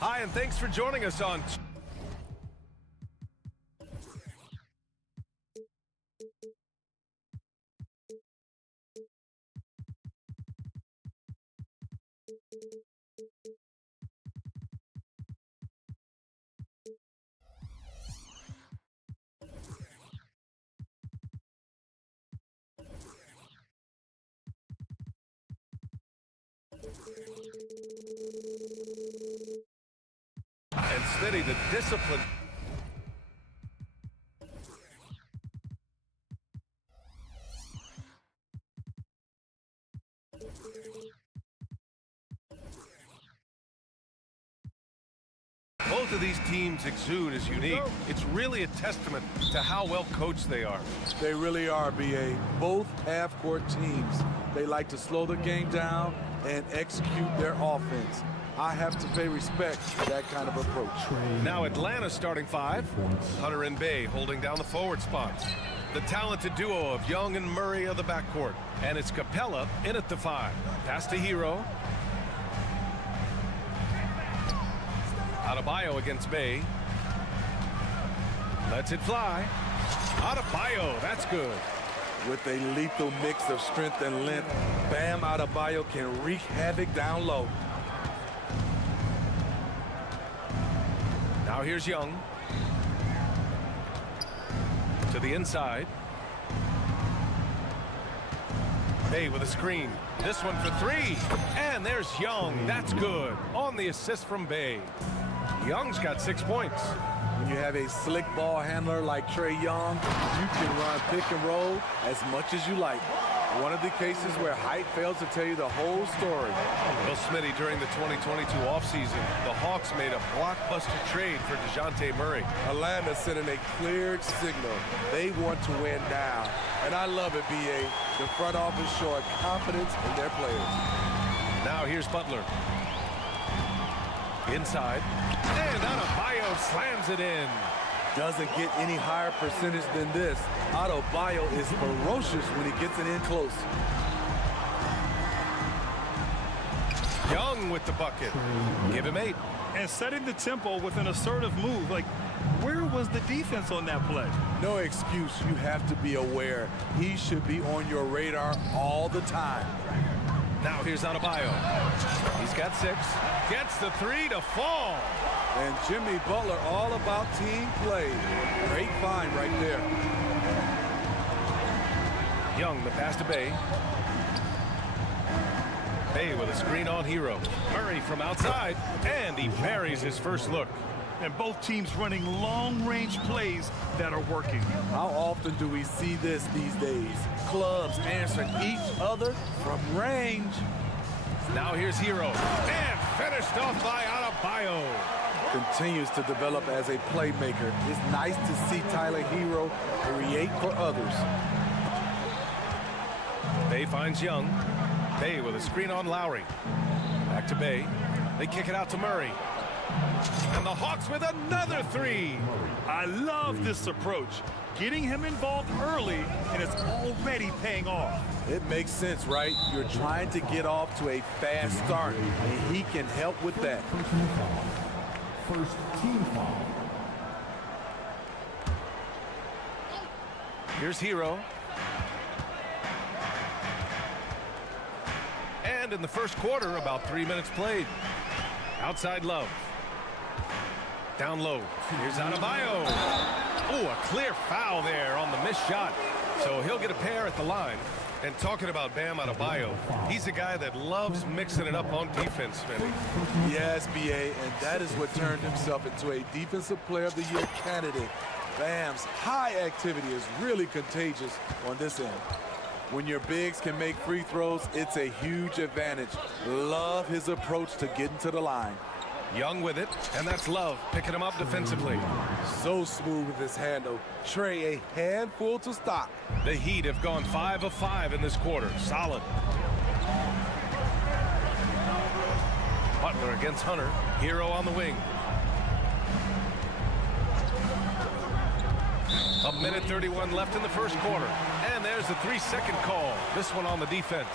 Hi, and thanks for joining us on... And steady the discipline. Both of these teams exude as unique. It's really a testament to how well coached they are. They really are, BA. Both half-court teams. They like to slow the game down and execute their offense. I have to pay respect to that kind of approach. Now Atlanta starting five. Hunter and Bay holding down the forward spots. The talented duo of Young and Murray of the backcourt. And it's Capella in at the 5. Pass to Hero. Adebayo against Bay. Lets it fly. Adebayo, that's good. With a lethal mix of strength and length, Bam Adebayo can wreak havoc down low. Now here's Young. To the inside. Bay with a screen. This one for 3. And there's Young. That's good. On the assist from Bay. Young's got 6 points. When you have a slick ball handler like Trae Young, you can run pick and roll as much as you like. One of the cases where height fails to tell you the whole story. Well, Smitty, during the 2022 offseason, the Hawks made a blockbuster trade for DeJounte Murray. Atlanta sending a clear signal. They want to win now. And I love it, BA. The front office showing confidence in their players. Now here's Butler. Inside. And Adebayo slams it in. Doesn't get any higher percentage than this. Adebayo is ferocious when he gets it in close. Young with the bucket. Give him 8. And setting the tempo with an assertive move. Like, where was the defense on that play? No excuse. You have to be aware. He should be on your radar all the time. Now here's Adebayo. He's got 6. Gets the 3 to fall. And Jimmy Butler all about team play. Great find right there. Young, the pass to Bay. Bay with a screen on Hero. Murray from outside. And he buries his first look. And both teams running long-range plays that are working. How often do we see this these days? Clubs answering each other from range. Now here's Hero. And finished off by Adebayo. Continues to develop as a playmaker. It's nice to see Tyler Hero create for others. Bay finds Young. Bay with a screen on Lowry. Back to Bay. They kick it out to Murray. And the Hawks with another 3. I love this approach. Getting him involved early, and it's already paying off. It makes sense, right? You're trying to get off to a fast start, and he can help with that. First team foul. Here's Hero. And in the first quarter, about 3 minutes played. Outside Love. Down low. Here's Adebayo. Oh, a clear foul there on the missed shot. So he'll get a pair at the line. And talking about Bam Adebayo, he's a guy that loves mixing it up on defense, Smitty. Yes, BA, and that is what turned himself into a Defensive Player of the Year candidate. Bam's high activity is really contagious on this end. When your bigs can make free throws, it's a huge advantage. Love his approach to getting to the line. Young with it, and that's Love picking him up defensively. So smooth with his handle. Trae a handful to stop. The Heat have gone 5 of 5 in this quarter. Solid. Butler against Hunter. Hero on the wing. A minute 31 left in the first quarter. And there's a 3-second call. This one on the defense.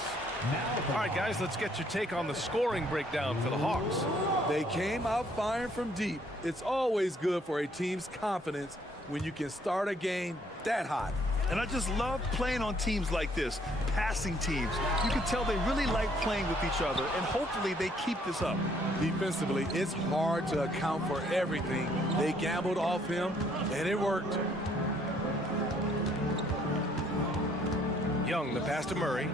All right, guys, let's get your take on the scoring breakdown for the Hawks. They came out firing from deep. It's always good for a team's confidence when you can start a game that hot. And I just love playing on teams like this, passing teams. You can tell they really like playing with each other, and hopefully they keep this up. Defensively, it's hard to account for everything. They gambled off him, and it worked. Young, the pass to Murray.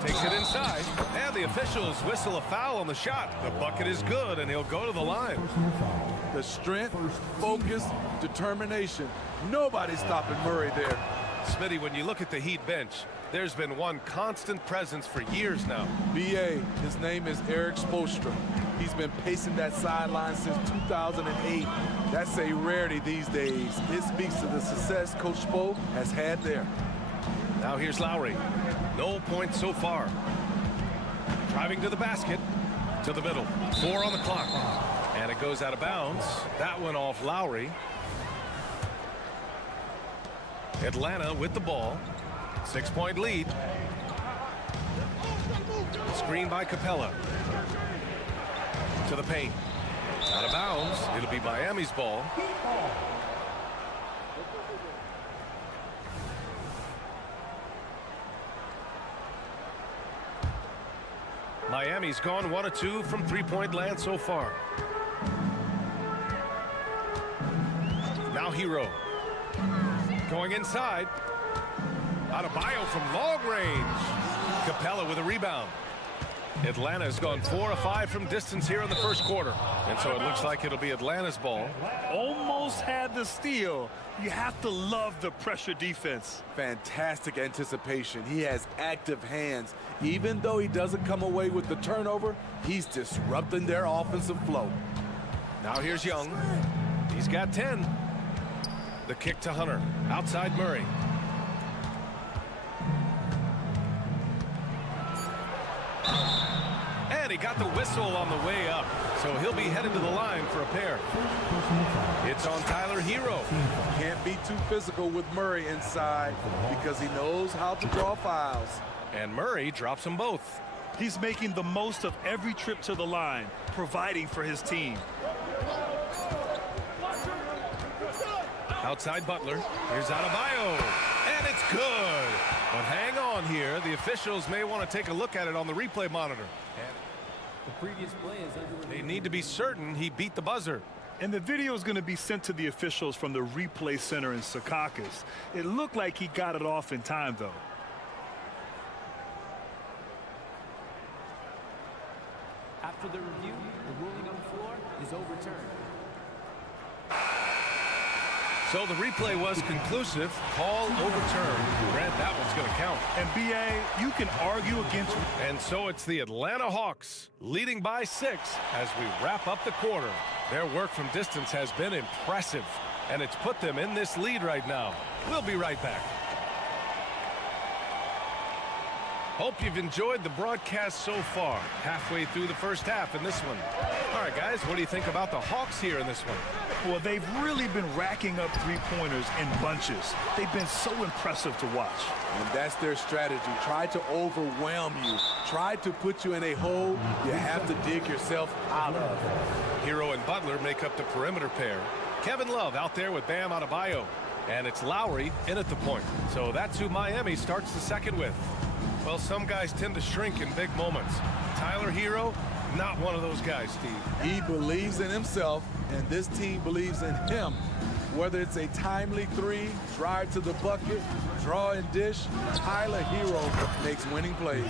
Takes it inside, and the officials whistle a foul on the shot. The bucket is good, and he'll go to the line. The strength, focus, determination. Nobody's stopping Murray there. Smitty, when you look at the Heat bench, there's been one constant presence for years now. BA, his name is Eric Spoelstra. He's been pacing that sideline since 2008. That's a rarity these days. It speaks to the success Coach Spo has had there. Now here's Lowry. No points so far. Driving to the basket. To the middle. 4 on the clock. And it goes out of bounds. That one off Lowry. Atlanta with the ball. 6-point lead. Screen by Capella. To the paint. Out of bounds. It'll be Miami's ball. Miami's gone 1 of 2 from three-point land so far. Now Hero. Going inside. Adebayo from long range. Capella with a rebound. Atlanta's gone 4 of 5 from distance here in the first quarter. And so it looks like it'll be Atlanta's ball. Almost had the steal. You have to love the pressure defense. Fantastic anticipation. He has active hands. Even though he doesn't come away with the turnover, he's disrupting their offensive flow. Now here's Young. He's got 10. The kick to Hunter. Outside Murray. And he got the whistle on the way up. So he'll be headed to the line for a pair. It's on Tyler Hero. Can't be too physical with Murray inside because he knows how to draw fouls. And Murray drops them both. He's making the most of every trip to the line, providing for his team. Outside Butler. Here's Adebayo. And it's good. But hang on here. The officials may want to take a look at it on the replay monitor. The previous play is under. They need to be certain he beat the buzzer. And the video is going to be sent to the officials from the replay center in Skijesss. It looked like he got it off in time, though. After the review, the ruling on the floor is overturned. So the replay was conclusive. Call overturned. Grant, that one's going to count. And BA, you can argue against. And so it's the Atlanta Hawks leading by 6 as we wrap up the quarter. Their work from distance has been impressive, and it's put them in this lead right now. We'll be right back. Hope you've enjoyed the broadcast so far. Halfway through the first half in this one. All right, guys, what do you think about the Hawks here in this one? Well, they've really been racking up three-pointers in bunches. They've been so impressive to watch. And that's their strategy. Try to overwhelm you. Try to put you in a hole you have to dig yourself out of. Hero and Butler make up the perimeter pair. Kevin Love out there with Bam Adebayo. And it's Lowry in at the point. So that's who Miami starts the second with. Well, some guys tend to shrink in big moments. Tyler Hero, not one of those guys, Steve. He believes in himself, and this team believes in him. Whether it's a timely three, drive to the bucket, draw and dish, Tyler Hero makes winning plays.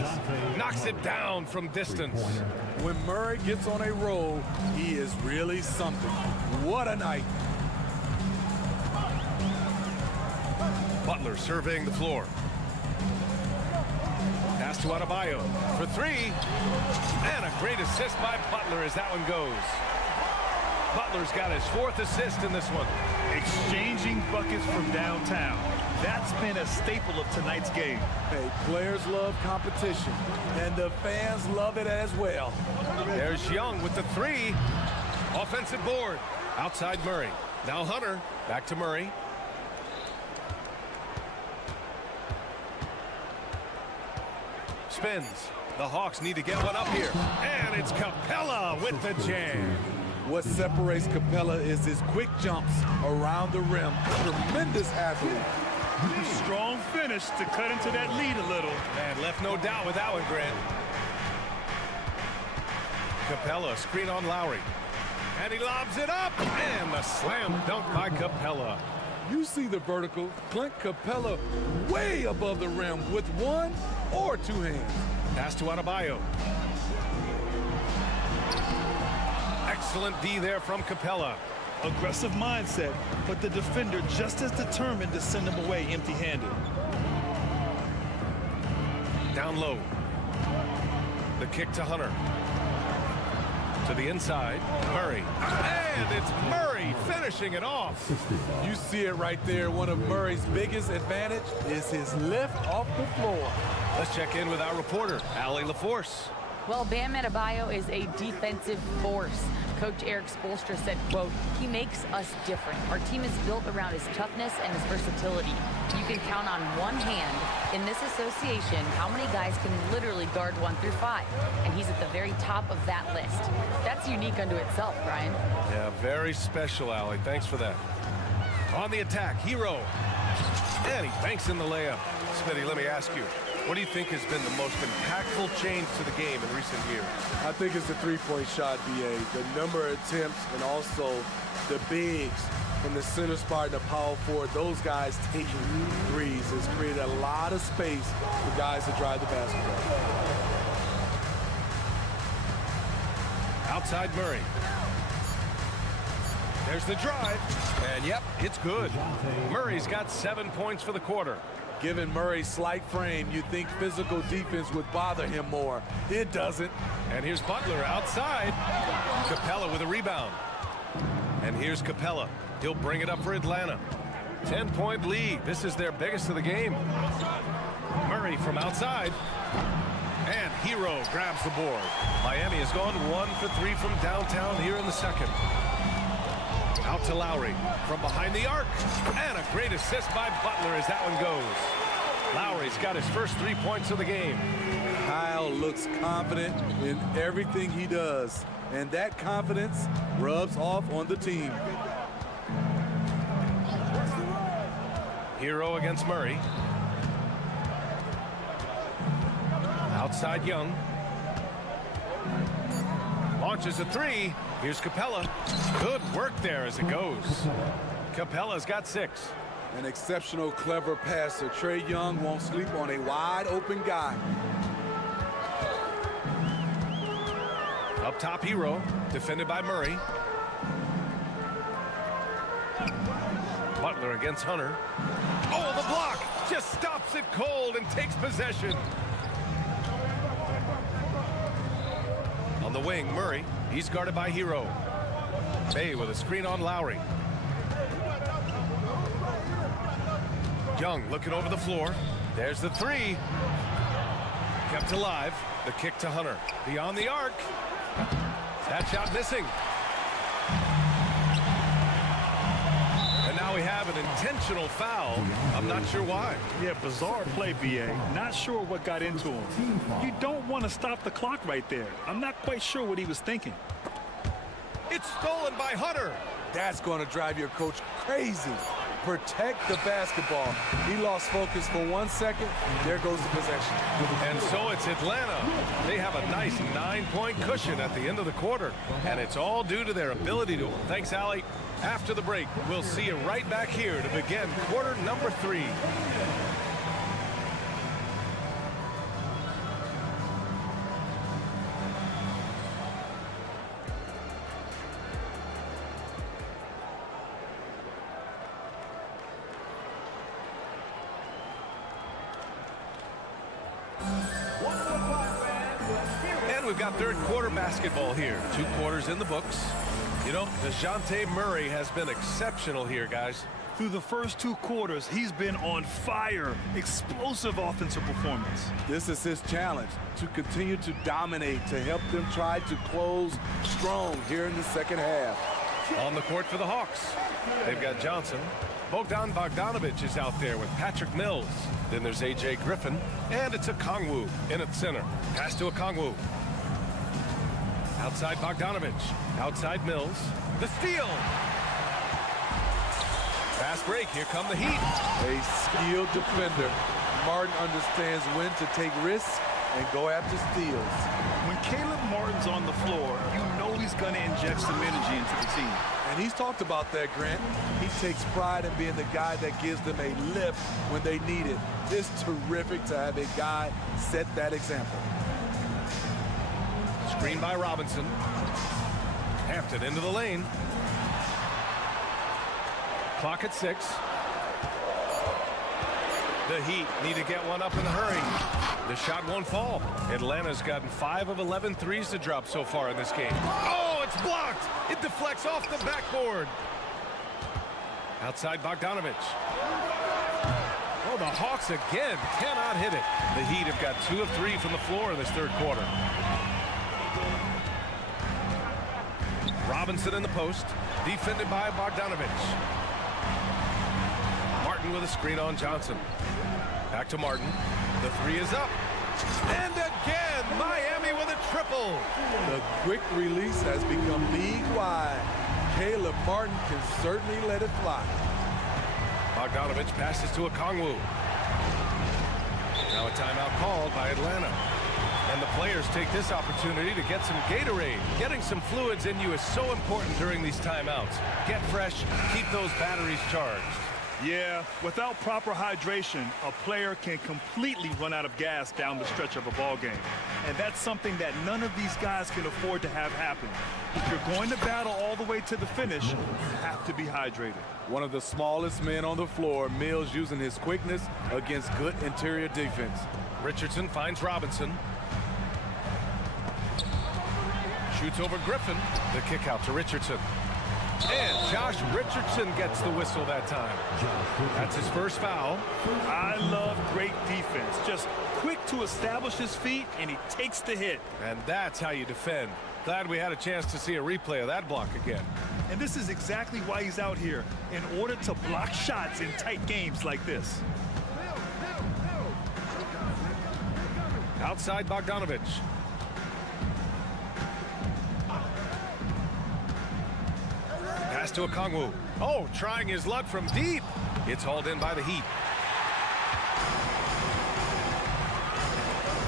Knocks it down from distance. When Murray gets on a roll, he is really something. What a night. Butler surveying the floor. Pass to Adebayo for 3. And a great assist by Butler as that one goes. Butler's got his 4th assist in this one. Exchanging buckets from downtown. That's been a staple of tonight's game. Hey, players love competition, and the fans love it as well. There's Young with the 3. Offensive board. Outside Murray. Now Hunter. Back to Murray. Spins. The Hawks need to get one up here. And it's Capella with the jam. What separates Capella is his quick jumps around the rim. Tremendous athlete. Strong finish to cut into that lead a little. And left no doubt with that one, Grant. Capella, screen on Lowry. And he lobs it up. And the slam dunk by Capella. You see the vertical. Clint Capella way above the rim with one or two hands. Pass to Adebayo. Excellent D there from Capella. Aggressive mindset, but the defender just as determined to send him away empty-handed. Down low. The kick to Hunter. To the inside. Murray. And it's Murray finishing it off. You see it right there. One of Murray's biggest advantage is his lift off the floor. Let's check in with our reporter, Allie LaForce. Well, Bam Adebayo is a defensive force. Coach Eric Spoelstra said, quote, "He makes us different. Our team is built around his toughness and his versatility. You can count on one hand in this association how many guys can literally guard 1 through 5. And he's at the very top of that list. That's unique unto itself, Brian." Yeah, very special, Allie. Thanks for that. On the attack, Hero. And he banks in the layup. Smitty, let me ask you, what do you think has been the most impactful change to the game in recent years? I think it's the three-point shot, BA. The number of attempts and also the bigs from the center spot and the power forward, those guys taking threes has created a lot of space for guys to drive the basketball. Outside Murray. There's the drive. And yep, it's good. Murray's got 7 points for the quarter. Given Murray's slight frame, you'd think physical defense would bother him more. It doesn't. And here's Butler outside. Capella with a rebound. And here's Capella. He'll bring it up for Atlanta. 10-point lead. This is their biggest of the game. Murray from outside. And Hero grabs the board. Miami has gone 1 for 3 from downtown here in the second. Out to Lowry from behind the arc. And a great assist by Butler as that one goes. Lowry's got his first 3 points of the game. Kyle looks confident in everything he does, and that confidence rubs off on the team. Hero against Murray. Outside Young. Launches a 3. Here's Capella. Good work there as it goes. Capella's got 6. An exceptional, clever passer. Trae Young won't sleep on a wide open guy. Up top, Hero. Defended by Murray. Butler against Hunter. Oh, the block! Just stops it cold and takes possession. On the wing, Murray. He's guarded by Hero. Bay with a screen on Lowry. Young looking over the floor. There's the 3. Kept alive. The kick to Hunter. Beyond the arc. That shot missing. And now we have an intentional foul. I'm not sure why. Yeah, bizarre play, BA. Not sure what got into him. You don't want to stop the clock right there. I'm not quite sure what he was thinking. It's stolen by Hunter. That's going to drive your coach crazy. Protect the basketball. He lost focus for 1 second. There goes the possession. And so it's Atlanta. They have a nice 9-point cushion at the end of the quarter. And it's all due to their ability to. Thanks, Allie. After the break, we'll see you right back here to begin quarter number 3. And we've got third quarter basketball here. 2 quarters in the books. You know, DeJounte Murray has been exceptional here, guys. Through the first 2 quarters, he's been on fire. Explosive offensive performance. This is his challenge, to continue to dominate, to help them try to close strong here in the second half. On the court for the Hawks. They've got Johnson. Bogdan Bogdanovic is out there with Patrick Mills. Then there's A.J. Griffin, and it's Okongwu in at center. Pass to Okongwu. Outside Bogdanovic. Outside Mills. The steal. Fast break. Here come the Heat. A skilled defender. Martin understands when to take risks and go after steals. When Caleb Martin's on the floor, you know he's going to inject some energy into the team. And he's talked about that, Grant. He takes pride in being the guy that gives them a lift when they need it. It's terrific to have a guy set that example. Screen by Robinson. Hampton into the lane. Clock at 6. The Heat need to get one up in a hurry. The shot won't fall. Atlanta's gotten 5 of 11 threes to drop so far in this game. Oh, it's blocked. It deflects off the backboard. Outside Bogdanovic. Oh, the Hawks again cannot hit it. The Heat have got 2 of 3 from the floor in this third quarter. Robinson in the post, defended by Bogdanovic. Martin with a screen on Johnson. Back to Martin. The 3 is up. And again, Miami with a triple. The quick release has become league-wide. Caleb Martin can certainly let it fly. Bogdanovic passes to Okongwu. Now a timeout called by Atlanta. And the players take this opportunity to get some Gatorade. Getting some fluids in you is so important during these timeouts. Get fresh, keep those batteries charged. Yeah, without proper hydration, a player can completely run out of gas down the stretch of a ball game. And that's something that none of these guys can afford to have happen. If you're going to battle all the way to the finish, you have to be hydrated. One of the smallest men on the floor, Mills using his quickness against good interior defense. Richardson finds Robinson. Shoots over Griffin. The kick out to Richardson. And Josh Richardson gets the whistle that time. That's his first foul. I love great defense. Just quick to establish his feet, and he takes the hit. And that's how you defend. Glad we had a chance to see a replay of that block again. And this is exactly why he's out here, in order to block shots in tight games like this. Outside Bogdanovic. Pass to Okongwu. Oh, trying his luck from deep. It's hauled in by the Heat.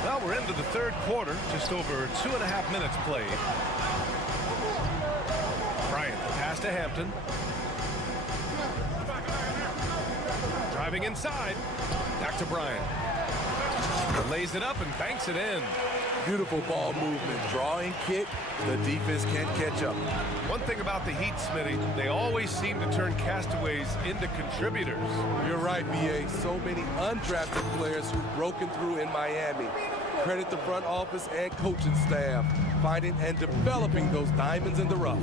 Well, we're into the third quarter. Just over 2.5 minutes played. Bryant, the pass to Hampton. Driving inside. Back to Bryant. Lays it up and banks it in. Beautiful ball movement, drawing kick. The defense can't catch up. One thing about the Heat, Smitty, they always seem to turn castaways into contributors. You're right, B.A. So many undrafted players who've broken through in Miami. Credit the front office and coaching staff, finding and developing those diamonds in the rough.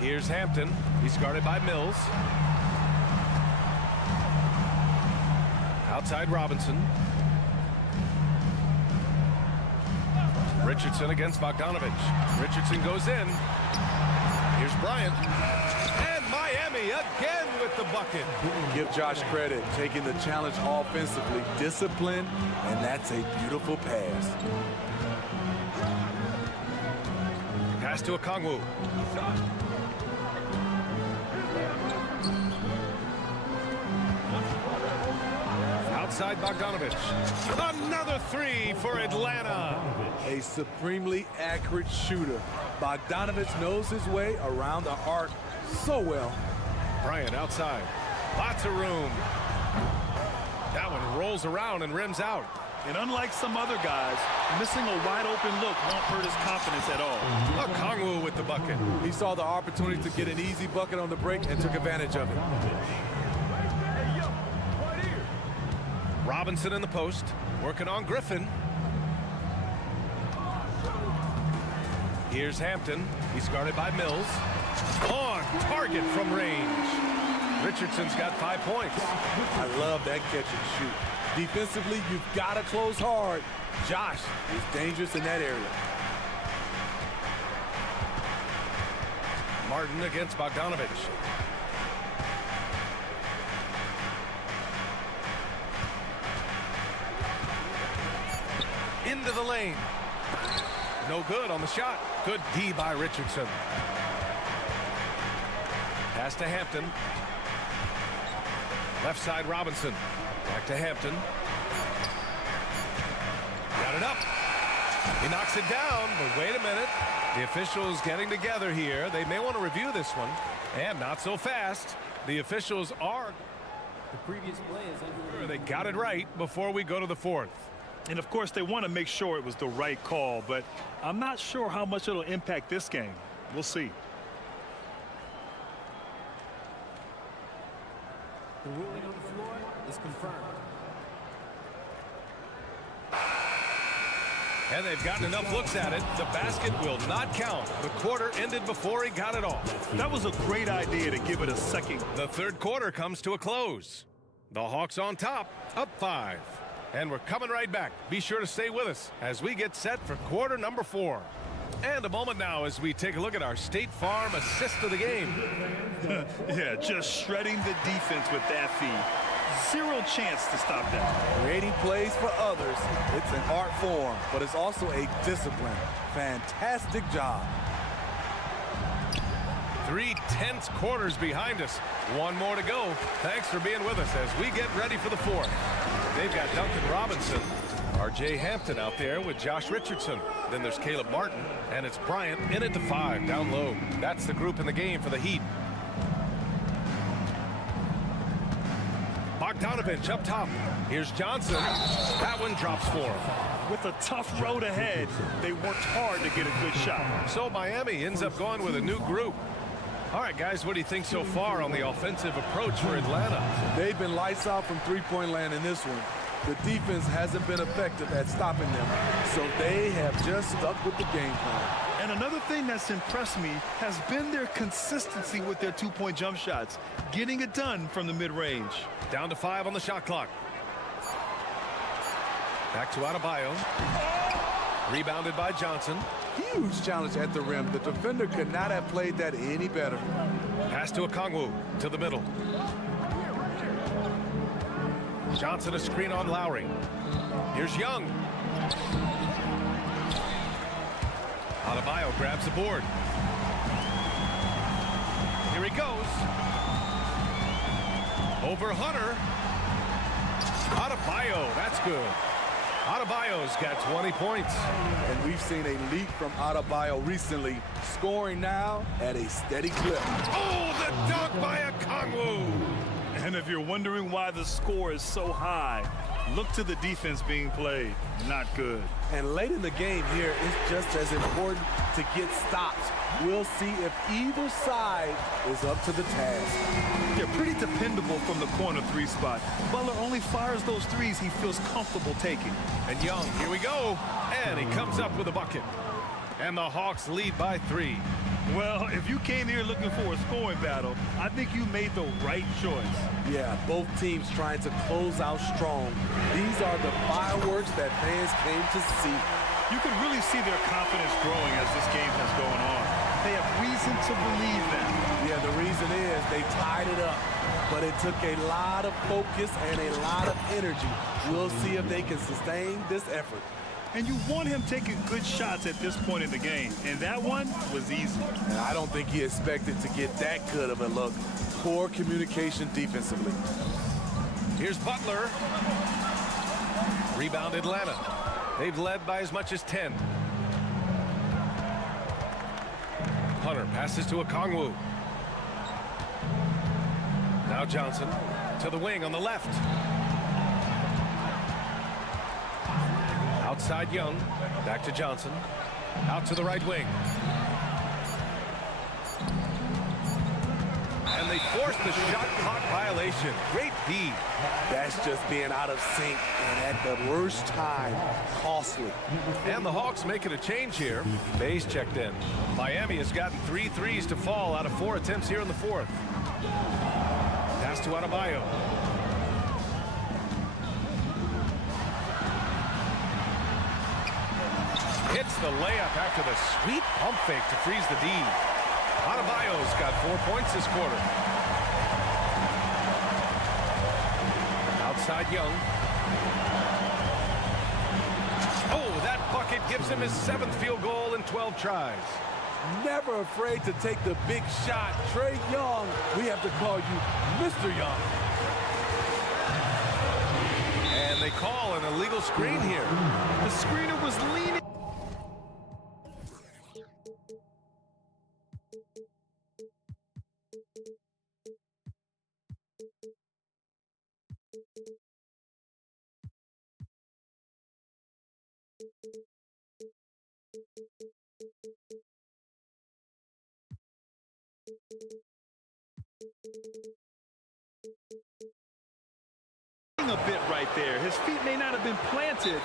Here's Hampton. He's guarded by Mills. Outside Robinson. Richardson against Bogdanovic. Richardson goes in. Here's Bryant. And Miami again with the bucket. Give Josh credit, taking the challenge offensively, discipline, and that's a beautiful pass. Pass to Okongwu. Outside Bogdanovic. Another 3 for Atlanta. A supremely accurate shooter. Bogdanovic knows his way around the arc so well. Bryant outside. Lots of room. That one rolls around and rims out. And unlike some other guys, missing a wide open look won't hurt his confidence at all. Okongwu with the bucket. He saw the opportunity to get an easy bucket on the break and took advantage of it. Robinson in the post, working on Griffin. Here's Hampton. He's guarded by Mills. On target from range. Richardson's got 5 points. I love that catch and shoot. Defensively, you've got to close hard. Josh is dangerous in that area. Martin against Bogdanovich. Into the lane. No good on the shot. Good D by Richardson. Pass to Hampton. Left side Robinson. Back to Hampton. Got it up. He knocks it down, but wait a minute. The officials getting together here. They may want to review this one. And not so fast. The officials are. The previous play is under. They got it right before we go to the fourth. And of course, they want to make sure it was the right call, but I'm not sure how much it'll impact this game. We'll see. The ruling on the floor is confirmed. And they've gotten enough looks at it. The basket will not count. The quarter ended before he got it off. That was a great idea to give it a second. The third quarter comes to a close. The Hawks on top, up 5. And we're coming right back. Be sure to stay with us as we get set for quarter number 4. And a moment now as we take a look at our State Farm assist of the game. Yeah, just shredding the defense with that feed. Zero chance to stop that. Creating plays for others, it's an art form, but it's also a discipline. Fantastic job. 3 tense quarters behind us. One more to go. Thanks for being with us as we get ready for the fourth. They've got Duncan Robinson, R.J. Hampton out there with Josh Richardson. Then there's Caleb Martin, and it's Bryant in at the 5, down low. That's the group in the game for the Heat. Bogdanovich up top. Here's Johnson. That one drops for him. With a tough road ahead, they worked hard to get a good shot. So Miami ends up going with a new group. All right, guys, what do you think so far on the offensive approach for Atlanta? They've been lights out from three-point land in this one. The defense hasn't been effective at stopping them, so they have just stuck with the game plan. And another thing that's impressed me has been their consistency with their two-point jump shots, getting it done from the mid-range. Down to 5 on the shot clock. Back to Adebayo. Rebounded by Johnson. Huge challenge at the rim. The defender could not have played that any better. Pass to Okongwu to the middle. Johnson a screen on Lowry. Here's Young. Adebayo grabs the board. Here he goes. Over Hunter. Adebayo, that's good. Adebayo's got 20 points. And we've seen a leap from Adebayo recently, scoring now at a steady clip. Oh, the dunk by Okongwu. And if you're wondering why the score is so high, look to the defense being played. Not good. And late in the game here, it's just as important to get stops. We'll see if either side is up to the task. They're pretty dependable from the corner 3 spot. Butler only fires those threes he feels comfortable taking. And Young, here we go. And he comes up with a bucket. And the Hawks lead by 3. Well, if you came here looking for a scoring battle, I think you made the right choice. Yeah, both teams trying to close out strong. These are the fireworks that fans came to see. You can really see their confidence growing as this game has gone on. They have reason to believe that. Yeah, the reason is they tied it up, but it took a lot of focus and a lot of energy. We'll see if they can sustain this effort. And you want him taking good shots at this point in the game, and that one was easy. And I don't think he expected to get that good of a look. Poor communication defensively. Here's Butler. Rebound Atlanta. They've led by as much as 10. Hunter passes to Okongwu. Now Johnson to the wing on the left. Outside Young. Back to Johnson. Out to the right wing. And they force the shot clock violation. Great D. That's just being out of sync and at the worst time, costly. And the Hawks making a change here. Bayes checked in. Miami has gotten 3 threes to fall out of 4 attempts here in the fourth. Pass to Adebayo. Hits the layup after the sweet pump fake to freeze the D. Adebayo's got 4 points this quarter. Outside Young. Oh, that bucket gives him his 7th field goal in 12 tries. Never afraid to take the big shot. Trae Young, we have to call you Mr. Young. And they call an illegal screen here. The screener was leaning. A bit right there. His feet may not have been planted.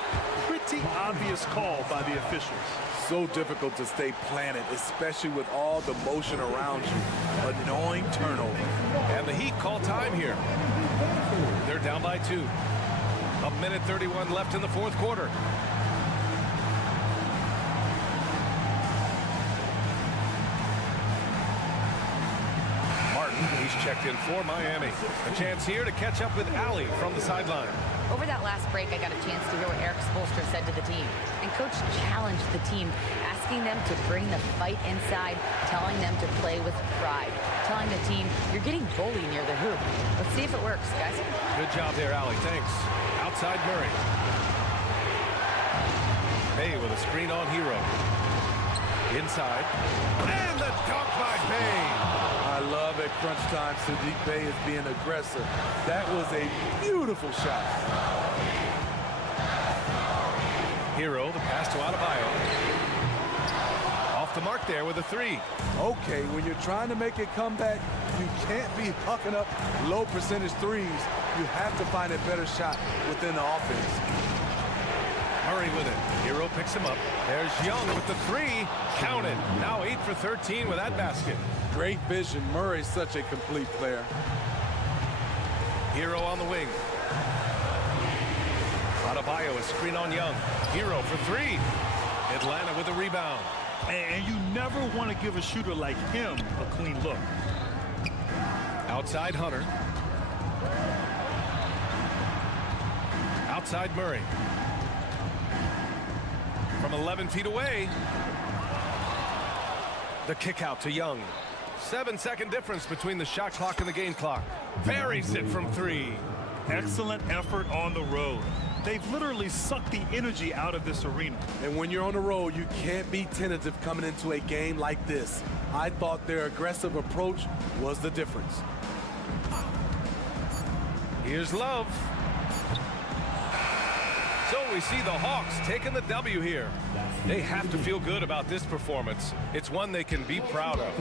Pretty obvious call by the officials. So difficult to stay planted, especially with all the motion around you. Annoying turnover. And the Heat call time here. They're down by 2. 1:31 left in the 4th quarter. He's checked in for Miami. A chance here to catch up with Allie from the sideline. Over that last break, I got a chance to hear what Eric Spoelstra said to the team. And Coach challenged the team, asking them to bring the fight inside, telling them to play with pride, telling the team, you're getting bullied near the hoop. Let's see if it works, guys. Good job there, Allie. Thanks. Outside Murray. Bay with a screen on Hero. Inside. And the dunk by Bay. I love at crunch time Saddiq Bey is being aggressive. That was a beautiful shot. Hero, the pass to Adebayo. Off the mark there with a 3. Okay, when you're trying to make it come back, you can't be hucking up low percentage threes. You have to find a better shot within the offense. Murray with it. Hero picks him up. There's Young with the 3. Counted. Now 8 for 13 with that basket. Great vision. Murray's such a complete player. Hero on the wing. Adebayo, a screen on Young. Hero for 3. Atlanta with a rebound. And you never want to give a shooter like him a clean look. Outside Hunter. Outside Murray. From 11 feet away. The kick out to Young. 7-second difference between the shot clock and the game clock. Buries it from 3. Excellent effort on the road. They've literally sucked the energy out of this arena. And when you're on the road, you can't be tentative coming into a game like this. I thought their aggressive approach was the difference. Here's Love. So we see the Hawks taking the W here. They have to feel good about this performance. It's one they can be proud of.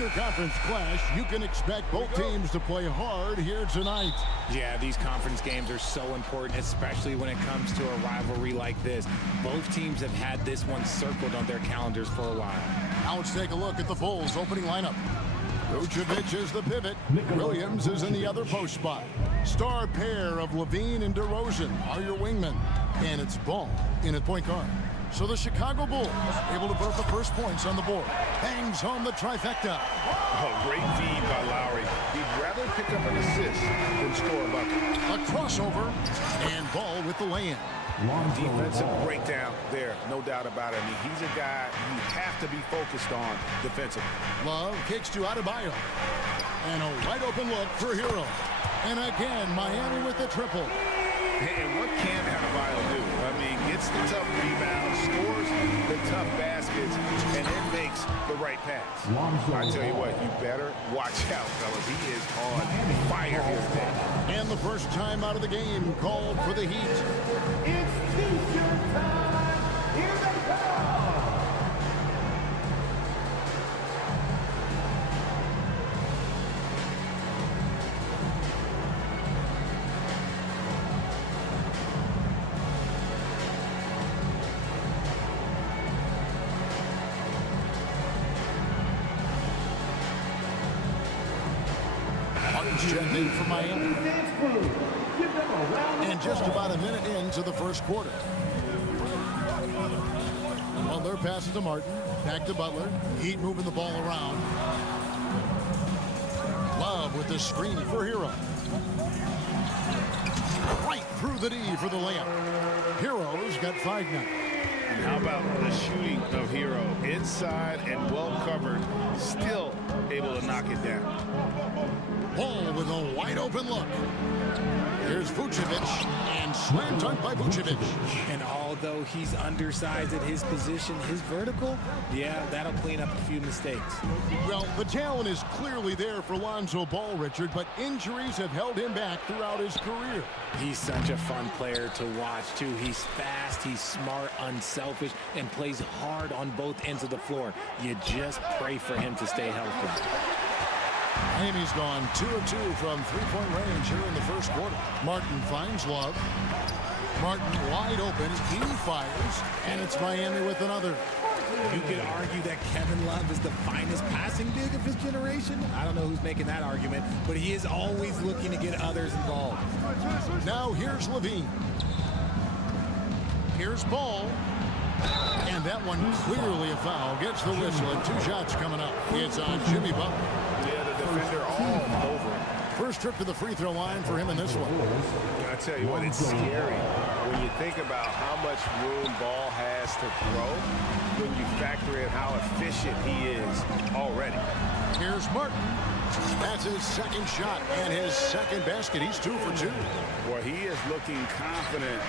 interconference clash, you can expect both teams to play hard here tonight. Yeah, these conference games are so important, especially when it comes to a rivalry like this. Both teams have had this one circled on their calendars for a while. Now let's take a look at the Bulls' opening lineup. Vucevic is the pivot. Williams is in the other post spot. Star pair of Levine and DeRozan are your wingmen. And it's Ball in at point guard. So the Chicago Bulls able to put up the first points on the board. Bangs home the trifecta. Oh, great feed by Lowry. He'd rather pick up an assist than score a bucket. A crossover, and Ball with the lay-in. Defensive breakdown there, no doubt about it. I mean, he's a guy you have to be focused on defensively. Love kicks to Adebayo. And a wide open look for Hero. And again, Miami with the triple. And what can Adebayo do? I mean, gets the tough rebounds, scores the tough baskets, and then makes the right pass. I tell you what, you better watch out, fellas. He is on fire here today. And the first time out of the game called for the Heat. It's T-shirt time. Here they come. Checked in for Miami. And just about a minute into the first quarter. Butler passes to Martin. Back to Butler. Heat moving the ball around. Love with the screen for Hero. Right through the D for the layup. Hero's got 5 now. And how about the shooting of Hero? Inside and well covered, still able to knock it down. Ball with a wide open look. Here's Vucevic, and slam dunk by Vucevic. And although he's undersized at his position, his vertical, yeah, that'll clean up a few mistakes. Well, the talent is clearly there for Lonzo Ball, Richard, but injuries have held him back throughout his career. He's such a fun player to watch, too. He's fast, he's smart, unselfish, and plays hard on both ends of the floor. You just pray for him to stay healthy. Miami's gone 2 of 2 from three-point range here in the first quarter. Martin finds Love. Martin wide open. He fires, and it's Miami with another. You could argue that Kevin Love is the finest passing big of his generation. I don't know who's making that argument, but he is always looking to get others involved. Now here's Levine. Here's Ball. And that one clearly a foul. Gets the whistle, and 2 shots coming up. It's on Jimmy Butler. Yeah, the defender all over him. First trip to the free throw line for him in this one. I tell you what, it's scary when you think about how much room Ball has to throw when you factor in how efficient he is already. Here's Martin. That's his second shot and his second basket. He's 2 for 2. Boy, he is looking confident.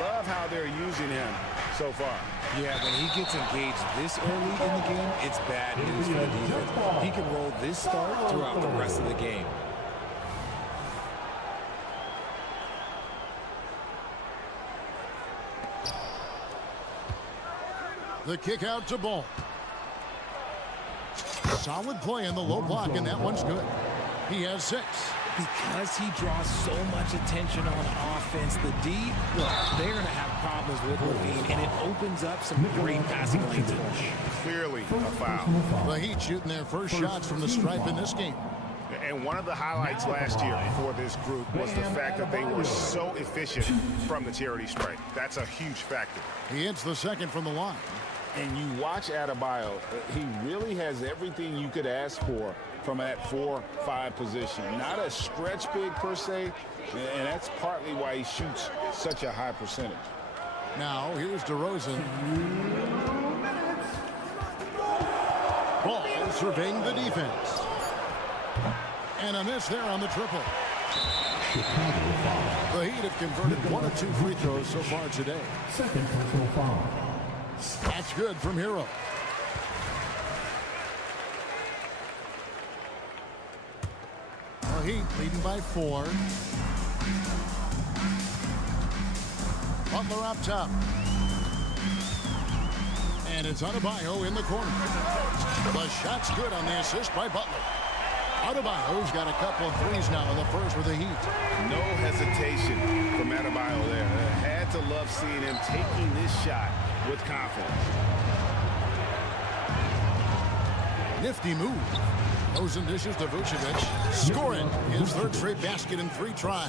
Love how they're using him so far. Yeah, when he gets engaged this early in the game, it's bad news for the defense. He can roll this start throughout the rest of the game. The kick out to Ball. Solid play in the low block, and that one's good. He has 6. Because he draws so much attention on offense, the D, look, they're going to have problems with Levine, and it opens up some great passing lanes for him. Clearly a foul. The Heat shooting their first shots from the stripe in this game. And one of the highlights last year for this group was the fact that they were so efficient from the charity stripe. That's a huge factor. He hits the second from the line. And you watch Adebayo, he really has everything you could ask for from that 4-5 position. Not a stretch big per se, and that's partly why he shoots such a high percentage. Now here's DeRozan. Ball surveying the defense. And a miss there on the triple. The Heat have converted 1 of 2 free throws so far today. Second personal foul. That's good from Hero. The Heat leading by 4. Butler up top. And it's Adebayo in the corner. The shot's good on the assist by Butler. Adebayo's got a couple of threes now in the first with the Heat. No hesitation from Adebayo there. Had to love seeing him taking this shot with confidence. Nifty move. Rosen dishes to Vucevic. Scoring his third straight basket in 3 tries.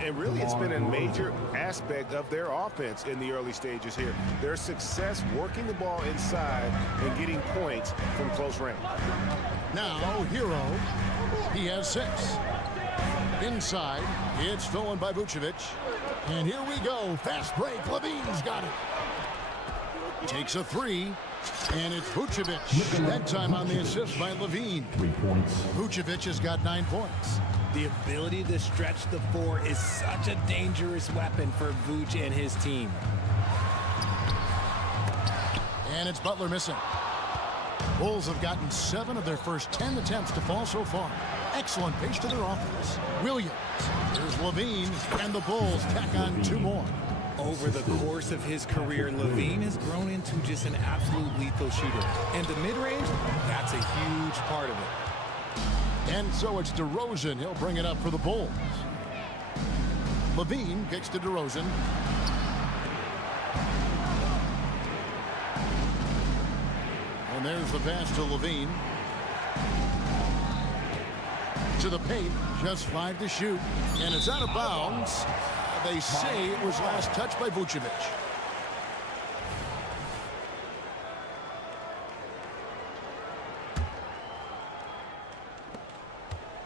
And really, it's been a major aspect of their offense in the early stages here. Their success working the ball inside and getting points from close range. Now, Hero. He has 6. Inside, it's stolen by Vucevic. And here we go. Fast break. Levine's got it. Takes a 3. And it's Vucevic. That time on the assist by Levine. 3 points. Vucevic has got 9 points. The ability to stretch the 4 is such a dangerous weapon for Vooch and his team. And it's Butler missing. Bulls have gotten 7 of their first 10 attempts to fall so far. Excellent pace to their offense. Williams. Here's Levine. And the Bulls tack on 2 more. Over the course of his career, Levine has grown into just an absolute lethal shooter. And the mid-range, that's a huge part of it. And so it's DeRozan. He'll bring it up for the Bulls. Levine kicks to DeRozan. And there's the pass to Levine. To the paint, just 5 to shoot. And it's out of bounds. They say it was last touched by Vucevic.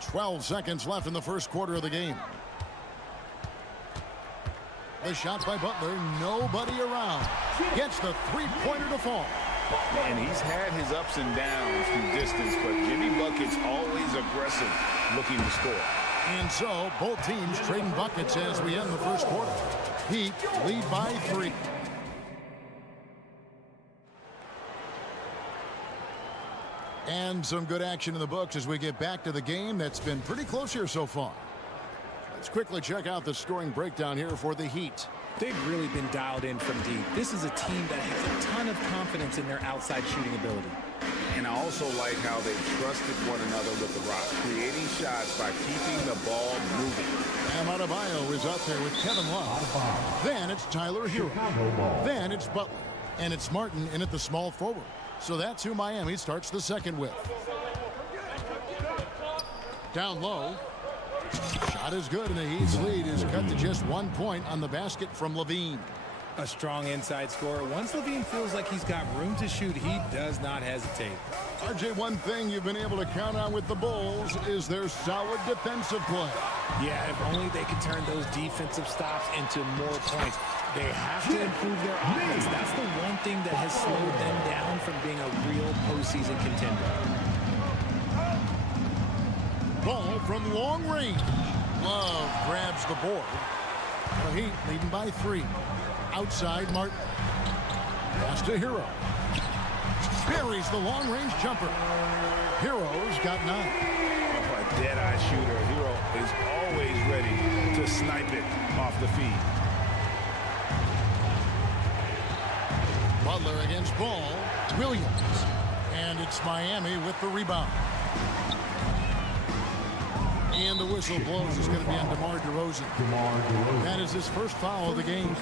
"12 seconds left in the first quarter of the game. The shot by Butler, nobody around. Gets the 3-pointer to fall. And he's had his ups and downs from distance, but Jimmy Bucket's always aggressive, looking to score. And so, both teams trading buckets as we end the first quarter. Heat lead by 3. And some good action in the books as we get back to the game that's been pretty close here so far. Let's quickly check out the scoring breakdown here for the Heat. They've really been dialed in from deep. This is a team that has a ton of confidence in their outside shooting ability. And I also like how they trusted one another with the rock, creating shots by keeping the ball moving. Bam Adebayo is up there with Kevin Love. Then it's Tyler Hero. Then it's Butler. And it's Martin in at the small forward. So that's who Miami starts the second with. Down low. Shot is good, and the Heat's lead is cut to just 1 point on the basket from Levine. A strong inside scorer. Once Levine feels like he's got room to shoot, he does not hesitate. RJ, one thing you've been able to count on with the Bulls is their solid defensive play. Yeah, if only they could turn those defensive stops into more points. They have to improve their offense. That's the one thing that has slowed them down from being a real postseason contender. Ball from long range. Love grabs the board. The Heat leading by 3. Outside Martin. Pass to Hero. Buries the long-range jumper. Hero's got 9. Oh, a dead-eye shooter. Hero is always ready to snipe it off the feed. Butler against Ball. Williams. And it's Miami with the rebound. And the whistle blows. It's going to be on DeMar DeRozan. That is his first foul of the game.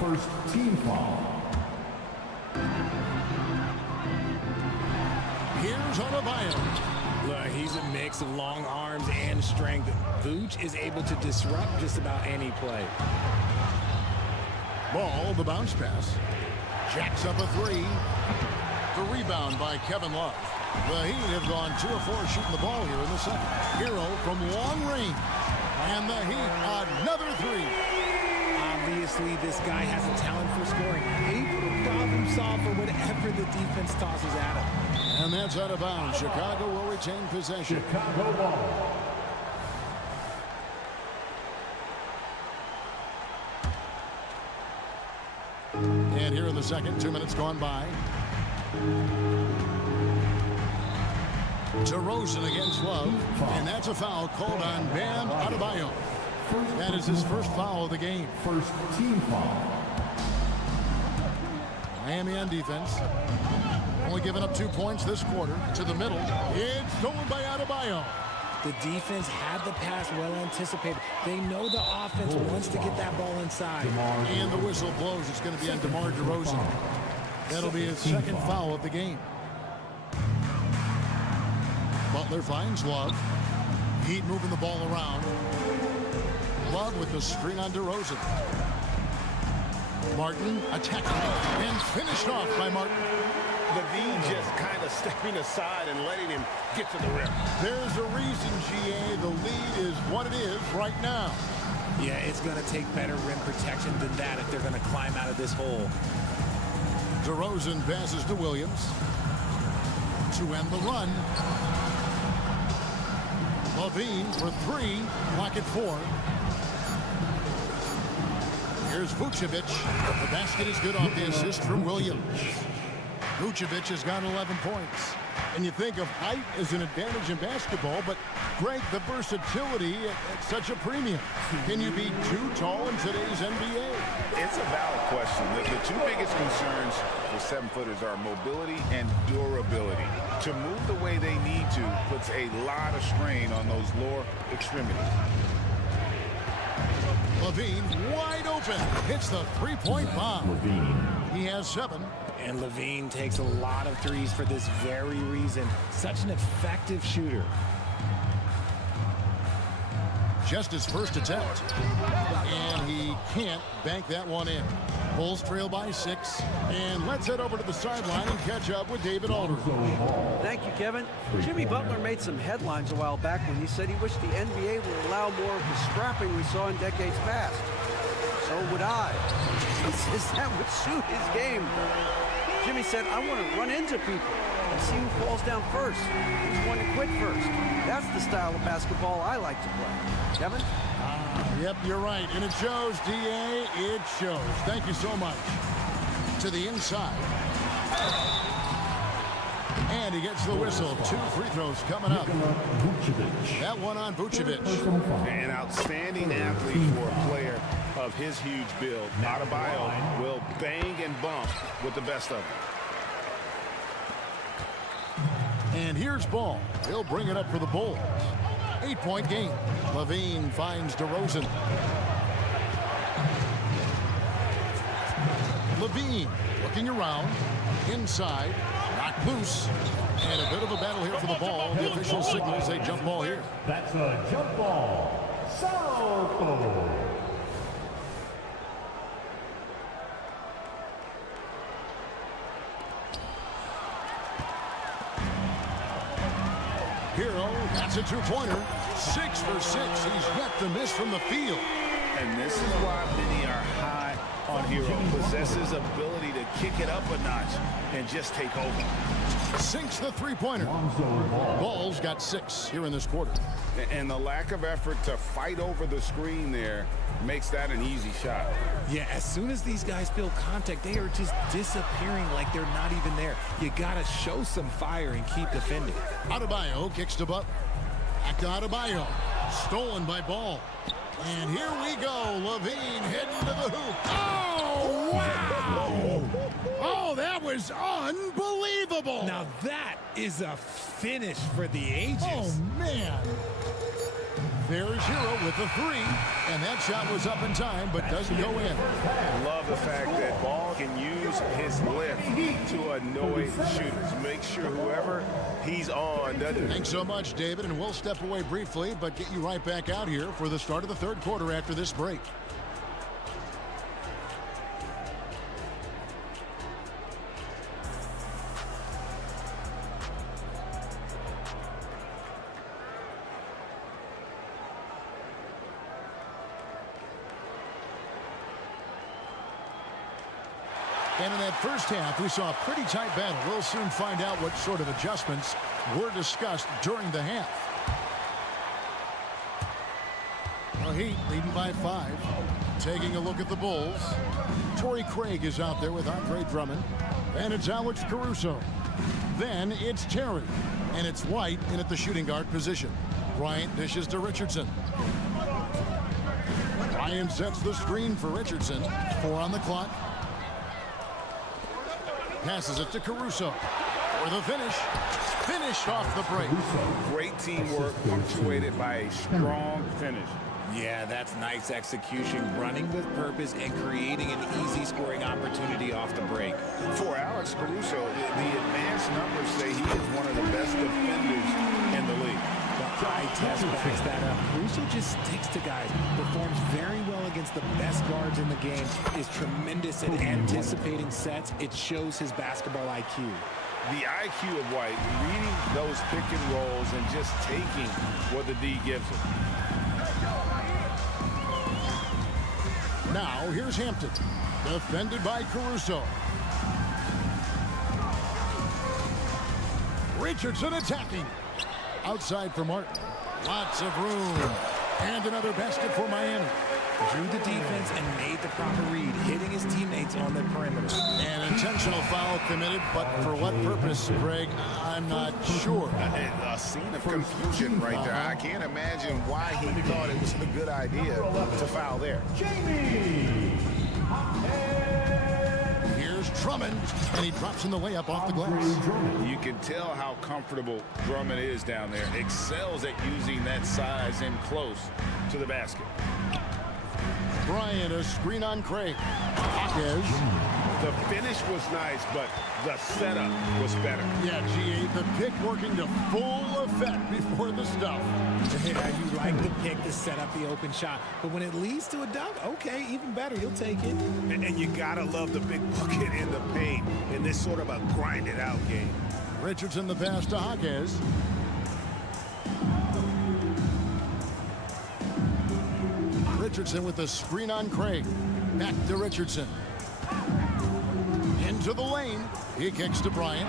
First team foul. Here's Adebayo. Look, he's a mix of long arms and strength. Vooch is able to disrupt just about any play. Ball, the bounce pass. Jacks up a 3. The rebound by Kevin Love. The Heat have gone 2 of 4 shooting the ball here in the second. Hero from long range. And the Heat, another 3. Obviously, this guy has a talent for scoring. Able to problem solve for whatever the defense tosses at him. And that's out of bounds. Chicago will retain possession. Chicago ball. And here in the second, 2 minutes gone by. DeRozan against Love, and that's a foul called on Bam Adebayo. That is his first foul of the game. First team foul. Miami on defense. Only giving up 2 points this quarter. To the middle. It's stolen by Adebayo. The defense had the pass well anticipated. They know the offense wants to get that ball inside. And the whistle blows. It's going to be on DeMar DeRozan. That'll be his second foul of the game. Butler finds Love. Heat moving the ball around. Love with the screen on DeRozan. Martin attacking and finished off by Martin. Levine just kind of stepping aside and letting him get to the rim. There's a reason, GA, the lead is what it is right now. Yeah, it's going to take better rim protection than that if they're going to climb out of this hole. DeRozan passes to Williams to end the run. Levine for 3, clock at 4. Here's Vucevic. The basket is good off the assist from Williams. Vucevic has got 11 points. And you think of height as an advantage in basketball, but Greg, the versatility at such a premium. Can you be too tall in today's NBA? It's a valid question. The two biggest concerns for 7-footers are mobility and durability. To move the way they need to puts a lot of strain on those lower extremities. Levine wide open. Hits the three-point bomb. He has 7. And Levine takes a lot of threes for this very reason. Such an effective shooter. Just his first attempt. And he can't bank that one in. Bulls trail by 6. And let's head over to the sideline and catch up with David Aldridge. Thank you, Kevin. Jimmy Butler made some headlines a while back when he said he wished the NBA would allow more of the scrapping we saw in decades past. So would I. He says that would suit his game. Jimmy said, I want to run into people and see who falls down first, who's going to quit first. That's the style of basketball I like to play. Kevin? Yep, you're right. And it shows, DA. It shows. Thank you so much. To the inside. And he gets the whistle. 2 free throws coming up. That one on Vucevic. An outstanding athlete for a player of his huge build. Adebayo will bang and bump with the best of them. And here's Ball. He'll bring it up for the Bulls. 8-point game. Levine finds DeRozan. Levine looking around. Inside. Knocked loose. And a bit of a battle here for the ball. The official signals a jump ball here. That's a jump ball. So Hero, that's a 2-pointer. 6 for 6. He's yet to miss from the field. And this is why many are high on Hero. Possesses ability to kick it up a notch and just take over. Sinks the 3-pointer. Ball's got 6 here in this quarter. And the lack of effort to fight over the screen there makes that an easy shot. Yeah, as soon as these guys feel contact, they are just disappearing like they're not even there. You got to show some fire and keep defending. Adebayo kicks to Butler. Back to Adebayo. Stolen by Ball. And here we go. Levine heading to the hoop. Oh, wow! Oh, that was unbelievable. Now that is a finish for the ages. Oh, man. There's Hero with the 3. And that shot was up in time, but doesn't go in. Love the fact that Ball can use his lift to annoy shooters. Make sure whoever he's on doesn't. Thanks so much, David. And we'll step away briefly, but get you right back out here for the start of the 3rd quarter after this break. And in that first half, we saw a pretty tight battle. We'll soon find out what sort of adjustments were discussed during the half. The Heat leading by 5. Taking a look at the Bulls. Torrey Craig is out there with Andre Drummond. And it's Alex Caruso. Then it's Terry. And it's White in at the shooting guard position. Bryant dishes to Richardson. Bryant sets the screen for Richardson. 4 on the clock. Passes it to Caruso for the finish. Finished off the break. Great teamwork punctuated by a strong finish. Yeah, that's nice execution, running with purpose and creating an easy scoring opportunity off the break. For Alex Caruso, the advanced numbers say he is one of the best defenders in the league. The eye test backs that up. Caruso just sticks to guys, performs very well against the best guards in the game, is tremendous at anticipating sets. It shows his basketball IQ. The IQ of White, reading those pick and rolls and just taking what the D gives him. Now, here's Hampton. Defended by Caruso. Richardson attacking. Outside for Martin. Lots of room. And another basket for Miami. Drew the defense and made the proper read, hitting his teammates on the perimeter. An intentional foul committed, but for what purpose, Greg? I'm not sure. A scene of confusion right there. I can't imagine why he thought it was a good idea to foul there. Here's Drummond, and he drops in the layup off the glass. You can tell how comfortable Drummond is down there. Excels at using that size in close to the basket. Bryant, a screen on Craig. Hawkins. The finish was nice, but the setup was better. Yeah, G8, the pick working to full effect before the stuff. Yeah, you like the pick to set up the open shot, but when it leads to a dunk, okay, even better, you'll take it. And you gotta love the big bucket in the paint in this sort of a grind-it-out game. Richardson the pass to Hawkins. Richardson with the screen on Craig. Back to Richardson. Into the lane. He kicks to Bryant.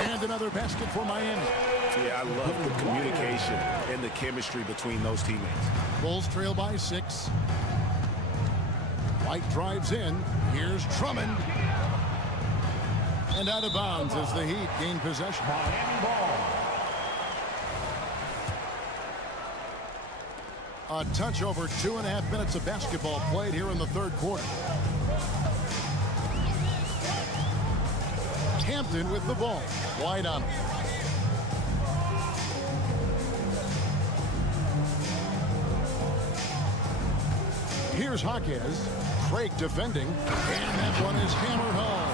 And another basket for Miami. Yeah, I love the communication and the chemistry between those teammates. Bulls trail by 6. White drives in. Here's Drummond. And out of bounds as the Heat gain possession. A touch over 2.5 minutes of basketball played here in the third quarter. Hampton with the ball. Wide on. Here's Hawkins. Craig defending. And that one is hammered home.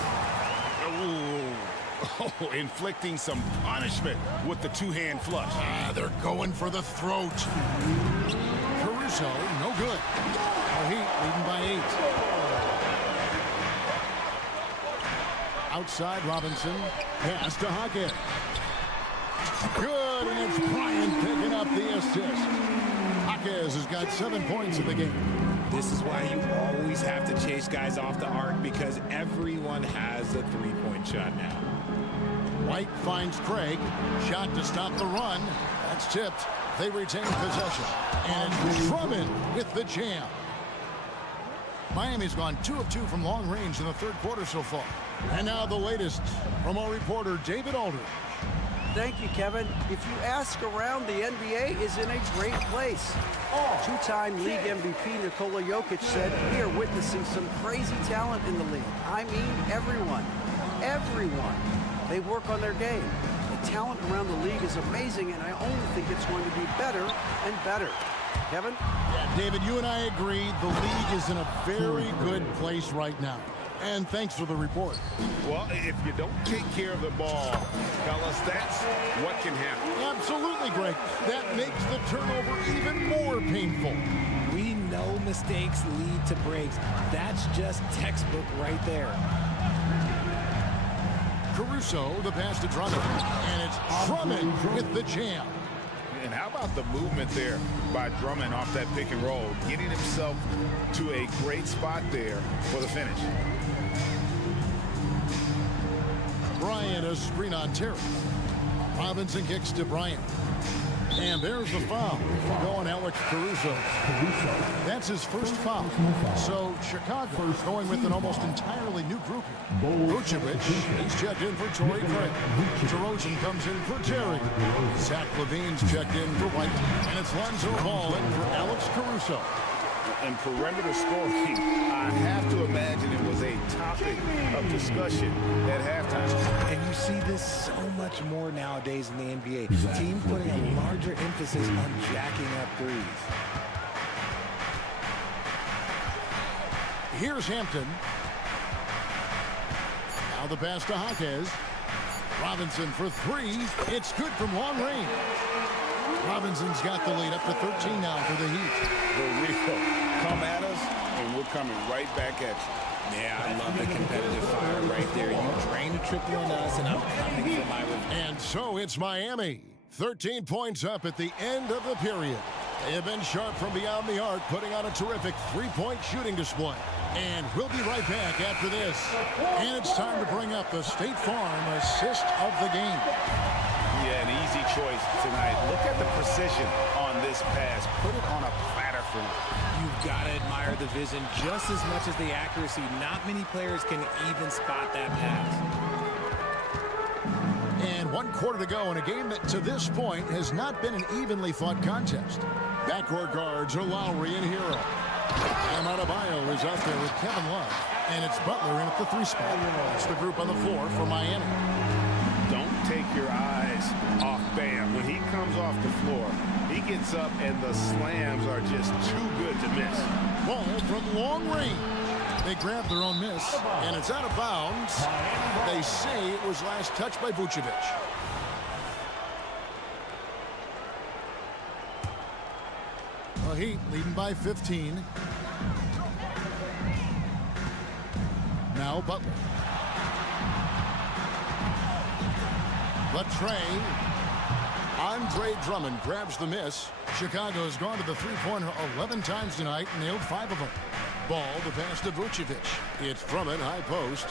Oh, inflicting some punishment with the two-hand flush. They're going for the throat. Caruso, no good. Our Heat leading by 8. Outside Robinson. Pass to Hawkins. Good, and it's Bryant picking up the assist. Hawkins has got 7 points in the game. This is why you always have to chase guys off the arc, because everyone has a three-point shot now. White finds Craig. Shot to stop the run. That's tipped. They retain possession. And Drummond with the jam. Miami's gone 2 of 2 from long range in the third quarter so far. And now the latest from our reporter, David Aldridge. Thank you, Kevin. If you ask around, the NBA is in a great place. Two-time league MVP Nikola Jokic said, we are witnessing some crazy talent in the league. I mean, everyone. Everyone. They work on their game. The talent around the league is amazing, and I only think it's going to be better and better. Kevin? Yeah, David, you and I agree the league is in a very good place right now. And thanks for the report. Well, if you don't take care of the ball, fellas, that's what can happen. Absolutely, Greg. That makes the turnover even more painful. We know mistakes lead to breaks. That's just textbook right there. Caruso, the pass to Drummond. And it's Drummond with the jam. And how about the movement there by Drummond off that pick and roll, getting himself to a great spot there for the finish. Bryant, a screen on Terry. Robinson kicks to Bryant. And there's the foul. Going Alex Caruso. That's his first foul. So Chicago going with an almost entirely new group here. Vucevic, he's checked in for Torrey Craig. DeRozan comes in for Terry. Zach LaVine's checked in for White. And it's Lonzo Ball in for Alex Caruso. And perimeter scoring, I have to imagine it was a topic of discussion at halftime. And you see this so much more nowadays in the NBA. Teams putting a larger emphasis on jacking up threes. Here's Hampton. Now the pass to Skijesss. Robinson for three. It's good from long range. Robinson's got the lead up to 13 now for the Heat. The real come at us, and we're coming right back at you. Yeah, I love the competitive fire right there. You drain a triple on us, and I'm coming for my revenge. And so it's Miami. 13 points up at the end of the period. They have been sharp from beyond the arc, putting on a terrific three-point shooting display. And we'll be right back after this. And it's time to bring up the State Farm assist of the game. Yeah, an easy choice tonight. Look at the precision on this pass. Put it on a platter for him. You've got to admire the vision just as much as the accuracy. Not many players can even spot that pass. And 1 quarter to go in a game that to this point has not been an evenly fought contest. Backcourt guards are Lowry and Hero. And Adebayo is out there with Kevin Love. And it's Butler in at the 3 spot. It's the group on the floor for Miami. Don't take your eyes off Bam. When he comes off the floor, he gets up and the slams are just too good to miss. Ball from long range. They grab their own miss, and it's out of bounds. They say it was last touched by Vucevic. The Heat leading by 15. Now Butler. Latrey. Andre Drummond grabs the miss. Chicago has gone to the three-pointer 11 times tonight and nailed 5 of them. Ball to pass to Vucevic. It's Drummond, high post.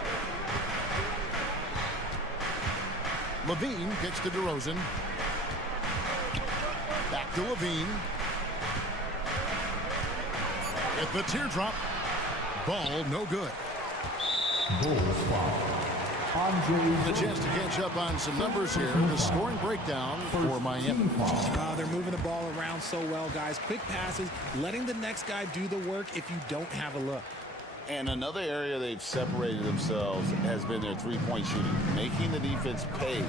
Levine gets to DeRozan. Back to Levine. At the teardrop. Ball no good. Bulls foul. Andre. The chance to catch up on some numbers here. The scoring breakdown for Miami. They're moving the ball around so well, guys. Quick passes, letting the next guy do the work if you don't have a look. And another area they've separated themselves has been their three-point shooting, making the defense pay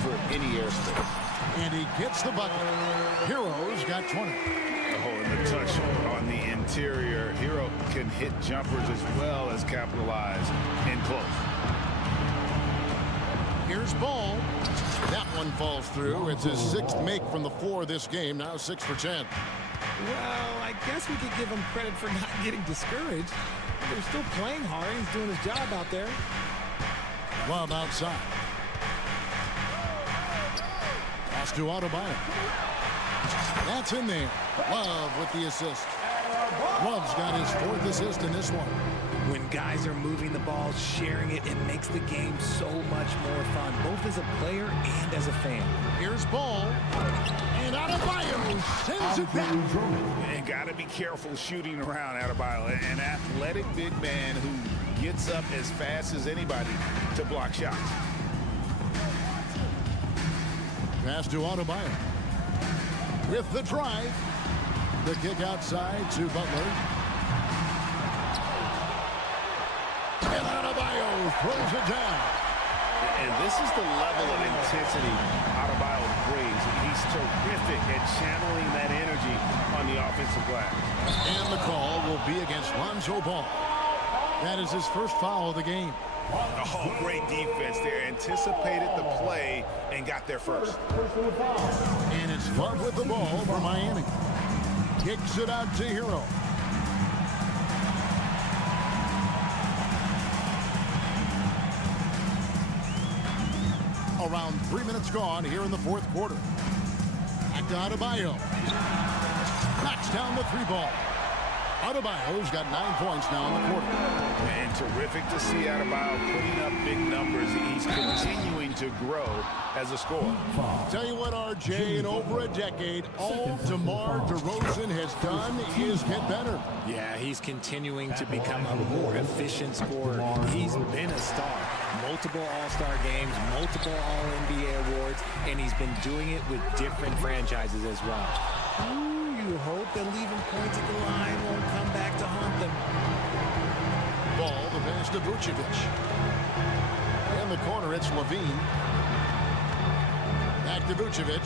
for any airspace. And he gets the bucket. Hero's got 20. Oh, and the touch on the interior. Hero can hit jumpers as well as capitalize in close. Here's Ball. That one falls through. It's his 6th make from the floor this game. Now 6 for 10. Well, I guess we could give him credit for not getting discouraged. They're still playing hard. He's doing his job out there. Love outside. Pass to Adebayo. That's in there. Love with the assist. Love's got his 4th assist in this one. When guys are moving the ball, sharing it, it makes the game so much more fun, both as a player and as a fan. Here's Ball. And Adebayo sends it back. And got to be careful shooting around Adebayo. An athletic big man who gets up as fast as anybody to block shots. Pass to Adebayo. With the drive. The kick outside to Butler. And Adebayo throws it down. And this is the level of intensity Adebayo brings. He's terrific at channeling that energy on the offensive glass. And the call will be against Lonzo Ball. That is his first foul of the game. Oh, great defense there. Anticipated the play and got there first. And it's Love with the ball for Miami. Kicks it out to Hero. Around 3 minutes gone here in the 4th quarter. Back to Adebayo. Knocks down the 3-ball. Adebayo's got 9 points now in the quarter. And terrific to see Adebayo putting up big numbers. He's continuing to grow as a scorer. Tell you what, RJ, in over a decade, all DeMar DeRozan has done is get better. Yeah, he's continuing to become a more efficient scorer. He's been a star. Multiple All-Star games, multiple All-NBA awards, and he's been doing it with different franchises as well. You hope that leaving points at the line won't come back pass to Vucevic. In the corner, it's Levine. Back to Vucevic.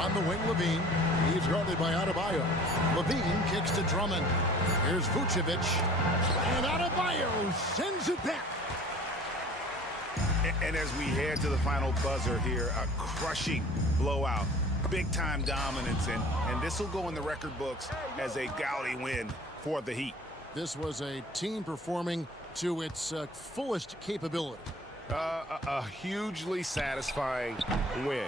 On the wing, Levine. He's guarded by Adebayo. Levine kicks to Drummond. Here's Vucevic. And Adebayo sends it back. And as we head to the final buzzer here, a crushing blowout. Big-time dominance, and this will go in the record books as a gaudy win for the Heat. This was a team performing to its fullest capability. A hugely satisfying win.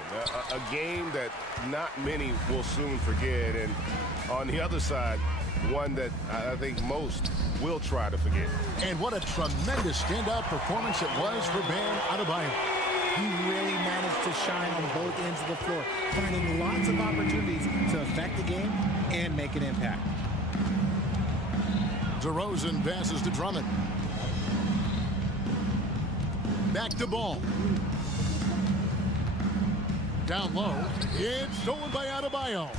A game that not many will soon forget. And on the other side, one that I think most will try to forget. And what a tremendous standout performance it was for Bam Adebayo. He really managed to shine on both ends of the floor, finding lots of opportunities to affect the game and make an impact. DeRozan passes to Drummond. Back to Ball. Down low. It's stolen by Adebayo.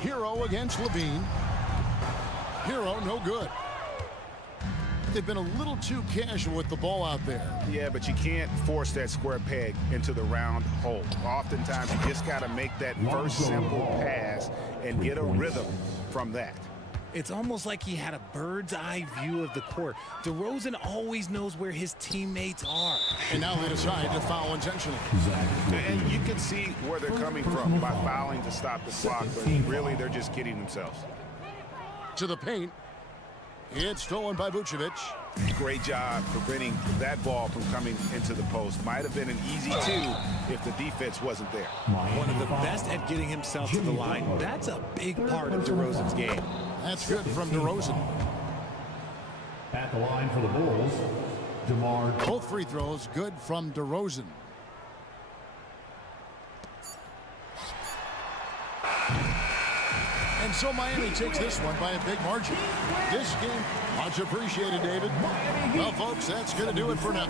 Hero against Levine. Hero no good. They've been a little too casual with the ball out there. Yeah, but you can't force that square peg into the round hole. Oftentimes, you just got to make that first simple pass and get a rhythm from that. It's almost like he had a bird's eye view of the court. DeRozan always knows where his teammates are. And now they decide to foul intentionally. And you can see where they're coming from by fouling to stop the clock, but really they're just kidding themselves. To the paint. It's stolen by Vucevic. Great job preventing that ball from coming into the post. Might have been an easy two if the defense wasn't there. One of the best at getting himself to the line. That's a big part of DeRozan's game. That's good from DeRozan. At the line for the Bulls, DeMar. Both free throws good from DeRozan. And so Miami takes this one by a big margin. This game, much appreciated, David. Well, folks, that's going to do it for now.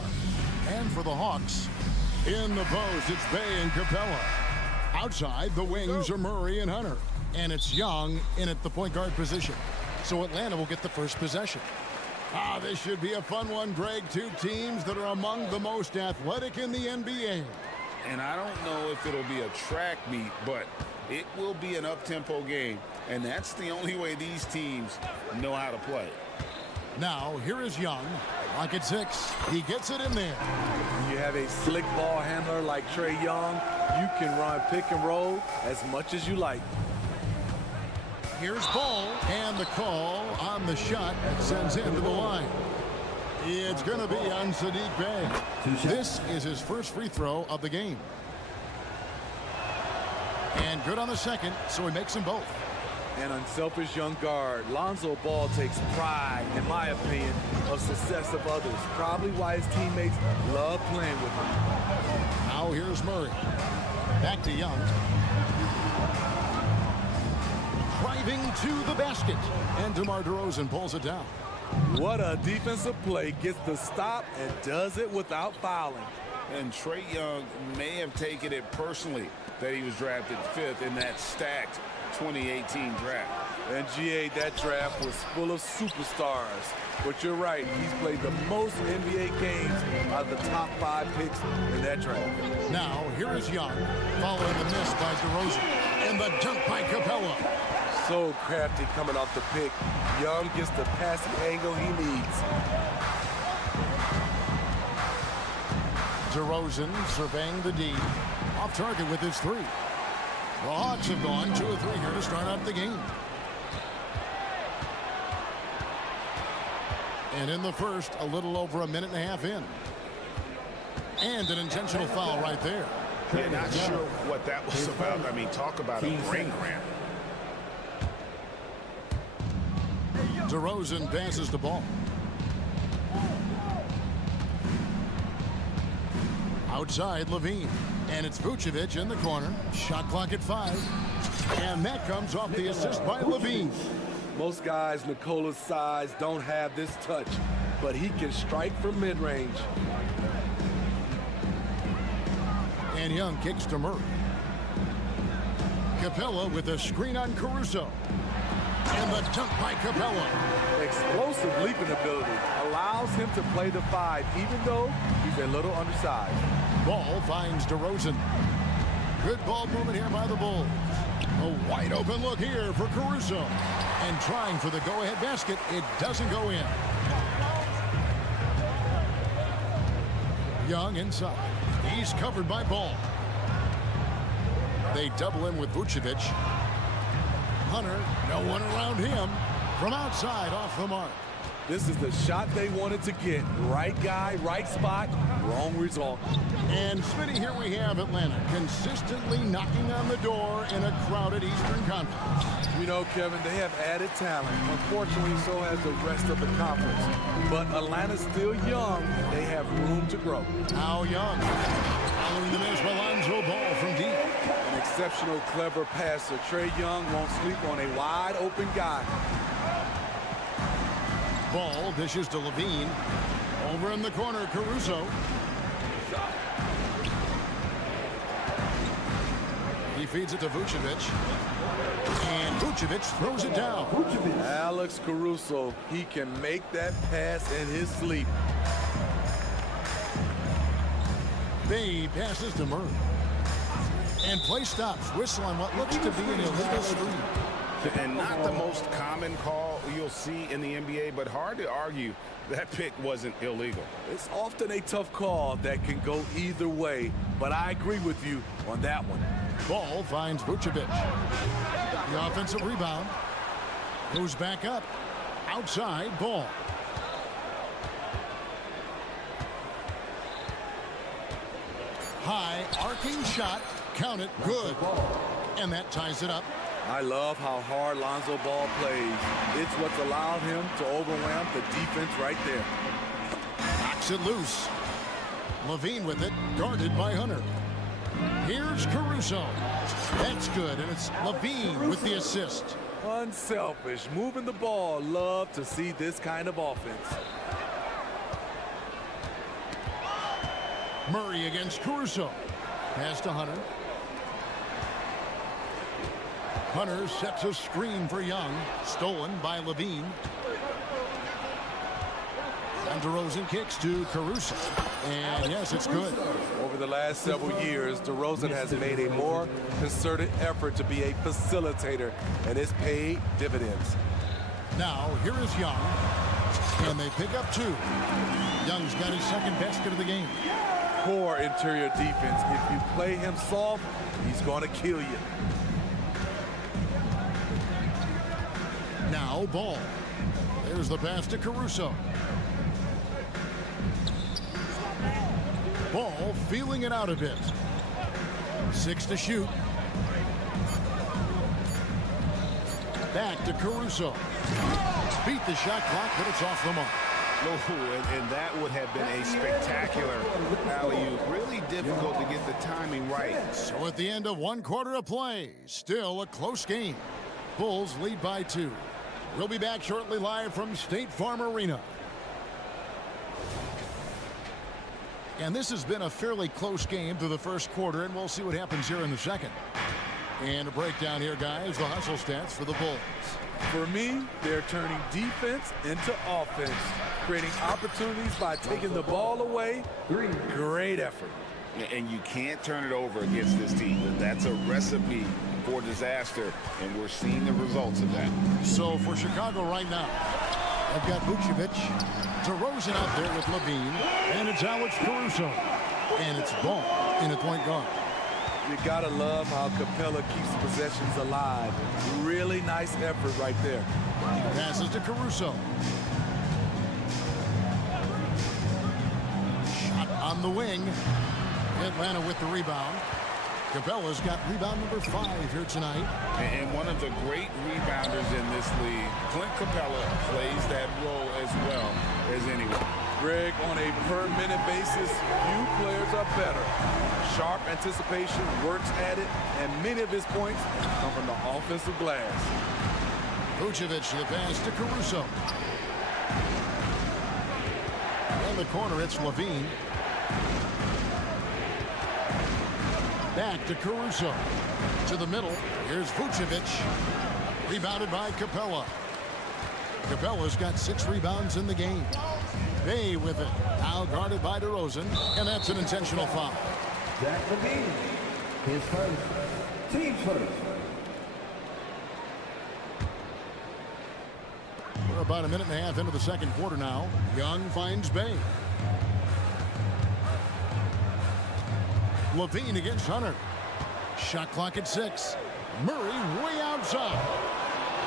guard. And for the Hawks, in the post, it's Bay and Capella. Outside, the wings are Murray and Hunter. And it's Young in at the point guard position. So Atlanta will get the first possession. This should be a fun one, Greg. Two teams that are among the most athletic in the NBA. And I don't know if it'll be a track meet, but it will be an up-tempo game. And that's the only way these teams know how to play. Now, here is Young. Lock at 6. He gets it in there. When you have a slick ball handler like Trae Young, you can run pick and roll as much as you like. Here's Ball, and the call on the shot that sends him to the line. It's going to be on Saddiq Bey. This is his first free throw of the game. And good on the second, so he makes them both. An unselfish young guard. Lonzo Ball takes pride, in my opinion, of success of others. Probably why his teammates love playing with him. Now here's Murray. Back to Young. Driving to the basket. And DeMar DeRozan pulls it down. What a defensive play. Gets the stop and does it without fouling. And Trae Young may have taken it personally that he was drafted 5th in that stacked 2018 draft. And GA, that draft was full of superstars. But you're right, he's played the most NBA games out of the top 5 picks in that draft. Now, here is Young, following the miss by DeRozan. And the dunk by Capella. So crafty coming off the pick. Young gets the passing angle he needs. DeRozan surveying the D. Off target with his 3. The Hawks have gone 2 of 3 here to start out the game. And in the first, a little over a minute and a half in. And an intentional foul right there. Yeah, not sure what that was about. I mean, talk about a brain cramp. DeRozan passes the ball. Outside, Levine. And it's Vucevic in the corner. Shot clock at 5. And that comes off the assist by Levine. Most guys Nicola's size don't have this touch, but he can strike from mid-range. And Young kicks to Murray. Capella with a screen on Caruso. And the dunk by Capella. Explosive leaping ability allows him to play the 5, even though he's a little undersized. Ball finds DeRozan. Good ball movement here by the Bulls. A wide open look here for Caruso. And trying for the go-ahead basket. It doesn't go in. Young inside. He's covered by Ball. They double him with Vucevic. Hunter, no one around him. From outside, off the mark. This is the shot they wanted to get. Right guy, right spot, wrong result. And Smitty, here we have Atlanta consistently knocking on the door in a crowded Eastern Conference. You know, Kevin, they have added talent. Unfortunately, so has the rest of the conference. But Atlanta's still young. They have room to grow. Now Young. Following the miss by Lonzo Ball from deep. An exceptional, clever passer. Trae Young won't sleep on a wide open guy. Ball dishes to Levine. Over in the corner, Caruso. He feeds it to Vucevic. And Vucevic throws it down. Alex Caruso, he can make that pass in his sleep. Bay passes to Murray. And play stops. Whistle on what looks to be an illegal screen. And not the most common call you'll see in the NBA, but hard to argue that pick wasn't illegal. It's often a tough call that can go either way, but I agree with you on that one. Ball finds Vucevic. The offensive rebound. Goes back up. Outside, Ball. High, arcing shot. Count it. Good. And that ties it up. I love how hard Lonzo Ball plays. It's what's allowed him to overwhelm the defense right there. Knocks it loose. Levine with it, guarded by Hunter. Here's Caruso. That's good, and it's Levine with the assist. Unselfish, moving the ball. Love to see this kind of offense. Murray against Caruso. Pass to Hunter. Hunter sets a screen for Young. Stolen by Levine. And DeRozan kicks to Caruso. And yes, it's good. Over the last several years, DeRozan has made a more concerted effort to be a facilitator, and it's paid dividends. Now, here is Young. And they pick up 2. Young's got his second basket of the game. Poor interior defense. If you play him soft, he's going to kill you. Now, Ball. There's the pass to Caruso. Ball feeling it out a bit. 6 to shoot. Back to Caruso. Beat the shot clock, but it's off the mark. Oh, and that would have been a spectacular alley-oop. Really difficult to get the timing right. So at the end of 1 quarter of play, still a close game. Bulls lead by 2. We'll be back shortly live from State Farm Arena. And this has been a fairly close game through the first quarter, and we'll see what happens here in the second. And a breakdown here, guys, the hustle stats for the Bulls. For me, they're turning defense into offense, creating opportunities by taking the ball away. Great effort. And you can't turn it over against this team. That's a recipe for disaster, and we're seeing the results of that. So for Chicago right now, I've got Vucevic, DeRozan out there with Levine, and it's Alex Caruso. And it's Ball in at point guard. You gotta love how Capella keeps possessions alive. Really nice effort right there. Passes to Caruso. Shot on the wing. Atlanta with the rebound. Capella's got rebound number 5 here tonight. And one of the great rebounders in this league, Clint Capella, plays that role as well as anyone. Greg, on a per-minute basis, few players are better. Sharp anticipation, works at it, and many of his points come from the offensive glass. Vucevic to the pass to Caruso. In the corner, it's Levine. Back to Caruso. To the middle. Here's Vucevic. Rebounded by Capella. Capella's got 6 rebounds in the game. Bay with it. Now guarded by DeRozan. And that's an intentional foul. Zach Levine. His first. Team first. We're about a minute and a half into the second quarter now. Young finds Bay. Levine against Hunter. Shot clock at 6. Murray way outside.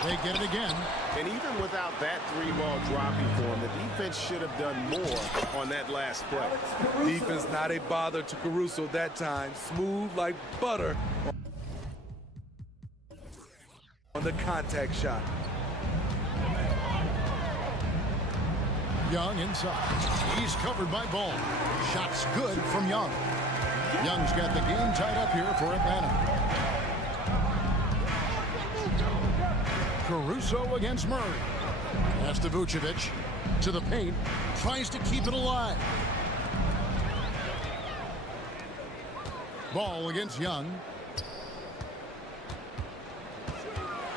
They get it again. And even without that 3-ball dropping for him, the defense should have done more on that last play. Defense not a bother to Caruso that time. Smooth like butter on the contact shot. Young inside. He's covered by Ball. Shot's good from Young. Young's got the game tied up here for Atlanta. Caruso against Murray. Pass to Vucevic. To the paint. Tries to keep it alive. Ball against Young.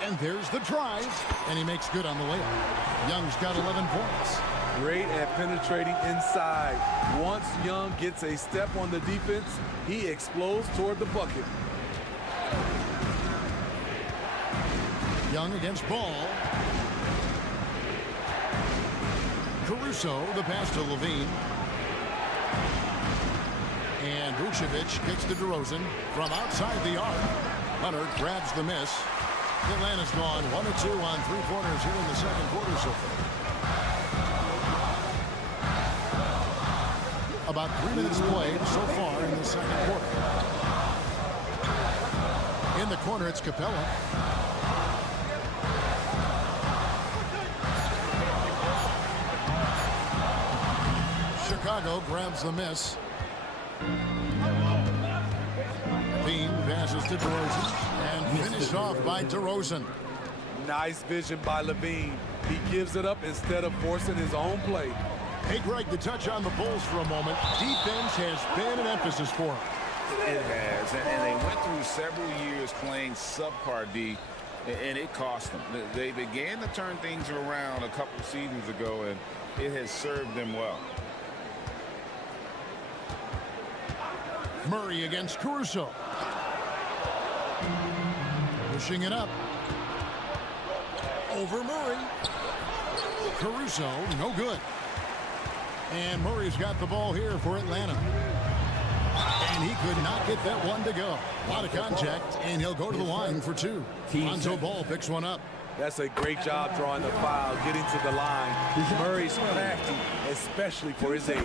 And there's the drive. And he makes good on the layup. Young's got 11 points. Great at penetrating inside. Once Young gets a step on the defense, he explodes toward the bucket. Young against Ball. Caruso, the pass to Levine. And Vucevic kicks to DeRozan from outside the arc. Hunter grabs the miss. Atlanta's gone 1 of 2 on 3-pointers here in the second quarter so far. About 3 minutes played so far in the second quarter. In the corner, it's Capella. Chicago grabs the miss. Bean passes to DeRozan and finished off by DeRozan. Nice vision by Levine. He gives it up instead of forcing his own play. Hey, Greg, to touch on the Bulls for a moment, defense has been an emphasis for them. It has, and they went through several years playing subpar D, and it cost them. They began to turn things around a couple seasons ago, and it has served them well. Murray against Caruso. Pushing it up. Over Murray. Caruso, no good. And Murray's got the ball here for Atlanta. And he could not get that one to go. A lot of contact, and he'll go to the line for two. Lonzo Ball picks one up. That's a great job drawing the foul, getting to the line. Murray's crafty, especially for his age.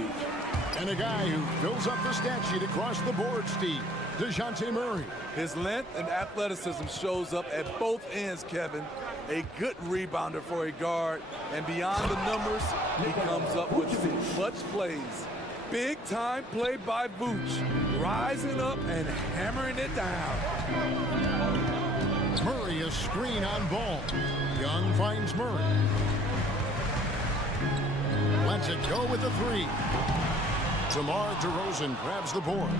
And a guy who fills up the stat sheet across the board, Steve. DeJounte Murray. His length and athleticism shows up at both ends, Kevin. A good rebounder for a guard. And beyond the numbers, he comes up with some clutch plays. Big time play by Vooch. Rising up and hammering it down. Murray a screen on Ball. Young finds Murray. Lets it go with the three. DeMar DeRozan grabs the board.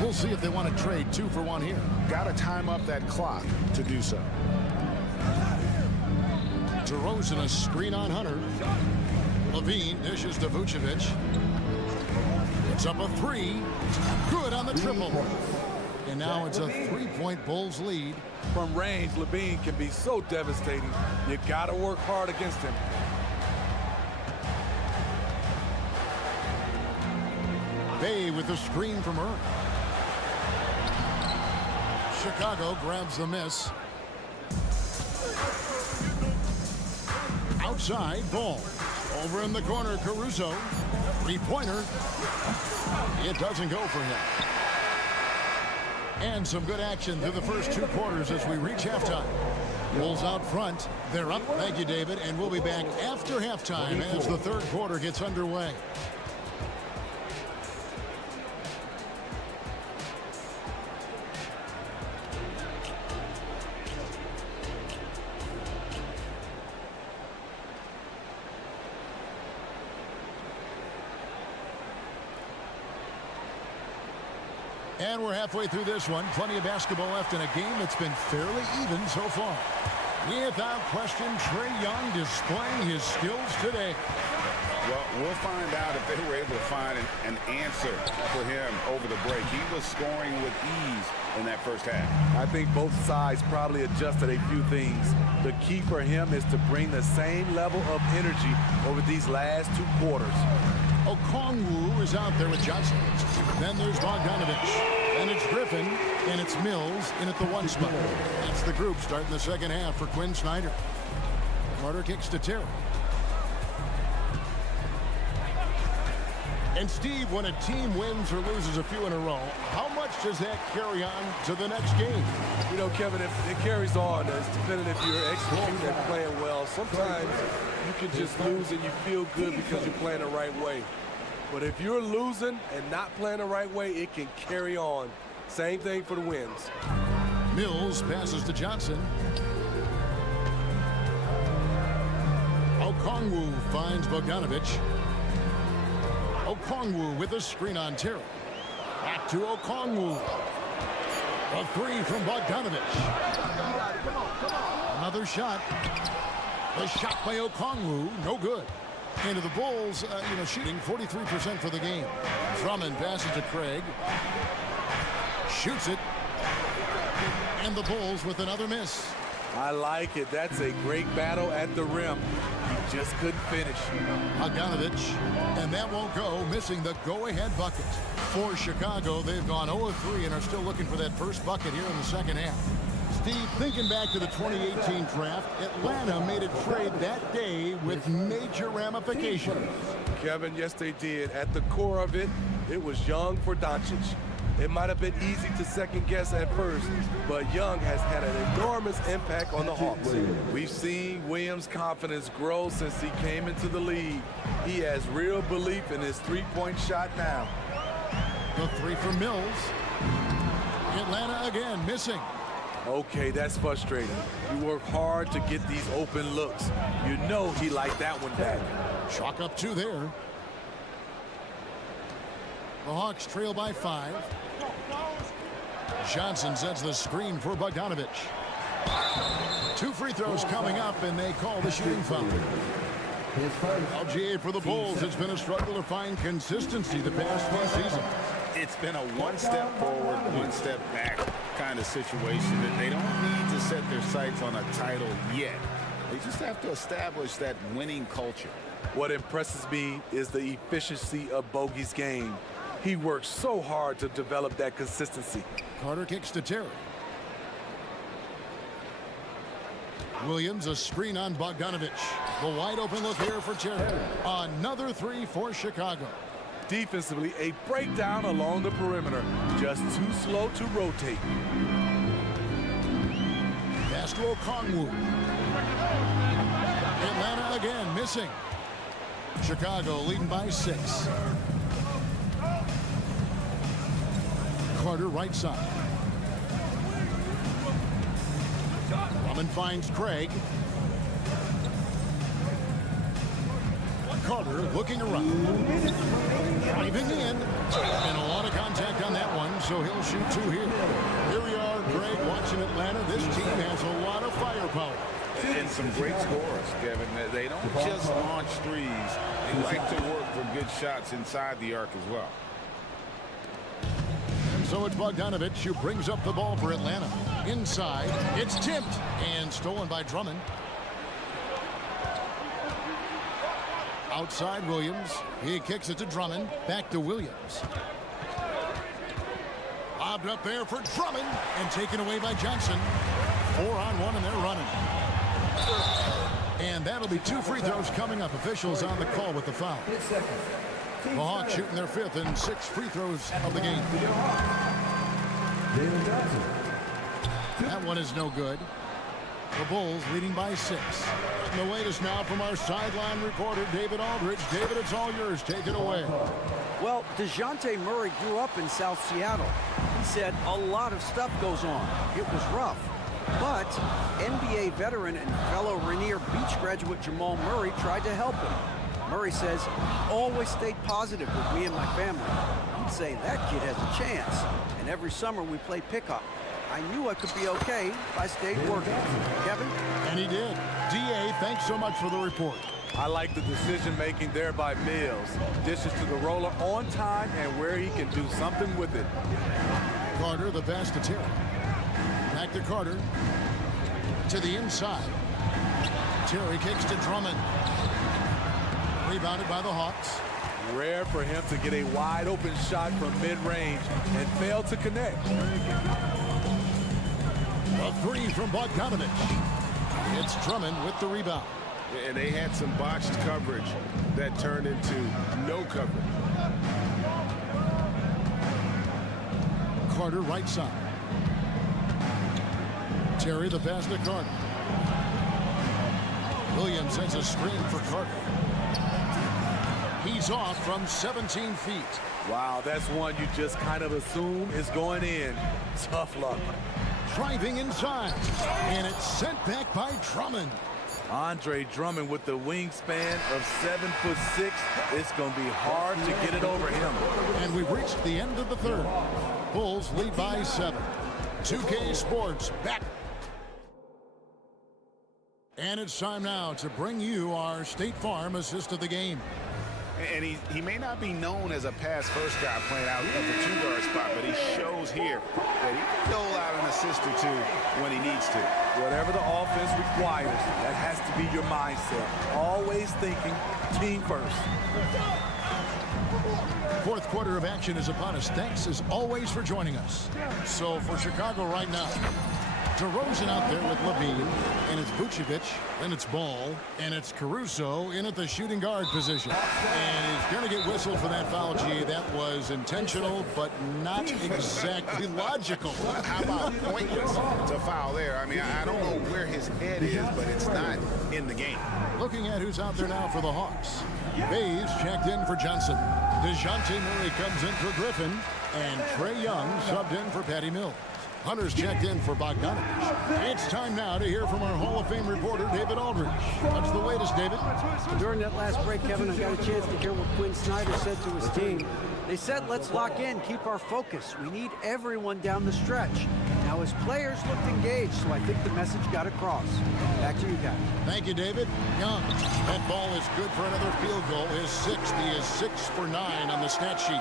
We'll see if they want to trade 2 for 1 here. Got to time up that clock to do so. DeRozan a screen on Hunter. Levine dishes to Vucevic. It's up a 3. Good on the triple. And now it's a 3-point Bulls lead. From range, Levine can be so devastating. You got to work hard against him. Bay with the screen from Murray. Chicago grabs the miss. Outside, Ball. Over in the corner, Caruso. 3-pointer. It doesn't go for him. And some good action through the first 2 quarters as we reach halftime. Bulls out front. They're up. Thank you, David. And we'll be back after halftime as the 3rd quarter gets underway. And we're halfway through this one. Plenty of basketball left in a game that's been fairly even so far. Without question, Trae Young displaying his skills today. Well, we'll find out if they were able to find an answer for him over the break. He was scoring with ease in that first half. I think both sides probably adjusted a few things. The key for him is to bring the same level of energy over these last 2 quarters. Okongwu is out there with Johnson. Then there's Bogdanovich. And it's Griffin. And it's Mills in at the 1 spot. That's the group starting the second half for Quinn Snyder. Carter kicks to Terry. And Steve, when a team wins or loses a few in a row, how much does that carry on to the next game? You know, Kevin, it carries on. It's depending if you're executing and playing well. Sometimes you can just lose and you feel good because you're playing the right way. But if you're losing and not playing the right way, it can carry on. Same thing for the wins. Mills passes to Johnson. Okongwu finds Bogdanovich. Okongwu with a screen on Terry. Back to Okongwu. A 3 from Bogdanovich. Another shot. The shot by Okongwu, no good. Into the Bulls, shooting 43% for the game. Drummond passes to Craig. Shoots it. And the Bulls with another miss. I like it. That's a great battle at the rim. He just couldn't finish. Bogdanovich, and that won't go, missing the go-ahead bucket. For Chicago, they've gone 0-3 and are still looking for that first bucket here in the second half. Steve, thinking back to the 2018 draft, Atlanta made a trade that day with major ramifications. Kevin, yes, they did. At the core of it, it was Young for Doncic. It might have been easy to second guess at first, but Young has had an enormous impact on the Hawks. We've seen Williams' confidence grow since he came into the league. He has real belief in his 3-point shot now. The 3 from Mills. Atlanta again missing. Okay, that's frustrating. You work hard to get these open looks. You know he liked that one back. Chalk up 2 there. The Hawks trail by 5. Johnson sets the screen for Bogdanovic. 2 free throws coming up, and they call the shooting foul. LGA for the Bulls. It's been a struggle to find consistency the past few seasons. It's been a one step forward, one step back kind of situation that they don't need to set their sights on a title yet. They just have to establish that winning culture. What impresses me is the efficiency of Bogey's game. He works so hard to develop that consistency. Carter kicks to Terry. Williams, a screen on Bogdanovic. The wide open look here for Terry. Another 3 for Chicago. Defensively, a breakdown along the perimeter. Just too slow to rotate. Pass to Okongwu. Atlanta again missing. Chicago leading by 6. Carter right side. Drummond finds Craig. Carter looking around. Driving in. And a lot of contact on that one, so he'll shoot 2 here. Here we are, Craig, watching Atlanta. This team has a lot of firepower. And some great scores, Kevin. They don't just launch threes. They like to work for good shots inside the arc as well. And so it's Bogdanovic who brings up the ball for Atlanta. Inside, it's tipped and stolen by Drummond. Outside Williams. He kicks it to Drummond. Back to Williams. Lobbed up there for Drummond and taken away by Johnson. 4-on-1 and they're running. And that'll be 2 free throws coming up. Officials on the call with the foul. The Hawks shooting their 5th and 6th free throws of the game. That one is no good. The Bulls leading by 6. And the latest now from our sideline reporter, David Aldridge. David, it's all yours. Take it away. Well, DeJounte Murray grew up in South Seattle. He said a lot of stuff goes on. It was rough. But NBA veteran and fellow Rainier Beach graduate Jamal Murray tried to help him. Murray says, always stayed positive with me and my family. He'd say, that kid has a chance. And every summer we play pickup. I knew I could be okay if I stayed working. Kevin? And he did. DA, thanks so much for the report. I like the decision-making there by Mills. Dishes to the roller on time and where he can do something with it. Carter, the pass to Terry. Back to Carter. To the inside. Terry kicks to Drummond. Rebounded by the Hawks. Rare for him to get a wide-open shot from mid-range and fail to connect. A 3 from Bogdanovic. It's Drummond with the rebound. And they had some botched coverage that turned into no coverage. Carter right side. Terry the pass to Carter. Williams sends a screen for Carter. He's off from 17 feet. Wow, that's one you just kind of assume is going in. Tough luck. Driving inside. And it's sent back by Drummond. Andre Drummond with the wingspan of 7'6". It's going to be hard to get it over him. And we've reached the end of the 3rd. Bulls lead by 7. 2K Sports back. And it's time now to bring you our State Farm assist of the game. And he may not be known as a pass-first guy playing out of the 2-guard spot, but he shows here that he can dole out an assist or 2 when he needs to. Whatever the offense requires, that has to be your mindset. Always thinking team first. 4th quarter of action is upon us. Thanks as always for joining us. So for Chicago right now, DeRozan out there with Levine, and it's Vucevic, then it's Ball, and it's Caruso in at the shooting guard position. And he's going to get whistled for that foul, G. That was intentional, but not exactly logical. How about pointless to foul there? I mean, I don't know where his head is, but it's not in the game. Looking at who's out there now for the Hawks. Bays checked in for Johnson. DeJounte Murray comes in for Griffin, and Trae Young subbed in for Patty Mills. Hunter's checked in for Bogdanovich. It's time now to hear from our Hall of Fame reporter, David Aldridge. What's the latest, David? During that last break, Kevin, I got a chance to hear what Quinn Snyder said to his team. They said, let's lock in, keep our focus. We need everyone down the stretch. Now, his players looked engaged, so I think the message got across. Back to you guys. Thank you, David. Young, that ball is good for another field goal. His sixth. He is 6 for 9 on the stat sheet.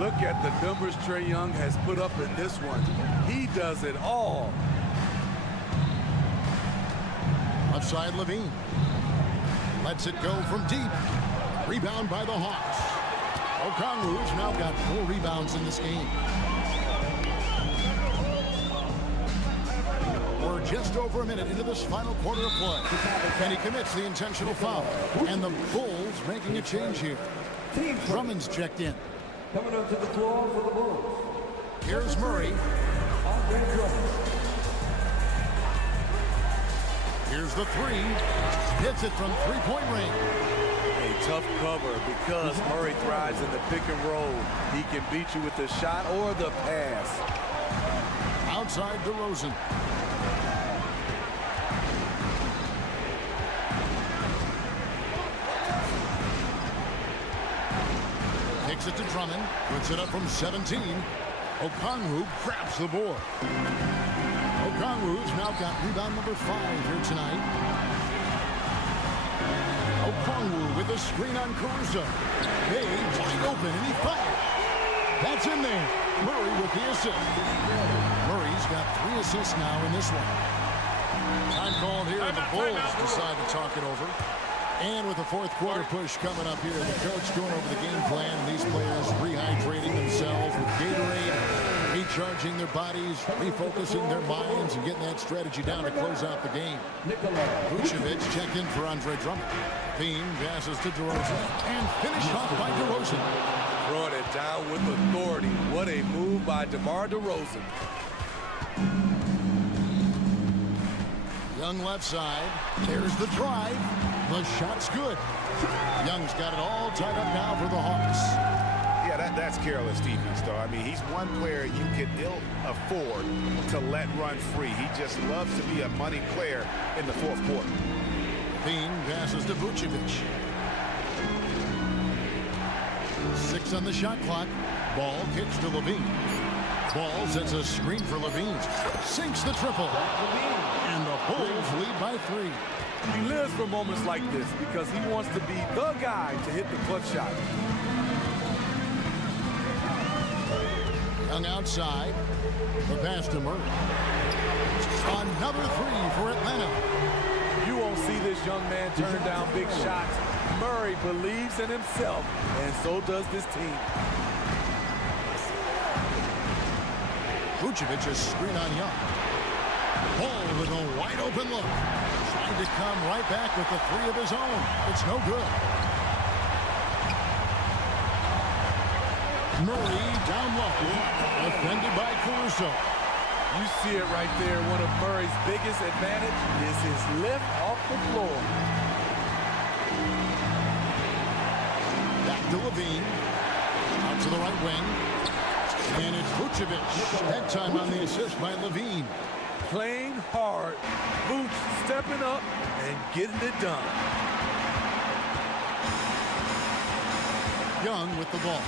Look at the numbers Trae Young has put up in this one. He does it all. Left side, Levine. Lets it go from deep. Rebound by the Hawks. Okongwu's now got 4 rebounds in this game. We're just over a minute into this final quarter of play. And he commits the intentional foul. And the Bulls making a change here. Drummond's checked in. Coming onto the floor for the Bulls. Here's Murray. Here's the 3. Hits it from three-point range. A tough cover because Murray thrives in the pick and roll. He can beat you with the shot or the pass. Outside DeRozan. Takes it to Drummond. Puts it up from 17. Okongwu grabs the board. Okongwu's now got rebound number 5 here tonight. Okongwu with a screen on Caruso. Hey, wide open, and he fired. That's in there. Murray with the assist. Murray's got 3 assists now in this one. Time called here, and the Bulls decide to talk it over. And with the fourth quarter push coming up here, the coach going over the game plan, and these players rehydrating themselves with Gatorade, recharging their bodies, refocusing their minds, and getting that strategy down to close out the game. Vucevic checked in for Andre Drummond. Bean passes to DeRozan, and finished off by DeRozan. Throwing it down with authority. What a move by DeMar DeRozan. Young left side. There's the drive. The shot's good. Young's got it all tied up now for the Hawks. Yeah, that's careless defense, though. I mean, he's one player you can ill afford to let run free. He just loves to be a money player in the fourth quarter. Bean passes to Vucevic. 6 on the shot clock. Ball kicks to Levine. Ball sets a screen for Levine. Sinks the triple. And the Bulls lead by 3. He lives for moments like this because he wants to be the guy to hit the clutch shot. Young outside. The pass to Murray. Another 3 for Atlanta. You won't see this young man turn down big shots. Murray believes in himself, and so does this team. Vucevic is screen on Young. Ball with a wide open look. Trying to come right back with the 3 of his own. It's no good. Murray down low. Defended by Caruso. You see it right there. One of Murray's biggest advantage is his lift off the floor. Back to Levine. Out to the right wing. And it's Vucevic. That time on the assist by Levine. Playing hard. Vooch stepping up and getting it done. Young with the ball.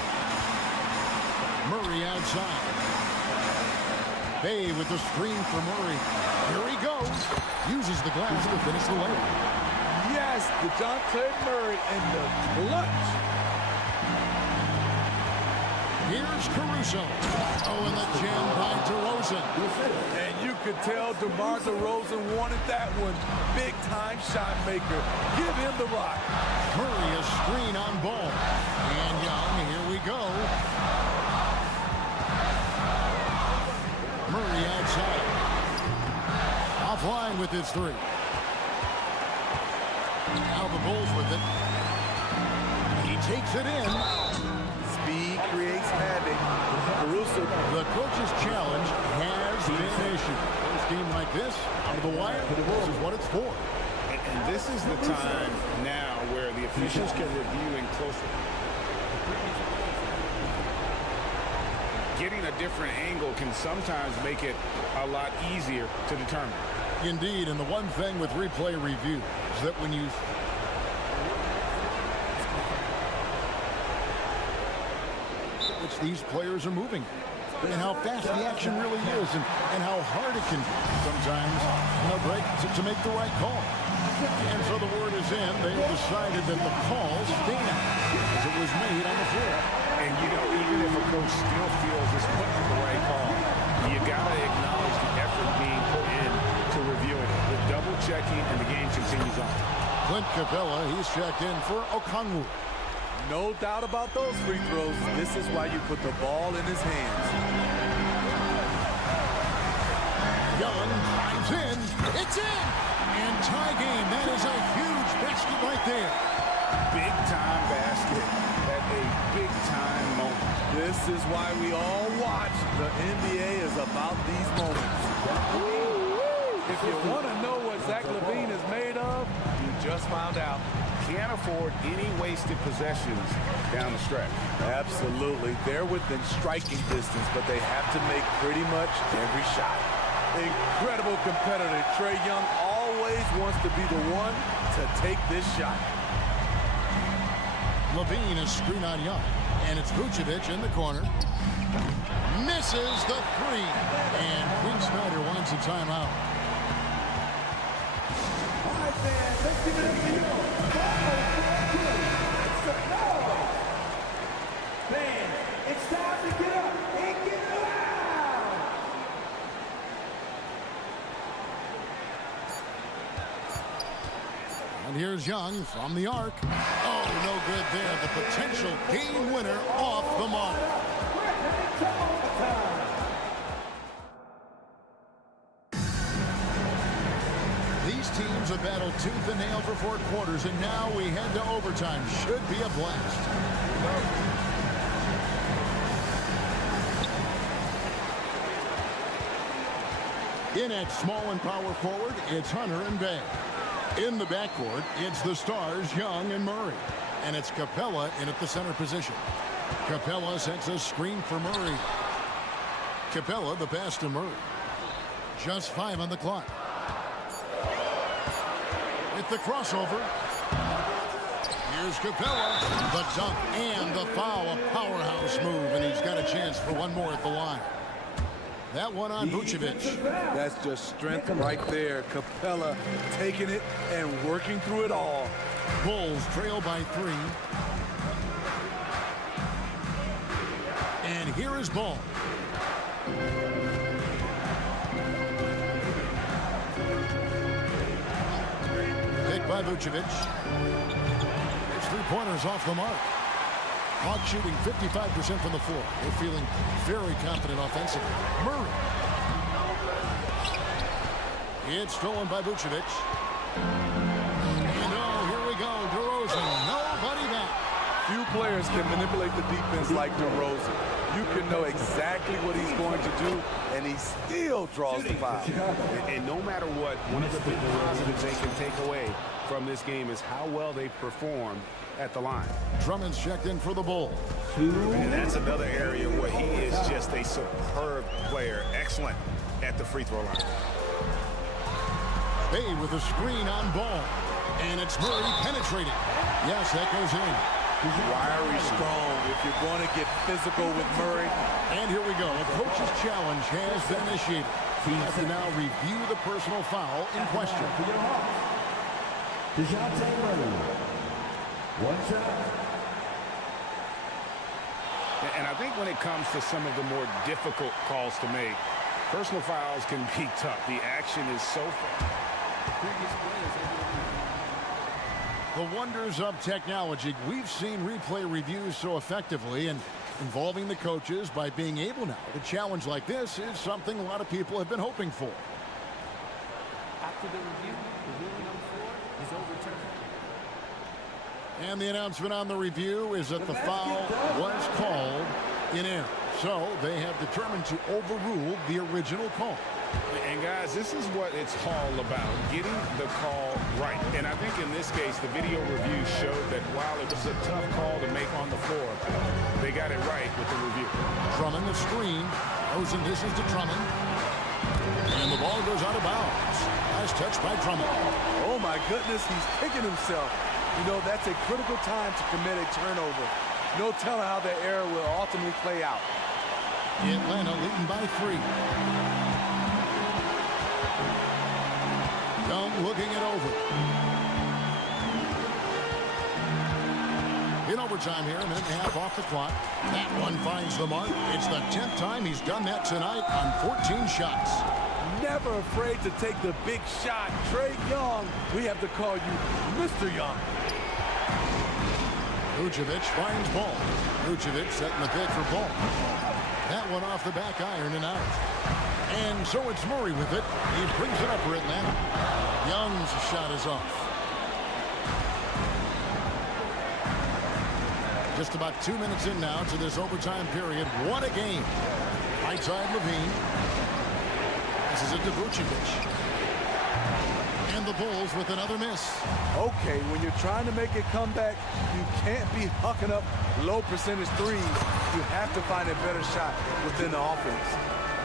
Murray outside. Bay with the screen for Murray. Here he goes. Uses the glass to finish the layup. Yes, DeJounte Murray in the clutch. Here's Caruso. Oh, and the jam by DeRozan. And you could tell DeMar DeRozan wanted that one. Big-time shot maker. Give him the rock. Murray a screen on ball. And Young, here we go. Murray outside. Offline with his 3. Now the Bulls with it. He takes it in. Speed creates magic. Caruso. The coach's challenge has been issued. First game like this, out of the wire, this is what it's for. And this is the time now where the officials can review in closer. getting a different angle can sometimes make it a lot easier to determine. Indeed, and the one thing with replay review is that when you which these players are moving and how fast the action really is and how hard it can sometimes break to make the right call. And so the word is in. They decided that the call stand as it was made on the floor. And, even if a coach still feels it's putting the right call, you got to acknowledge the effort being put in to reviewing it. The double checking, and the game continues on. Clint Capella, he's checked in for Okongwu. No doubt about those free throws. This is why you put the ball in his hands. Young drives in. It's in! And tie game. That is a huge basket right there. Big time basket at a big time moment. This is why we all watch. The NBA is about these moments. If you want to know what Zach LaVine is made of, you just found out. Can't afford any wasted possessions down the stretch. Absolutely. They're within striking distance, but they have to make pretty much every shot. Incredible competitor. Trae Young always wants to be the one to take this shot. LaVine is screwed on Young, and it's Vucevic in the corner. Misses the three, and Quinn Snyder wants a timeout. All right, fans, let's give it up to you. Fans, it's time to get up and get loud. And here's Young from the arc. Oh, no good there. The potential game winner off the mark. These teams have battled tooth and nail for 4 quarters, and now we head to overtime. Should be a blast. In at small and power forward, it's Hunter and Bay. In the backcourt, it's the stars, Young and Murray. And it's Capella in at the center position. Capella sets a screen for Murray. Capella the pass to Murray. Just 5 on the clock. With the crossover. Here's Capella. The dunk and the foul. A powerhouse move, and he's got a chance for one more at the line. That one on Vucevic. That's just strength right there. Capella taking it and working through it all. Bulls trail by 3. And here is Ball. Picked by Vucevic. It's 3-pointers off the mark. Hawks shooting 55% from the floor. They're feeling very confident offensively. Murray. It's stolen by Vucevic. And oh, here we go. DeRozan. Nobody back. Few players can manipulate the defense like DeRozan. You can know exactly what he's going to do, and he still draws the foul. And no matter what, one of the big positives they can take away from this game is how well they perform at the line. Drummond's checked in for the Bulls. And that's another area where he is just a superb player. Excellent at the free throw line. Bay with a screen on Ball. And it's Murray penetrating. Yes, that goes in. Wiry, strong. If you're going to get physical with Murray. And here we go. A coach's challenge has been initiated. He has to now review the personal foul in question. One shot. And I think when it comes to some of the more difficult calls to make, personal fouls can be tough. The action is so fast. The wonders of technology. We've seen replay reviews so effectively, and involving the coaches by being able now to challenge like this is something a lot of people have been hoping for. After the review, the ruling on the floor is overturned. And the announcement on the review is that the foul was called in error. So they have determined to overrule the original call. And guys, this is what it's all about, getting the call right. And I think in this case, the video review showed that while it was a tough call to make on the floor, they got it right with the review. Drummond the screen. Rosen dishes to Drummond. And the ball goes out of bounds. Nice touch by Drummond. Oh, my goodness, he's kicking himself. You know, that's a critical time to commit a turnover. No telling how that error will ultimately play out. Atlanta leading by 3. Young looking it over. In overtime here, a minute and a half off the clock. That one finds the mark. It's the 10th time he's done that tonight on 14 shots. Never afraid to take the big shot. Trey Young, we have to call you Mr. Young. Vucevic finds Ball. Vucevic setting the pick for Ball. That one off the back iron and out. And so it's Murray with it. He brings it up for Atlanta. Young's shot is off. Just about 2 minutes in now to this overtime period. What a game. Right side Levine. This is it to Vucevic. And the Bulls with another miss. Okay, when you're trying to make a comeback, you can't be hucking up low percentage threes. You have to find a better shot within the offense.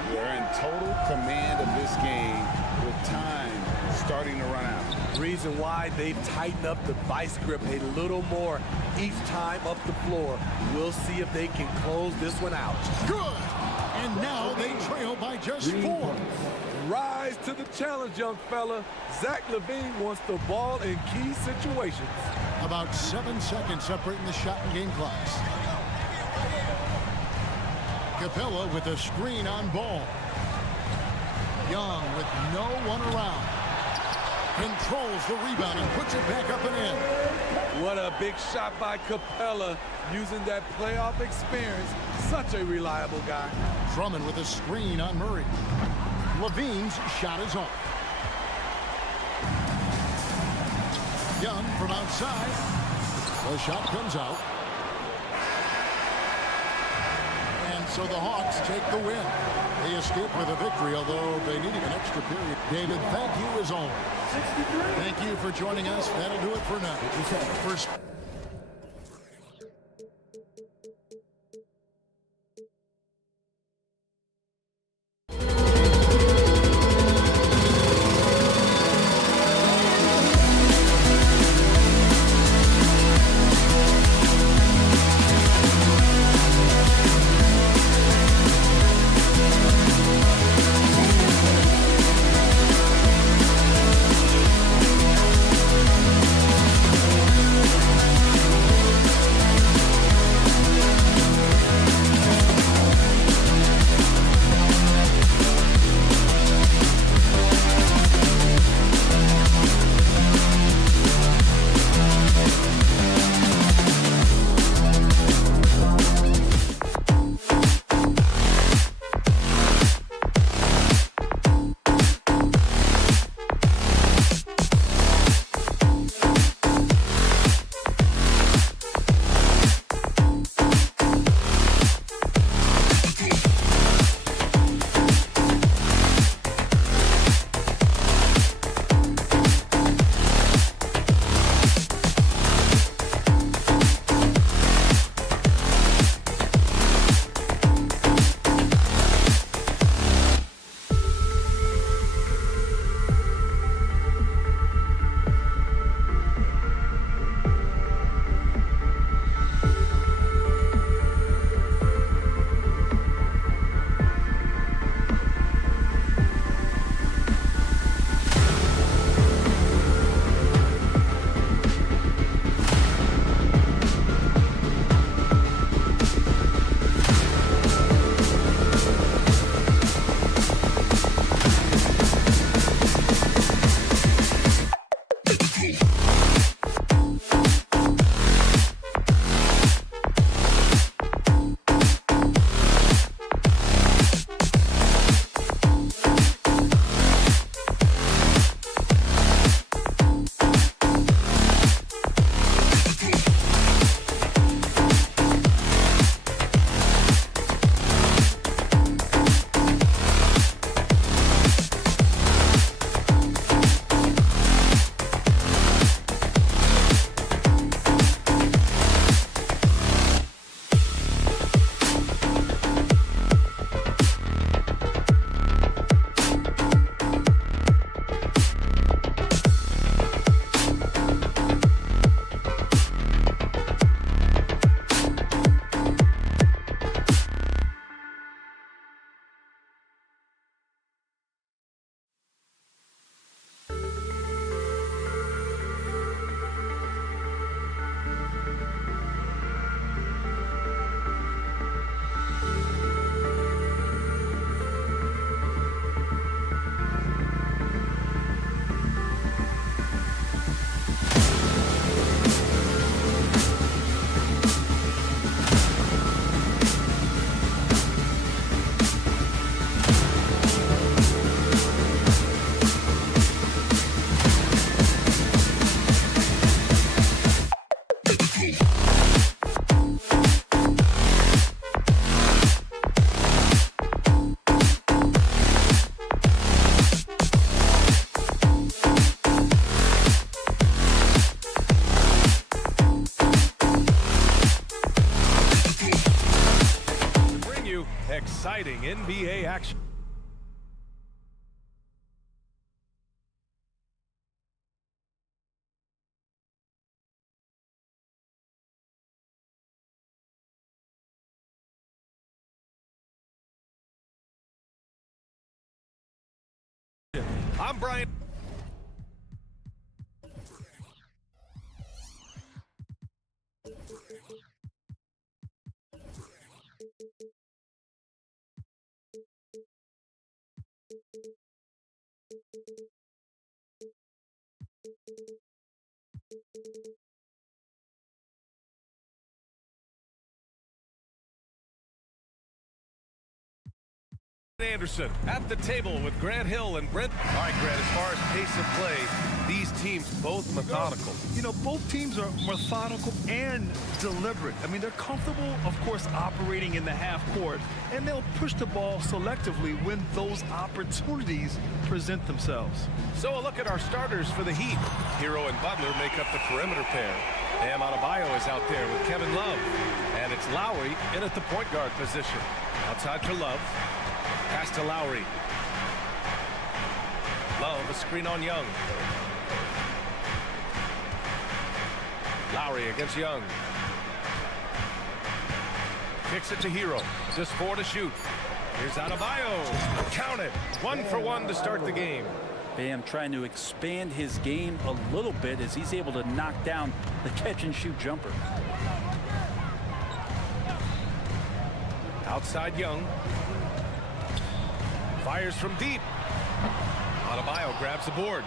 They're in total command of this game with time starting to run out. Reason why they've tightened up the vice grip a little more each time up the floor. We'll see if they can close this one out. Good. And now they trail by just 4. Rise to the challenge, young fella. Zach LaVine wants the ball in key situations. About 7 seconds separating the shot and game clocks. Capella with a screen on Ball. Young with no one around. Controls the rebound and puts it back up and in. What a big shot by Capella, using that playoff experience. Such a reliable guy. Drummond with a screen on Murray. Levine's shot is off. Young from outside. The shot comes out. And so the Hawks take the win. They escape with a victory, although they needed an extra period. David, thank you as always. Thank you for joining us. That'll do it for now. First. exciting NBA action. I'm Brian. Anderson at the table with Grant Hill and Brent. All right, Grant, as far as pace of play, these teams both methodical. You know, both teams are methodical and deliberate. I mean, they're comfortable, of course, operating in the half court, and they'll push the ball selectively when those opportunities present themselves. So a look at our starters for the Heat. Hero and Butler make up the perimeter pair. Bam Adebayo is out there with Kevin Love. And it's Lowry in at the point guard position. Outside for Love. Pass to Lowry. Love, a screen on Young. Lowry against Young. Kicks it to Hero. Just 4 to shoot. Here's Adebayo. Count it. 1 for 1 to start the game. Bam trying to expand his game a little bit as he's able to knock down the catch-and-shoot jumper. Outside Young. Fires from deep. Adebayo grabs the board.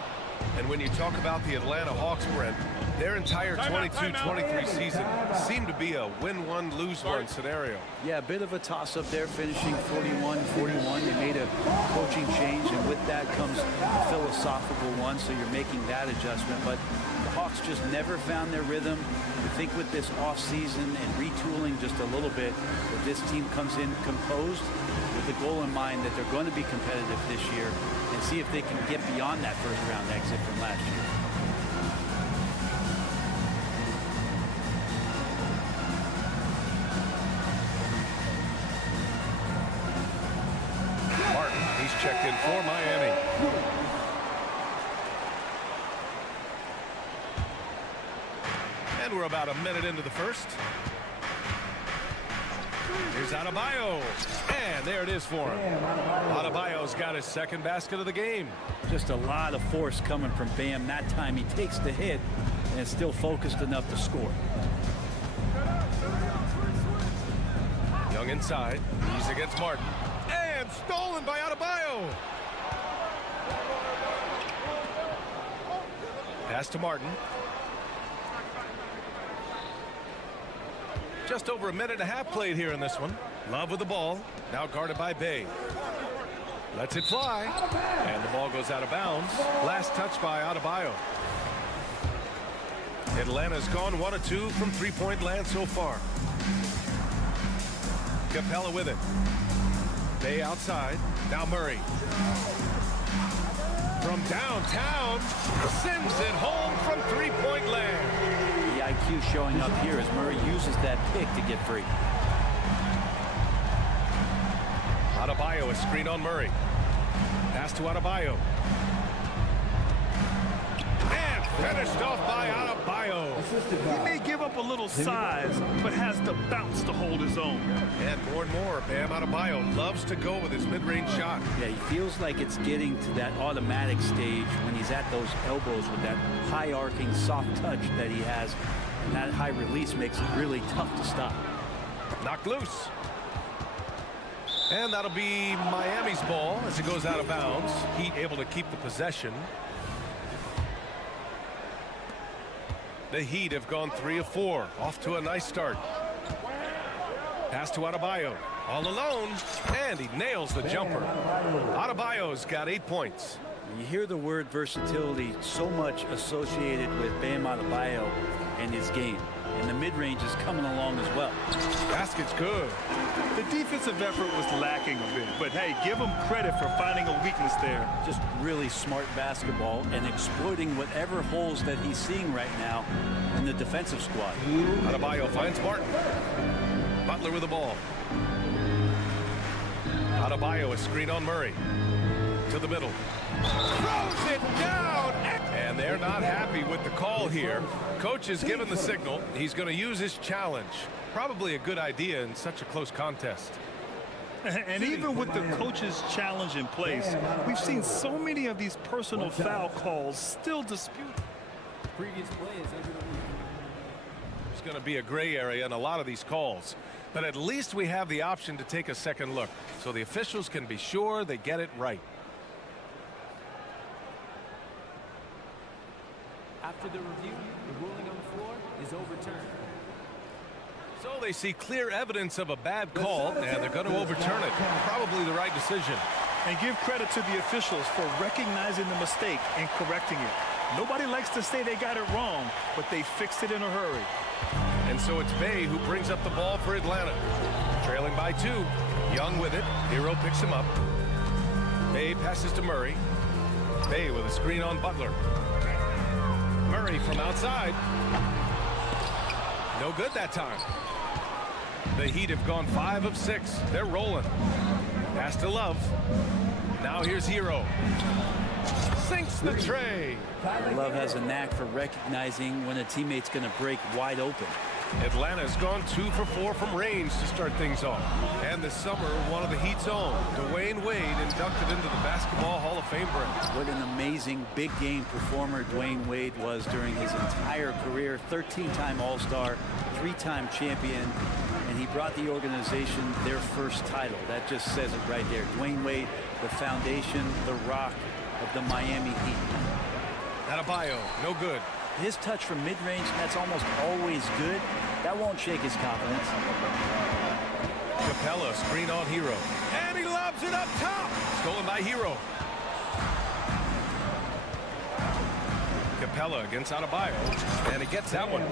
And when you talk about the Atlanta Hawks, Brent, their entire 22-23 season seemed to be a win-one, lose-one scenario. Yeah, a bit of a toss-up there, finishing 41-41. They made a coaching change, and with that comes a philosophical one, so you're making that adjustment. But the Hawks just never found their rhythm. I think with this offseason and retooling just a little bit, that this team comes in composed with the goal in mind that they're going to be competitive this year and see if they can get beyond that first-round exit from last year. Martin, he's checked in for Miami. And we're about a minute into the first. Here's Adebayo. And there it is for him. Adebayo's got his second basket of the game. Just a lot of force coming from Bam. That time he takes the hit and is still focused enough to score. Young inside. He's against Martin. And stolen by Adebayo. Pass to Martin. Just over a minute and a half played here in this one. Love with the ball. Now guarded by Bay. Lets it fly. And the ball goes out of bounds. Last touch by Adebayo. Atlanta's gone 1 of 2 from three-point land so far. Capella with it. Bay outside. Now Murray. From downtown. Sends it home from three-point land. The IQ showing up here as Murray uses that pick to get free. Adebayo, a screen on Murray. Pass to Adebayo. And finished off by Adebayo. He may give up a little size, but has the bounce to hold his own. And more, Bam Adebayo loves to go with his mid-range shot. Yeah, he feels like it's getting to that automatic stage when he's at those elbows with that high arcing soft touch that he has. And that high release makes it really tough to stop. Knocked loose. And that'll be Miami's ball as it goes out of bounds. Heat able to keep the possession. The Heat have gone 3 of 4. Off to a nice start. Pass to Adebayo. All alone. And he nails the jumper. Adebayo's got 8 points. You hear the word versatility so much associated with Bam Adebayo and his game. And the mid-range is coming along as well. Basket's good. The defensive effort was lacking a bit, but hey, give him credit for finding a weakness there. Just really smart basketball and exploiting whatever holes that he's seeing right now in the defensive squad. Adebayo finds Martin. Butler with the ball. Adebayo, a screen on Murray. To the middle. Throws it down. And they're not happy with the call here. Coach has given the signal. He's going to use his challenge. Probably a good idea in such a close contest. And even with the coach's challenge in place, we've seen so many of these personal foul calls still disputed. Previous play is under the roof. There's going to be a gray area in a lot of these calls. But at least we have the option to take a second look, so the officials can be sure they get it right. After the review, the ruling on the floor is overturned. So they see clear evidence of a bad call, and they're going to overturn it. Probably the right decision. And give credit to the officials for recognizing the mistake and correcting it. Nobody likes to say they got it wrong, but they fixed it in a hurry. And so it's Bay who brings up the ball for Atlanta. Trailing by 2. Young with it. Hero picks him up. Bay passes to Murray. Bay with a screen on Butler. Murray from outside. No good that time. The Heat have gone 5 of 6. They're rolling. Pass to Love. Now here's Hero. Sinks the tray. Love has a knack for recognizing when a teammate's going to break wide open. Atlanta's gone 2 for 4 from range to start things off. And this summer, one of the Heat's own, Dwayne Wade, inducted into the Basketball Hall of Fame break. What an amazing big game performer Dwayne Wade was during his entire career. 13-time All-Star, 3-time champion, and he brought the organization their first title. That just says it right there. Dwayne Wade, the foundation, the rock of the Miami Heat. Adebayo, no good. His touch from mid-range, that's almost always good. That won't shake his confidence. Capella, screen on Hero. And he lobs it up top. Stolen by Hero. Capella against Adebayo. And he gets that one.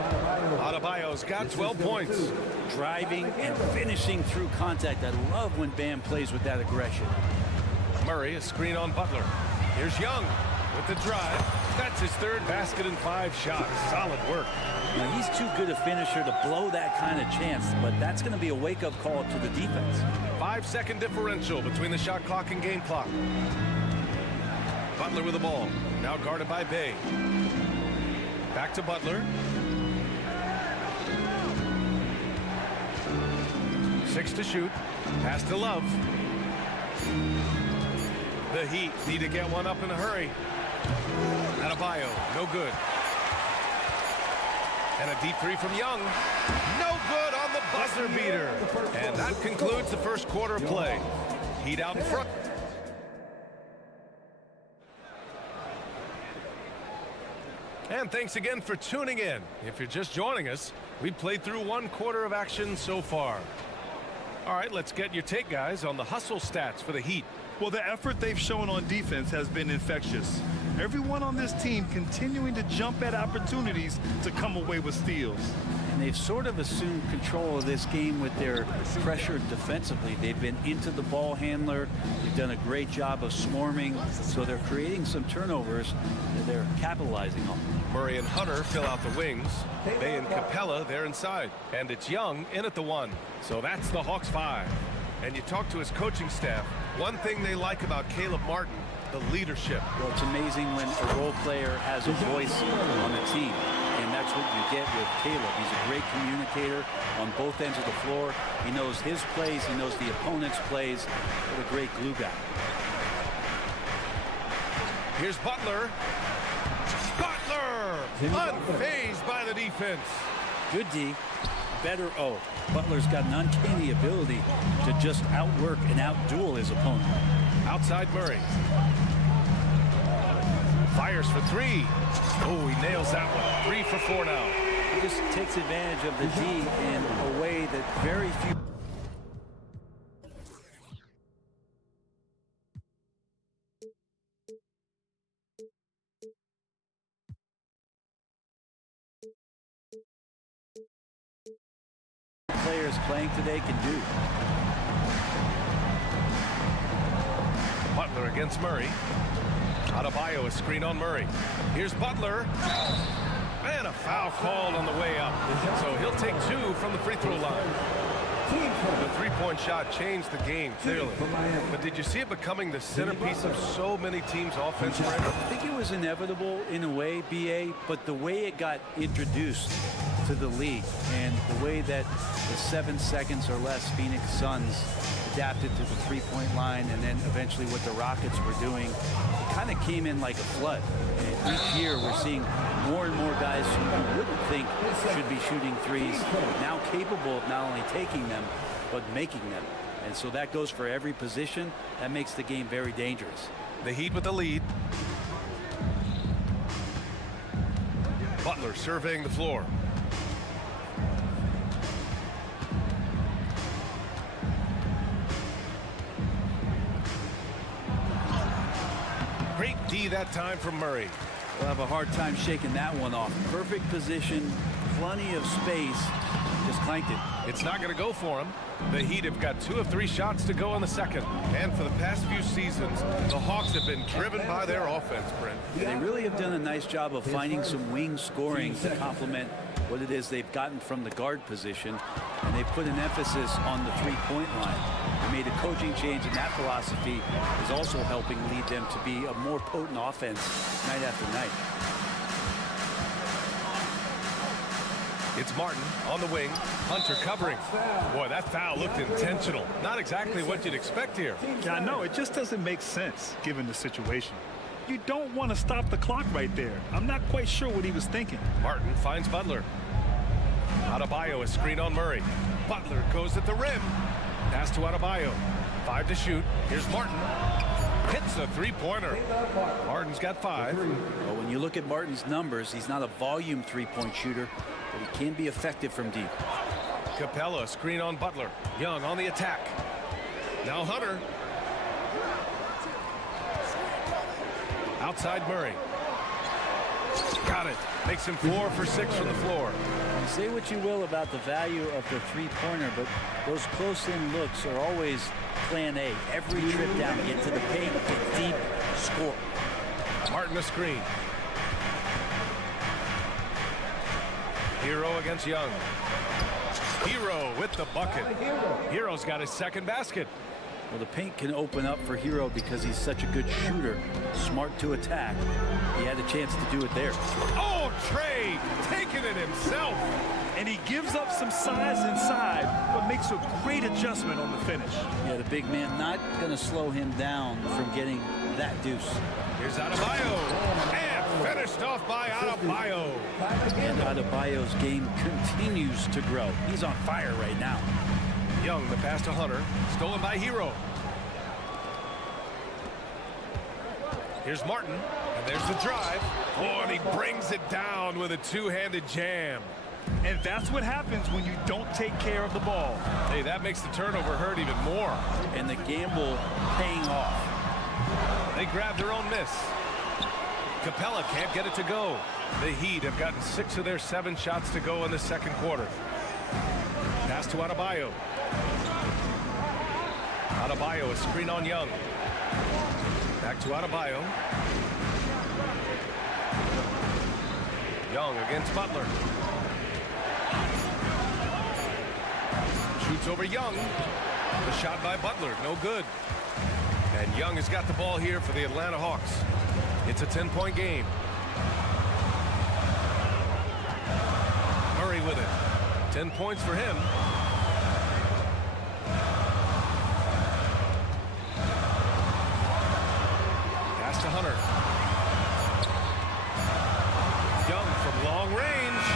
Adebayo's got 12 points. Driving and finishing through contact. I love when Bam plays with that aggression. Murray, a screen on Butler. Here's Young with the drive. That's his 3rd basket in 5 shots. Solid work. Now, he's too good a finisher to blow that kind of chance, but that's going to be a wake-up call to the defense. 5-second differential between the shot clock and game clock. Butler with the ball. Now guarded by Bay. Back to Butler. 6 to shoot. Pass to Love. The Heat need to get one up in a hurry. Adebayo, no good. And a deep 3 from Young. No good on the buzzer beater. And that concludes the first quarter of play. Heat out in front. And thanks again for tuning in. If you're just joining us, we played through 1 quarter of action so far. All right, let's get your take, guys, on the hustle stats for the Heat. Well, the effort they've shown on defense has been infectious. Everyone on this team continuing to jump at opportunities to come away with steals. And they've sort of assumed control of this game with their pressure defensively. They've been into the ball handler. They've done a great job of swarming. So they're creating some turnovers that they're capitalizing on. Murray and Hunter fill out the wings. Bay and Capella, they're inside. And it's Young in at the 1. So that's the Hawks 5. And you talk to his coaching staff. One thing they like about Caleb Martin, the leadership. Well, it's amazing when a role player has a voice on the team. And that's what you get with Caleb. He's a great communicator on both ends of the floor. He knows his plays. He knows the opponent's plays. What a great glue guy. Here's Butler. Butler! Unfazed by the defense. Good D. Better O. Butler's got an uncanny ability to just outwork and outduel his opponent. Outside Murray. Fires for 3. Oh, he nails that one. 3 for 4 now. He just takes advantage of the D in a way that very few players playing today can do. Butler against Murray. Adebayo, a screen on Murray. Here's Butler. And a foul called on the way up. So he'll take 2 from the free throw line. The three-point shot changed the game, clearly. But did you see it becoming the centerpiece of so many teams' offense, Brandon? I think it was inevitable in a way, BA, but the way it got introduced to the league and the way that the 7 seconds or less Phoenix Suns adapted to the three-point line and then eventually what the Rockets were doing, it kind of came in like a flood. And each year we're seeing more and more guys who you wouldn't think should be shooting threes now capable of not only taking them but making them. And so that goes for every position. That makes the game very dangerous. The Heat with the lead. Butler surveying the floor. Great D that time from Murray. We'll have a hard time shaking that one off. Perfect position, plenty of space, just clanked it. It's not going to go for him. The Heat have got 2 of 3 shots to go in the second. And for the past few seasons, the Hawks have been driven by their offense, Brent. They really have done a nice job of finding some wing scoring to complement what it is they've gotten from the guard position. And they put an emphasis on the three-point line. They made a coaching change, and that philosophy is also helping lead them to be a more potent offense night after night. It's Martin on the wing. Hunter covering. Boy, that foul looked intentional. Not exactly what you'd expect here. Yeah, no, it just doesn't make sense given the situation. You don't want to stop the clock right there. I'm not quite sure what he was thinking. Martin finds Butler. Adebayo, a screen on Murray. Butler goes at the rim. Pass to Adebayo. 5 to shoot. Here's Martin. Hits a three-pointer. Martin's got 5. Well, when you look at Martin's numbers, he's not a volume three-point shooter, but he can be effective from deep. Capella, screen on Butler. Young on the attack. Now Hunter. Outside Murray. Got it. Makes him 4 for 6 from the floor. Say what you will about the value of the three-pointer, but those close-in looks are always plan A. Every trip down, get to the paint, get deep, score. Martin a screen. Hero against Young. Hero with the bucket. Hero's got his second basket. Well, the paint can open up for Hero because he's such a good shooter, smart to attack. He had a chance to do it there. Oh, Trey taking it himself. And he gives up some size inside, but makes a great adjustment on the finish. Yeah, the big man not going to slow him down from getting that deuce. Here's Adebayo. And finished off by Adebayo. And Adebayo's game continues to grow. He's on fire right now. Young, the pass to Hunter. Stolen by Hero. Here's Martin. And there's the drive. Oh, and he brings it down with a two-handed jam. And that's what happens when you don't take care of the ball. Hey, that makes the turnover hurt even more. And the gamble paying off. They grab their own miss. Capella can't get it to go. The Heat have gotten 6 of their 7 shots to go in the second quarter. Pass to Adebayo. Adebayo, a screen on Young. Back to Adebayo. Young against Butler. Shoots over Young. The shot by Butler, no good. And Young has got the ball here for the Atlanta Hawks. It's a 10-point game. Murray with it. 10 points for him. Pass to Hunter. Young from long range.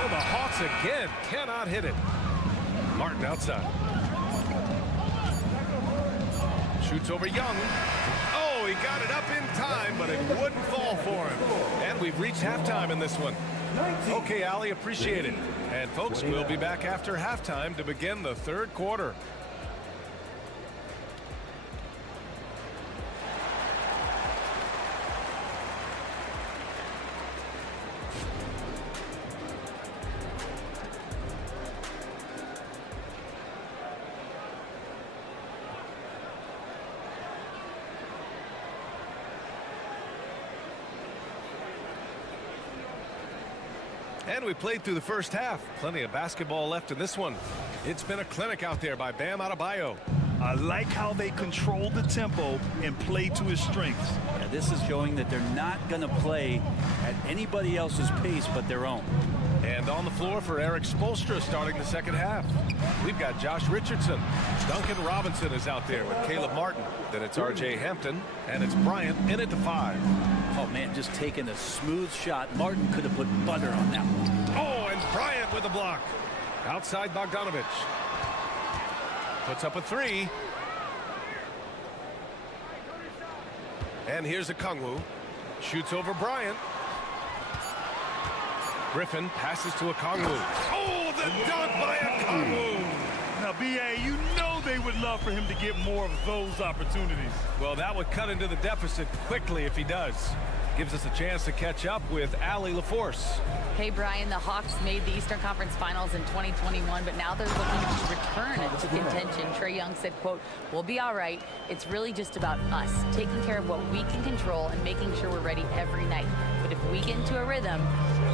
Oh, the Hawks again cannot hit it. Martin outside. Shoots over Young. Oh, he got it up in time, but it wouldn't fall for him. And we've reached halftime in this one. Okay, Ali, appreciate it. And folks, we'll be back after halftime to begin the third quarter. And we played through the first half. Plenty of basketball left in this one. It's been a clinic out there by Bam Adebayo. I like how they control the tempo and play to his strengths. Yeah, this is showing that they're not going to play at anybody else's pace but their own. And on the floor for Eric Spoelstra starting the second half. We've got Josh Richardson. Duncan Robinson is out there with Caleb Martin. Then it's R.J. Hampton, and it's Bryant in at the 5. Oh, man, just taking a smooth shot. Martin could have put butter on that one. Oh, and Bryant with the block. Outside Bogdanovich. Puts up a 3. And here's Okongwu. Shoots over Bryant. Griffin passes to Okongwu. Oh, the dunk by Okongwu! Now, B.A., you know they would love for him to get more of those opportunities. Well, that would cut into the deficit quickly if he does. Gives us a chance to catch up with Allie LaForce. Hey, Brian, the Hawks made the Eastern Conference Finals in 2021, but now they're looking to return to contention. Trae Young said, quote, "We'll be all right. It's really just about us, taking care of what we can control and making sure we're ready every night. But if we get into a rhythm,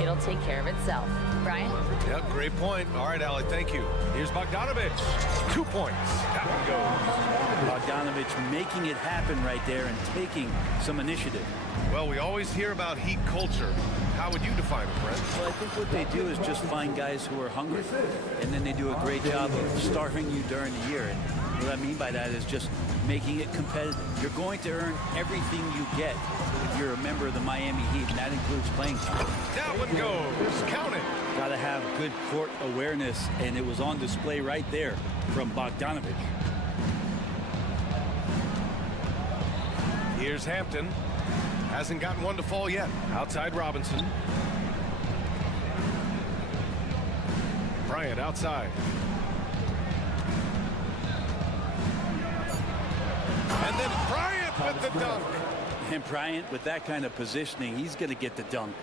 it'll take care of itself." Brian? Yep, great point. All right, Allie, thank you. Here's Bogdanovich. 2 points. That one goes. Bogdanovich making it happen right there and taking some initiative. Well, we always hear about Heat culture. How would you define it, Brent? Well, I think what they do is just find guys who are hungry, and then they do a great job of starving you during the year. And what I mean by that is just making it competitive. You're going to earn everything you get if you're a member of the Miami Heat, and that includes playing time. That one goes. Count it. Got to have good court awareness, and it was on display right there from Bogdanovich. Here's Hampton. Hasn't gotten one to fall yet. Outside Robinson. Bryant outside. And then Bryant with the dunk. And Bryant, with that kind of positioning, he's going to get the dunk.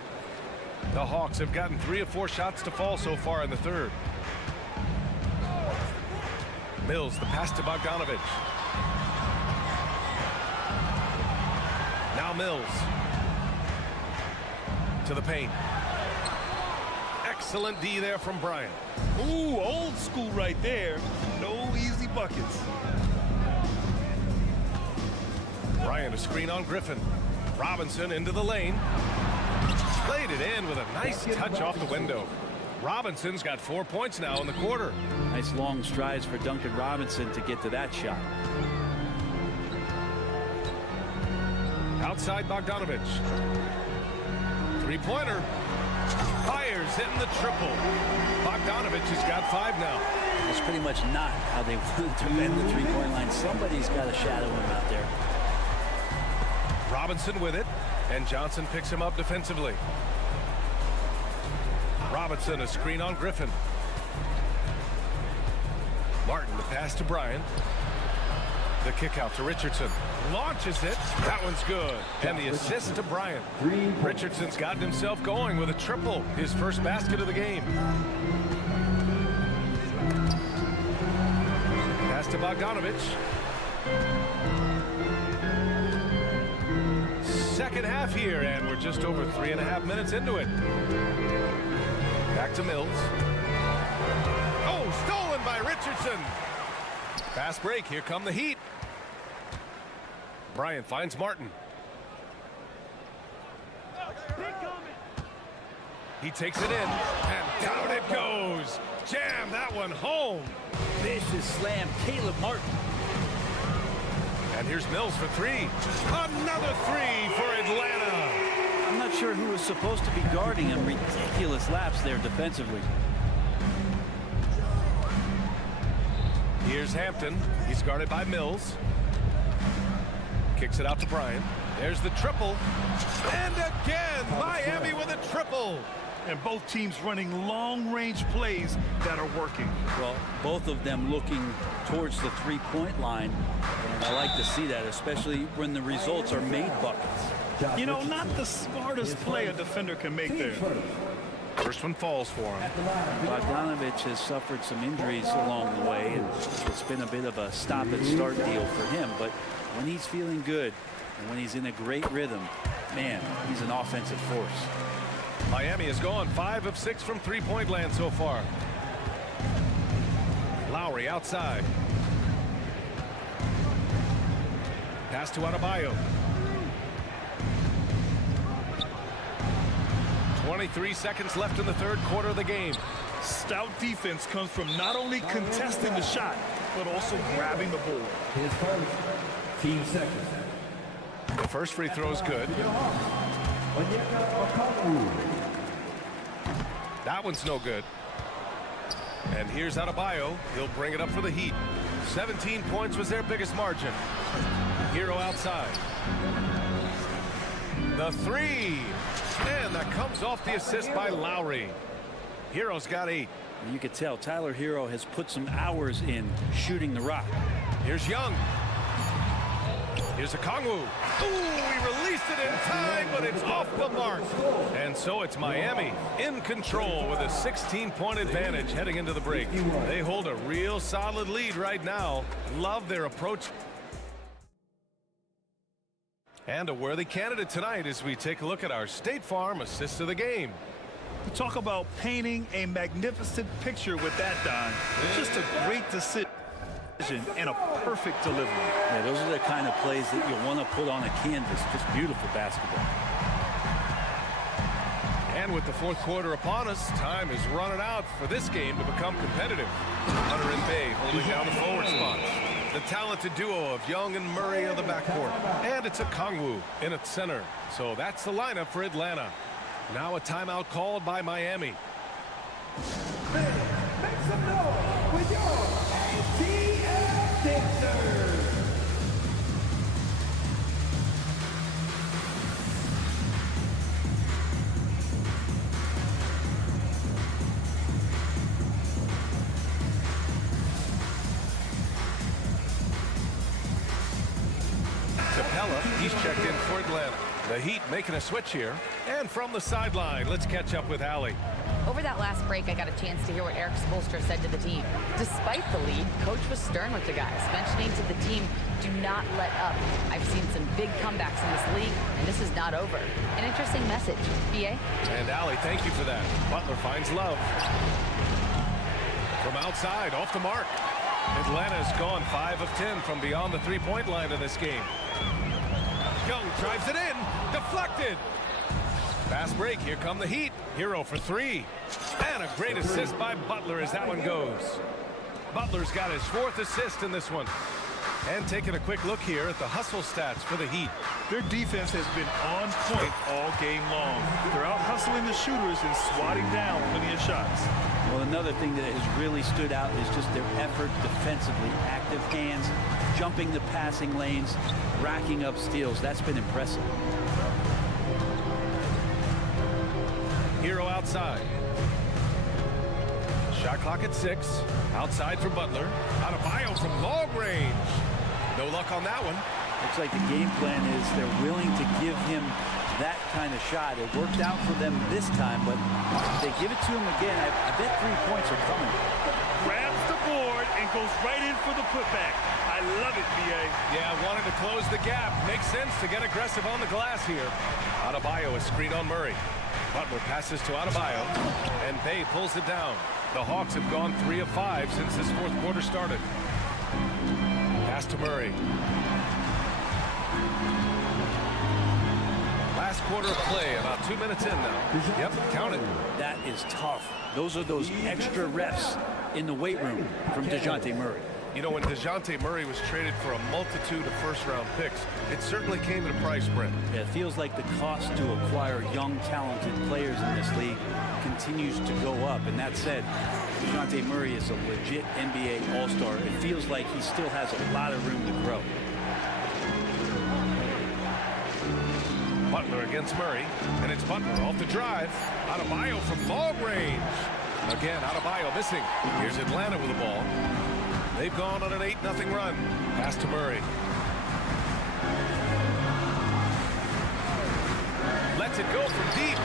The Hawks have gotten 3 of 4 shots to fall so far in the third. Mills, the pass to Bogdanovich. Now Mills. To the paint. Excellent D there from Bryant. Ooh, old school right there. No easy buckets. Bryant, a screen on Griffin. Robinson into the lane. Played it in with a nice touch off the window. Robinson's got 4 points now in the quarter. Nice long strides for Duncan Robinson to get to that shot. Outside Bogdanovich. Three-pointer. Fires, hitting the triple. Bogdanovich has got 5 now. That's pretty much not how they want to bend the three-point line. Somebody's got to shadow him out there. Robinson with it, and Johnson picks him up defensively. Robinson, a screen on Griffin. Martin, the pass to Bryant. The kick out to Richardson. Launches it. That one's good. And the assist to Bryant. Richardson's gotten himself going with a triple. His first basket of the game. Pass to Bogdanovich. Second half here, and we're just over 3.5 minutes into it. Back to Mills. Oh, stolen by Richardson. Fast break. Here come the Heat. Bryant finds Martin. He takes it in, and down it goes. Jam that one home. Vicious slam, Caleb Martin. And here's Mills for 3. Another 3 for Atlanta. I'm not sure who was supposed to be guarding him. Ridiculous lapse there defensively. Here's Hampton. He's guarded by Mills. Kicks it out to Bryant. There's the triple. And again, Miami with a triple. And both teams running long-range plays that are working. Well, both of them looking towards the three-point line. And I like to see that, especially when the results are made buckets. You know, not the smartest play a defender can make there. First one falls for him. Bogdanovich has suffered some injuries along the way, and it's been a bit of a stop-and-start deal for him. But when he's feeling good and when he's in a great rhythm, man, he's an offensive force. Miami has gone 5 of 6 from three-point land so far. Lowry outside. Pass to Adebayo. 23 seconds left in the third quarter of the game. Stout defense comes from not only contesting the shot, but also grabbing the board. His first, team second. The first free throw is good. That one's no good. And here's Adebayo. He'll bring it up for the Heat. 17 points was their biggest margin. Hero outside. The three. And that comes off the assist by Lowry. Hero's got 8. You could tell Tyler Hero has put some hours in shooting the rock. Here's Young. Here's a Kongwu. Ooh, he released it in time, but it's off the mark. And so it's Miami in control with a 16-point advantage heading into the break. They hold a real solid lead right now. Love their approach. And a worthy candidate tonight as we take a look at our State Farm assist of the game. You talk about painting a magnificent picture with that, Don. Just a great decision and a perfect delivery. Yeah, those are the kind of plays that you want to put on a canvas. Just beautiful basketball. And with the fourth quarter upon us, time is running out for this game to become competitive. Hunter and Bay holding down the forward spots. The talented duo of Young and Murray on the backcourt. And it's a Kongwu in its center. So that's the lineup for Atlanta. Now a timeout called by Miami. Make some noise with your ATL Sixers. Capella, he's checked in for Atlanta. The Heat making a switch here. And from the sideline, let's catch up with Allie. Over that last break, I got a chance to hear what Eric Spoelstra said to the team. Despite the lead, Coach was stern with the guys, mentioning to the team, do not let up. I've seen some big comebacks in this league, and this is not over. An interesting message. BA? And Allie, thank you for that. Butler finds Love. From outside, off the mark. Atlanta's gone 5 of 10 from beyond the three-point line in this game. Young drives it in. Deflected. Fast break. Here come the Heat. Hero for 3. And a great assist by Butler as that one goes. Butler's got his 4th assist in this one. And taking a quick look here at the hustle stats for the Heat. Their defense has been on point all game long. They're out hustling the shooters and swatting down plenty of shots. Well, another thing that has really stood out is just their effort defensively. Active hands, jumping the passing lanes, racking up steals. That's been impressive. Hero outside. Shot clock at 6. Outside for Butler. Adebayo from long range. No luck on that one. Looks like the game plan is they're willing to give him that kind of shot. It worked out for them this time, but if they give it to him again, I bet 3 points are coming. Grabs the board and goes right in for the putback. I love it, BA. Yeah, wanted to close the gap. Makes sense to get aggressive on the glass here. Adebayo is screened on Murray. Butler passes to Adebayo, and Bay pulls it down. The Hawks have gone 3 of 5 since this fourth quarter started. Pass to Murray. Last quarter of play, about 2 minutes in now. Yep, count it. That is tough. Those are those extra reps in the weight room from DeJounte Murray. You know, when DeJounte Murray was traded for a multitude of first-round picks, it certainly came at a price, Brent. Yeah, it feels like the cost to acquire young, talented players in this league continues to go up. And that said, DeJounte Murray is a legit NBA All-Star. It feels like he still has a lot of room to grow. Butler against Murray, and it's Butler off the drive. Adebayo from long range. Again, Adebayo missing. Here's Atlanta with the ball. They've gone on an 8-0 run. Pass to Murray. Lets it go from deep.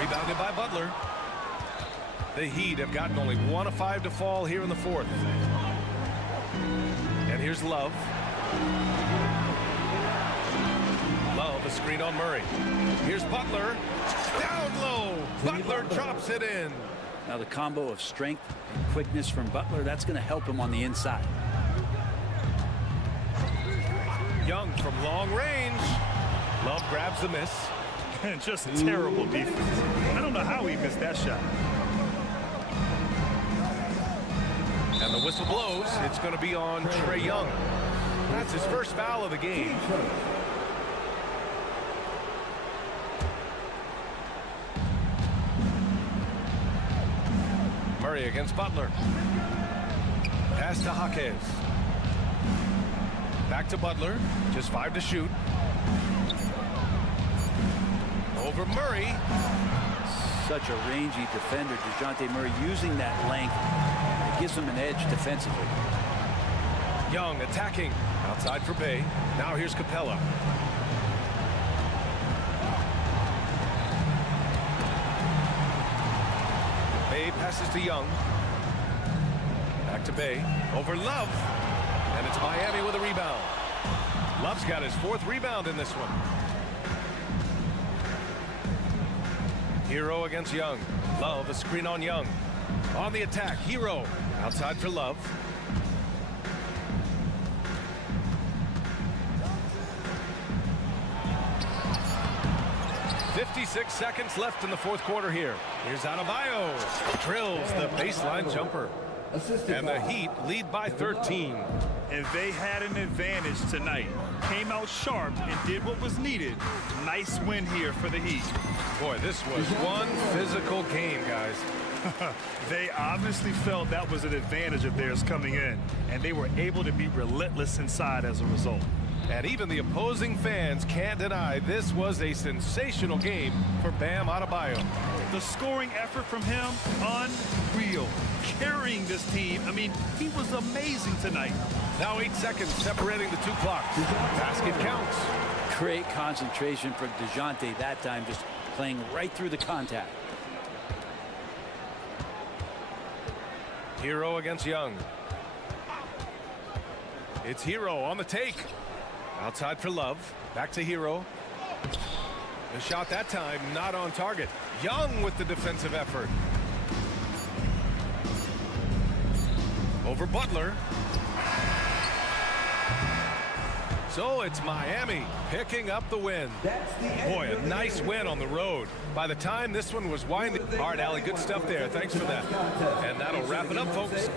Rebounded by Butler. The Heat have gotten only 1 of 5 to fall here in the fourth. And here's Love. Love Off a screen on Murray. Here's Butler. Down low. Butler drops it in. Now the combo of strength and quickness from Butler, that's going to help him on the inside. Young from long range. Love grabs the miss. And just terrible defense. I don't know how he missed that shot. And the whistle blows. It's going to be on Trae Young. That's his first foul of the game. Murray against Butler. Pass to Skijesss. Back to Butler. Just 5 to shoot. Over Murray. Such a rangy defender, DeJounte Murray, using that length. It gives him an edge defensively. Young attacking. Outside for Bay. Now here's Capella. Bay passes to Young. Back to Bay. Over Love. And it's Miami with a rebound. Love's got his 4th rebound in this one. Hero against Young. Love, a screen on Young. On the attack, Hero. Outside for Love. .56 seconds left in the 4th quarter here. Here's Adebayo. Drills the baseline jumper. And the Heat lead by 13. And they had an advantage tonight. Came out sharp and did what was needed. Nice win here for the Heat. Boy, this was one physical game, guys. They obviously felt that was an advantage of theirs coming in, and they were able to be relentless inside as a result. And even the opposing fans can't deny this was a sensational game for Bam Adebayo. The scoring effort from him, unreal. Carrying this team, I mean, he was amazing tonight. Now 8 seconds separating the 2 clocks. Basket counts. Great concentration from DeJounte that time, just playing right through the contact. Hero against Young. It's Hero on the take. Outside for Love. Back to Hero. The shot that time not on target. Young with the defensive effort. Over Butler. So it's Miami picking up the win. Boy, a nice win on the road. By the time this one was winding. All right, Allie, good stuff there. Thanks for that. And that'll wrap it up, folks.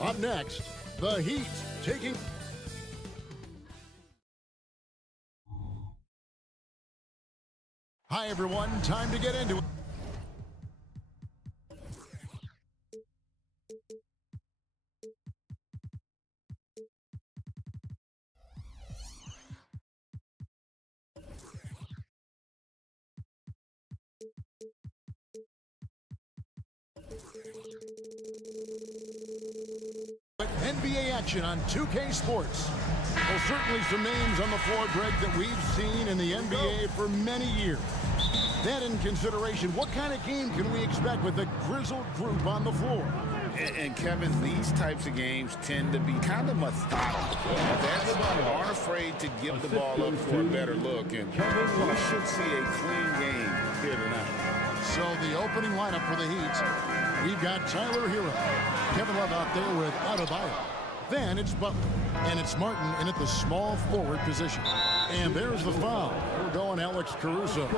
Up next, the Heat taking... Hi, everyone. Time to get into it. NBA action on 2K Sports. Well, certainly some names on the floor, Greg, that we've seen in the NBA for many years. That in consideration, what kind of game can we expect with a grizzled group on the floor? And Kevin, these types of games tend to be kind of methodical. They aren't afraid to give the ball up for a better look, and we should see a clean game here tonight. So the opening lineup for the Heat, we've got Tyler Hero, Kevin Love out there with Adebayo. Then it's Butler, and it's Martin in at the small forward position. And there's the foul. We're going Alex Caruso.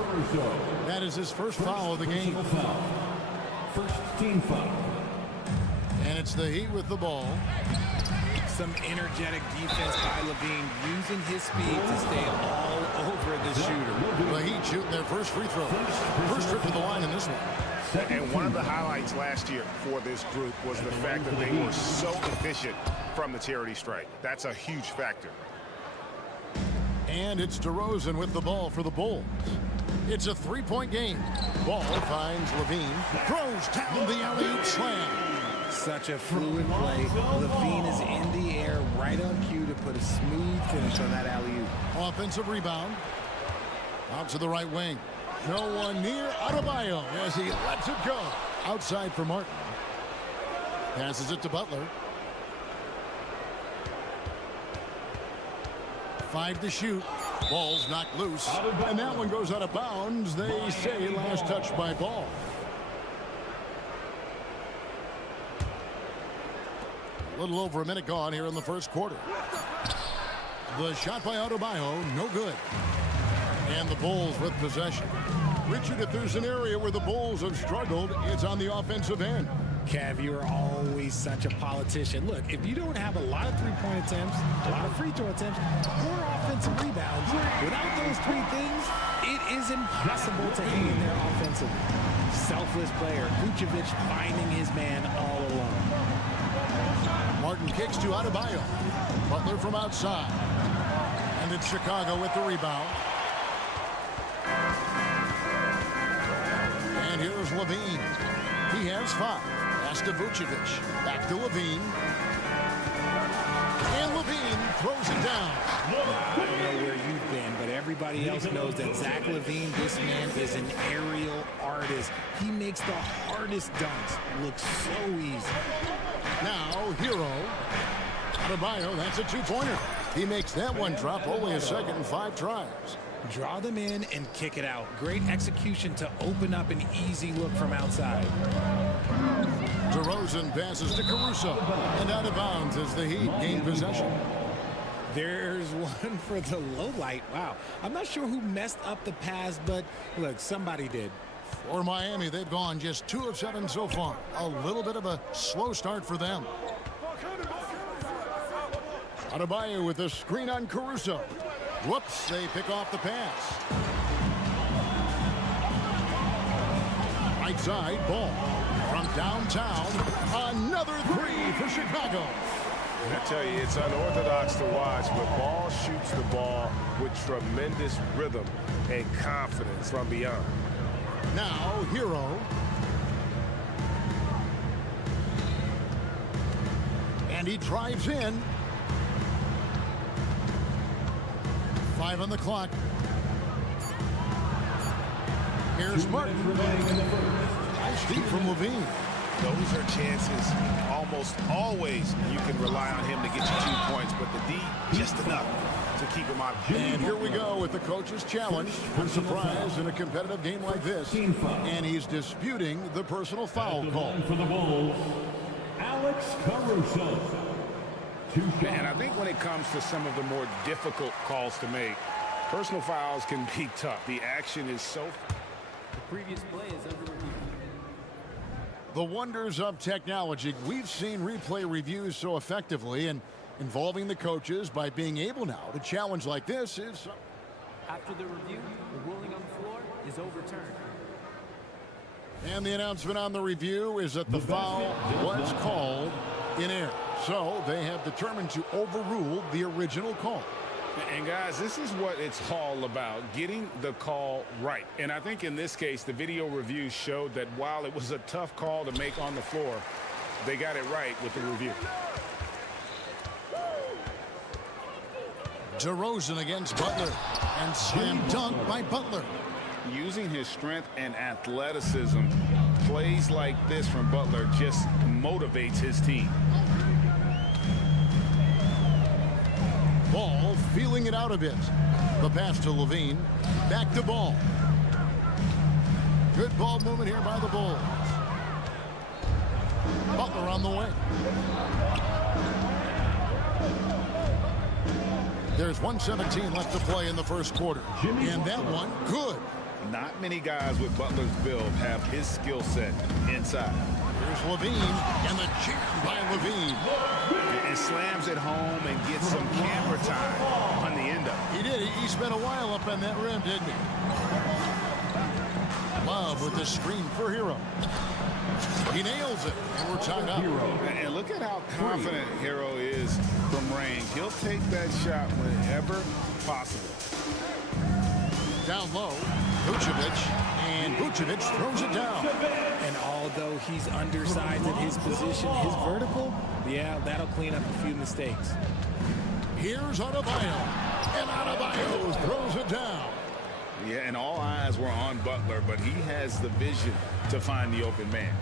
That is his first foul of the game. First team foul. And it's the Heat with the ball. Some energetic defense by Levine, using his speed to stay all over the shooter. The Heat shooting their first free throw. First trip to the line in this one. And one of the highlights last year for this group was the fact that they were so efficient from the charity stripe. That's a huge factor. And it's DeRozan with the ball for the Bulls. It's a three-point game. Ball finds Levine. Throws down the alley-oop slam. Such a fluid play. Levine is in the air, right on cue to put a smooth finish on that alley-oop. Offensive rebound. Out to the right wing. No one near Adebayo as he lets it go. Outside for Martin. Passes it to Butler. 5 to shoot. Ball's knocked loose. And that one goes out of bounds. They say last touch by Ball. A little over a minute gone here in the first quarter. The shot by Adebayo, no good. And the Bulls with possession. Richard, if there's an area where the Bulls have struggled, it's on the offensive end. Kev, you're always such a politician. Look, if you don't have a lot of three-point attempts, a lot of free throw attempts, or offensive rebounds, without those three things, it is impossible to hang in there offensively. Selfless player, Vucevic finding his man all alone. Martin kicks to Adebayo. Butler from outside. And it's Chicago with the rebound. And here's Levine. He has 5. Pass to Vucevic. Back to Levine. And Levine throws it down. I don't know where you've been, but everybody else knows that Zach Levine, this man is an aerial artist. He makes the hardest dunks look so easy. Now, Hero. Adebayo, that's a two-pointer. He makes that one drop only a second and 5 tries. Draw them in and kick it out. Great execution to open up an easy look from outside. DeRozan passes to Caruso. And out of bounds as the Heat gain possession. There's one for the low light. Wow. I'm not sure who messed up the pass, but look, somebody did. For Miami, they've gone just 2 of 7 so far. A little bit of a slow start for them. Adebayo with the screen on Caruso. Whoops, they pick off the pass. Right side, Ball. From downtown, another 3 for Chicago. I tell you, it's unorthodox to watch, but Ball shoots the ball with tremendous rhythm and confidence from beyond. Now, Hero. And he drives in. 5 on the clock. Here's Martin. Nice deep from Levine. Those are chances almost always you can rely on him to get you 2 points, but the D, just enough to keep him out. And here we go with the coach's challenge. A surprise in a competitive game like this. And he's disputing the personal foul call. For the Bulls, Alex Caruso. And I think when it comes to some of the more difficult calls to make, personal fouls can be tough. The action is so... The previous play is under review. The wonders of technology. We've seen replay reviews so effectively, and involving the coaches by being able now to challenge like this is... After the review, the ruling on the floor is overturned. And the announcement on the review is that the foul was called in air. So they have determined to overrule the original call. And guys, this is what it's all about, getting the call right. And I think in this case, the video review showed that while it was a tough call to make on the floor, they got it right with the review. DeRozan against Butler, and slam dunk by Butler. Using his strength and athleticism, plays like this from Butler just motivates his team. Ball feeling it out a bit. The pass to Levine. Back to Ball. Good ball movement here by the Bulls. Butler on the way. There's 1:17 left to play in the first quarter. And that one, good. Not many guys with Butler's build have his skill set inside. Here's Levine, and the jam by Levine. And slams it home and gets some camera time on the end of it. He did. He spent a while up on that rim, didn't he? Love with the screen for Hero. He nails it, and we're tied up. And look at how confident Hero is from range. He'll take that shot whenever possible. Down low, Vucevic, and Vucevic throws it down. And although he's undersized at his position, his vertical, yeah, that'll clean up a few mistakes. Here's Adebayo, and Adebayo throws it down. Yeah, and all eyes were on Butler, but he has the vision to find the open man.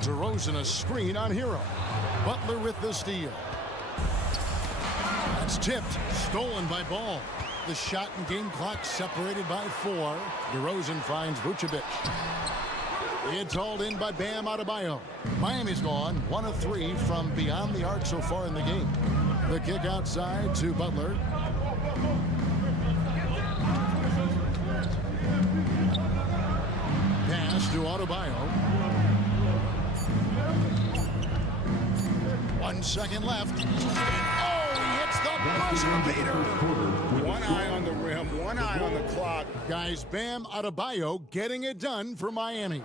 DeRozan a screen on Hero. Butler with the steal. That's tipped, stolen by Ball. The shot and game clock separated by 4. DeRozan finds Vucevic. It's hauled in by Bam Adebayo. Miami's gone 1 of 3 from beyond the arc so far in the game. The kick outside to Butler. Pass to Adebayo. 1 second left. Oh, he hits the buzzer beater. One eye on the rim, one eye on the clock. Guys, Bam Adebayo getting it done for Miami.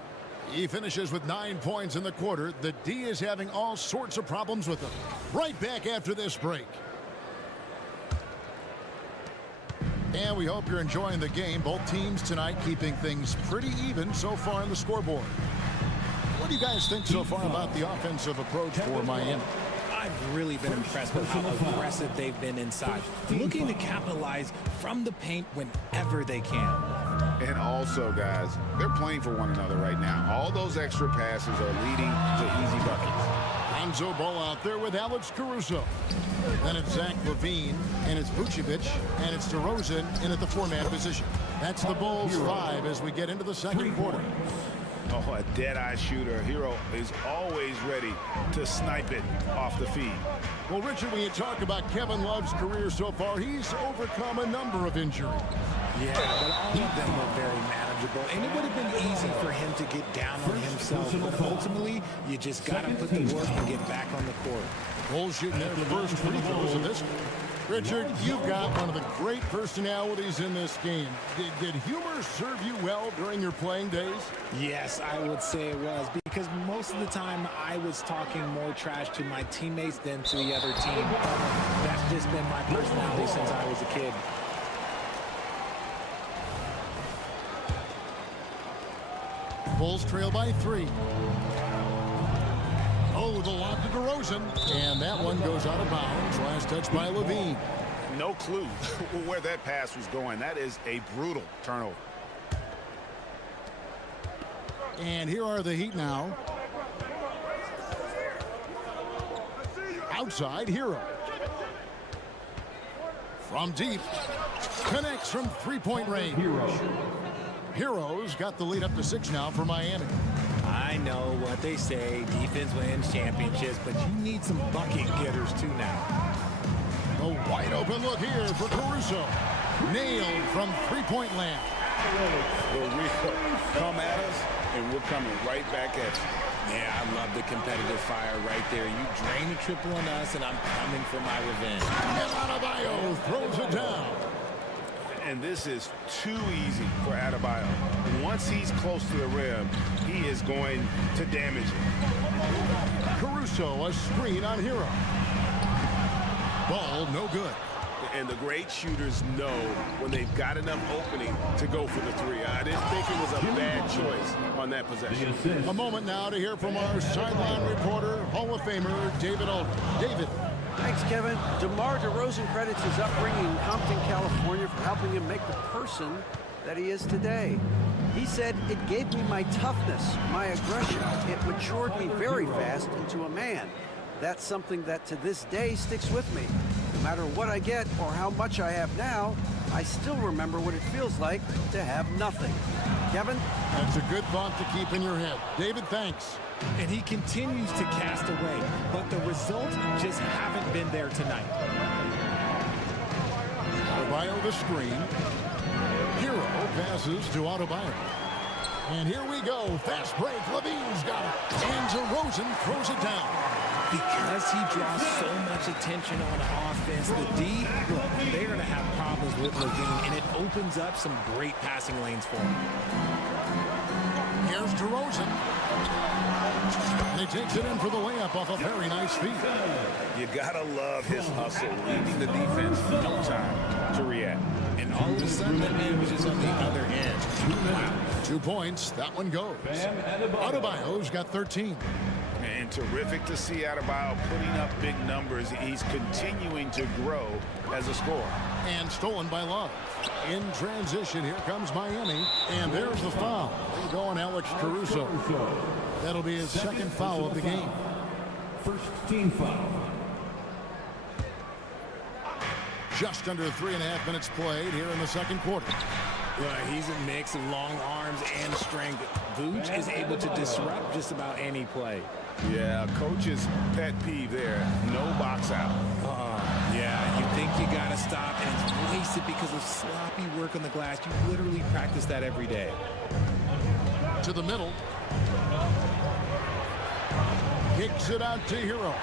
He finishes with 9 points in the quarter. The D is having all sorts of problems with him. Right back after this break. And we hope you're enjoying the game. Both teams tonight keeping things pretty even so far on the scoreboard. What do you guys think so far about the offensive approach for Miami? I've really been impressed with how aggressive they've been inside, looking to capitalize from the paint whenever they can. And also, guys, they're playing for one another right now. All those extra passes are leading to easy buckets. Lonzo Ball out there with Alex Caruso. Then it's Zach LaVine, and it's Vucevic, and it's DeRozan in at the 4-man position. That's the Bulls 5 as we get into the second quarter. Oh, a dead-eye shooter. Hero is always ready to snipe it off the feed. Well, Richard, when you talk about Kevin Love's career so far, he's overcome a number of injuries. Yeah, but all of them were very manageable, and it would have been easy for him to get down on himself. But ultimately, you just got to put the work and get back on the court. Bulls shooting their first free throws of this. Richard, you've got one of the great personalities in this game. Did humor serve you well during your playing days? Yes, I would say it was, because most of the time I was talking more trash to my teammates than to the other team. That's just been my personality since I was a kid. Bulls trail by 3. Oh, the lob to DeRozan, and that one goes out of bounds. Last touch by LaVine. No clue where that pass was going. That is a brutal turnover. And here are the Heat now. Outside, Hero. From deep. Connects from three-point range. Hero's got the lead up to 6 now for Miami. I know what they say, defense wins championships, but you need some bucket getters too now. A wide open look here for Caruso. Nailed from three-point land. The real come at us and we're coming right back at you. Yeah, I love the competitive fire right there. You drain a triple on us, and I'm coming for my revenge. And Adebayo throws it down. And this is too easy for Adebayo. Once he's close to the rim, he is going to damage it. Caruso, a screen on Hero. Ball no good. And the great shooters know when they've got enough opening to go for the three. I didn't think it was a bad choice on that possession. A moment now to hear from our sideline reporter, Hall of Famer David Aldridge. David. Thanks, Kevin. DeMar DeRozan credits his upbringing in Compton, California for helping him make the person that he is today. He said, "It gave me my toughness, my aggression. It matured me very fast into a man. That's something that to this day sticks with me. No matter what I get or how much I have now, I still remember what it feels like to have nothing." Kevin? That's a good thought to keep in your head. David, thanks. And he continues to cast away, but the results just haven't been there tonight. Adebayo the screen. Hero passes to Adebayo. And here we go. Fast break. Levine's got it. And DeRozan throws it down. Because he draws so much attention on offense, the D, look, they're going to have problems with Levine, and it opens up some great passing lanes for him. Here's DeRozan. And he takes it in for the layup off a very nice feed. You gotta love his hustle, leaving the defense no time to react. And all of a sudden, that man was just on the other end. Wow. 2 points. That one goes. Adebayo's got 13. And terrific to see Adebayo putting up big numbers. He's continuing to grow as a scorer. And stolen by Love. In transition, here comes Miami. And there's the foul. They go on Alex Caruso. That'll be his second foul of the game. First team foul. Just under 3.5 minutes played here in the second quarter. He's a mix of long arms and strength. Vooch is able to disrupt just about any play. Yeah, coach's pet peeve there. No box out. Yeah, you think you got to stop, and it's wasted because of sloppy work on the glass. You literally practice that every day. To the middle. Kicks it out to Hero.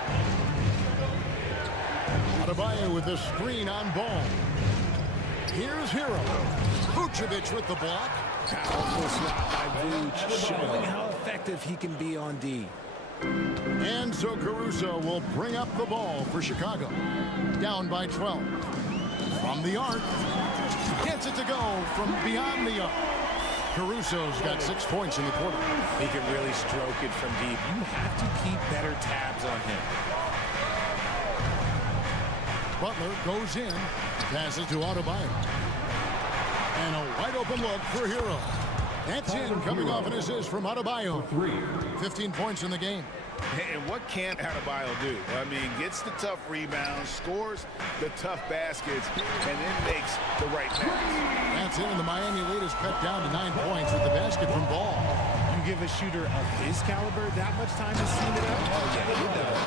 Adebayo with a screen on ball. Here's Hero. Vucevic with the block. Powerful swat by Vooch, showing how effective he can be on D. And so Caruso will bring up the ball for Chicago. Down by 12. From the arc. Gets it to go from beyond the arc. Caruso's got 6 points in the quarter. He can really stroke it from deep. You have to keep better tabs on him. Butler goes in. Passes to Adebayo. And a wide open look for Hero. That's in, coming off an assist from Adebayo. 15 points in the game. And what can't Adebayo do? I mean, gets the tough rebounds, scores the tough baskets, and then makes the right pass. That's in, and the Miami lead is cut down to 9 points with the basket from Ball. You give a shooter of his caliber that much time to steam it up? Oh, yeah, he does.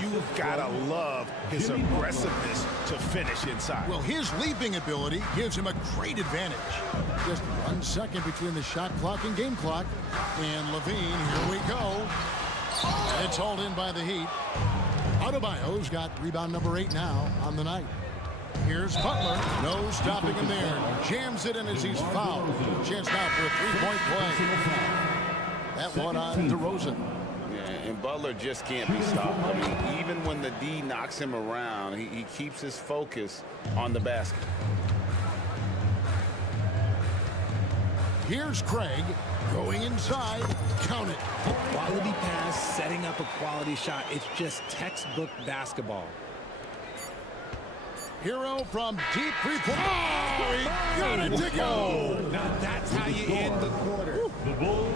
You've got to love his aggressiveness to finish inside. Well, his leaping ability gives him a great advantage. Just 1 second between the shot clock and game clock. And Levine, here we go. It's hauled in by the Heat. Adebayo's got rebound number 8 now on the night. Here's Butler. No stopping him there. Jams it in as he's fouled. Chance now for a 3-point play. That one on DeRozan. And Butler just can't be stopped. I mean, even when the D knocks him around, he keeps his focus on the basket. Here's Craig going inside. Count it. Quality pass, setting up a quality shot. It's just textbook basketball. Hero from deep three-point. Oh, he got it to go. Now that's how you end the quarter. The Bulls.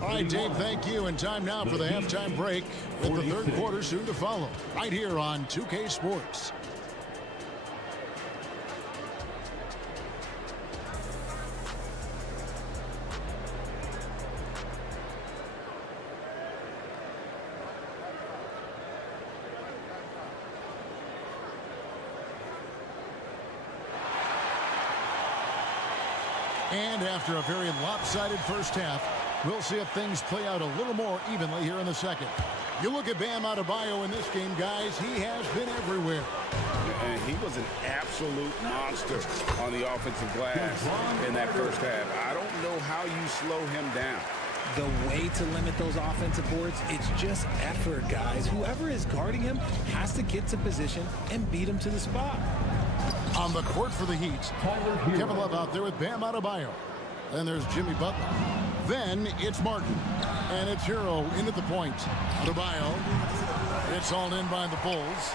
All right, Dave, thank you. And time now for the halftime break with the third quarter soon to follow. Right here on 2K Sports. And after a very lopsided first half, we'll see if things play out a little more evenly here in the second. You look at Bam Adebayo in this game, guys, he has been everywhere. And he was an absolute monster on the offensive glass in that first half. I don't know how you slow him down. The way to limit those offensive boards, it's just effort, guys. Whoever is guarding him has to get to position and beat him to the spot. On the court for the Heat, Kevin Love out there with Bam Adebayo. Then there's Jimmy Butler. Then it's Martin. And it's Hero into the point. Adebayo. It's all in by the Bulls.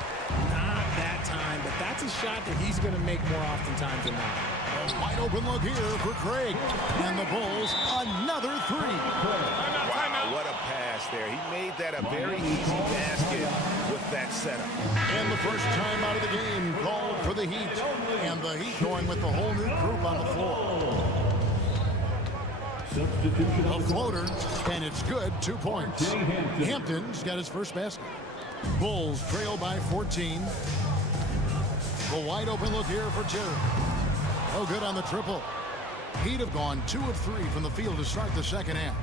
Not that time, but that's a shot that he's going to make more oftentimes than not. A wide open look here for Craig. And the Bulls, another three. Wow, what a pass there. He made that a very easy basket with that setup. And the first time out of the game called for the Heat. And the Heat going with the whole new group on the floor. A floater, and it's good, 2 points. Hampton's got his first basket. Bulls trail by 14. A wide open look here for Terry. No good on the triple. Heat have gone 2 of 3 from the field to start the second half.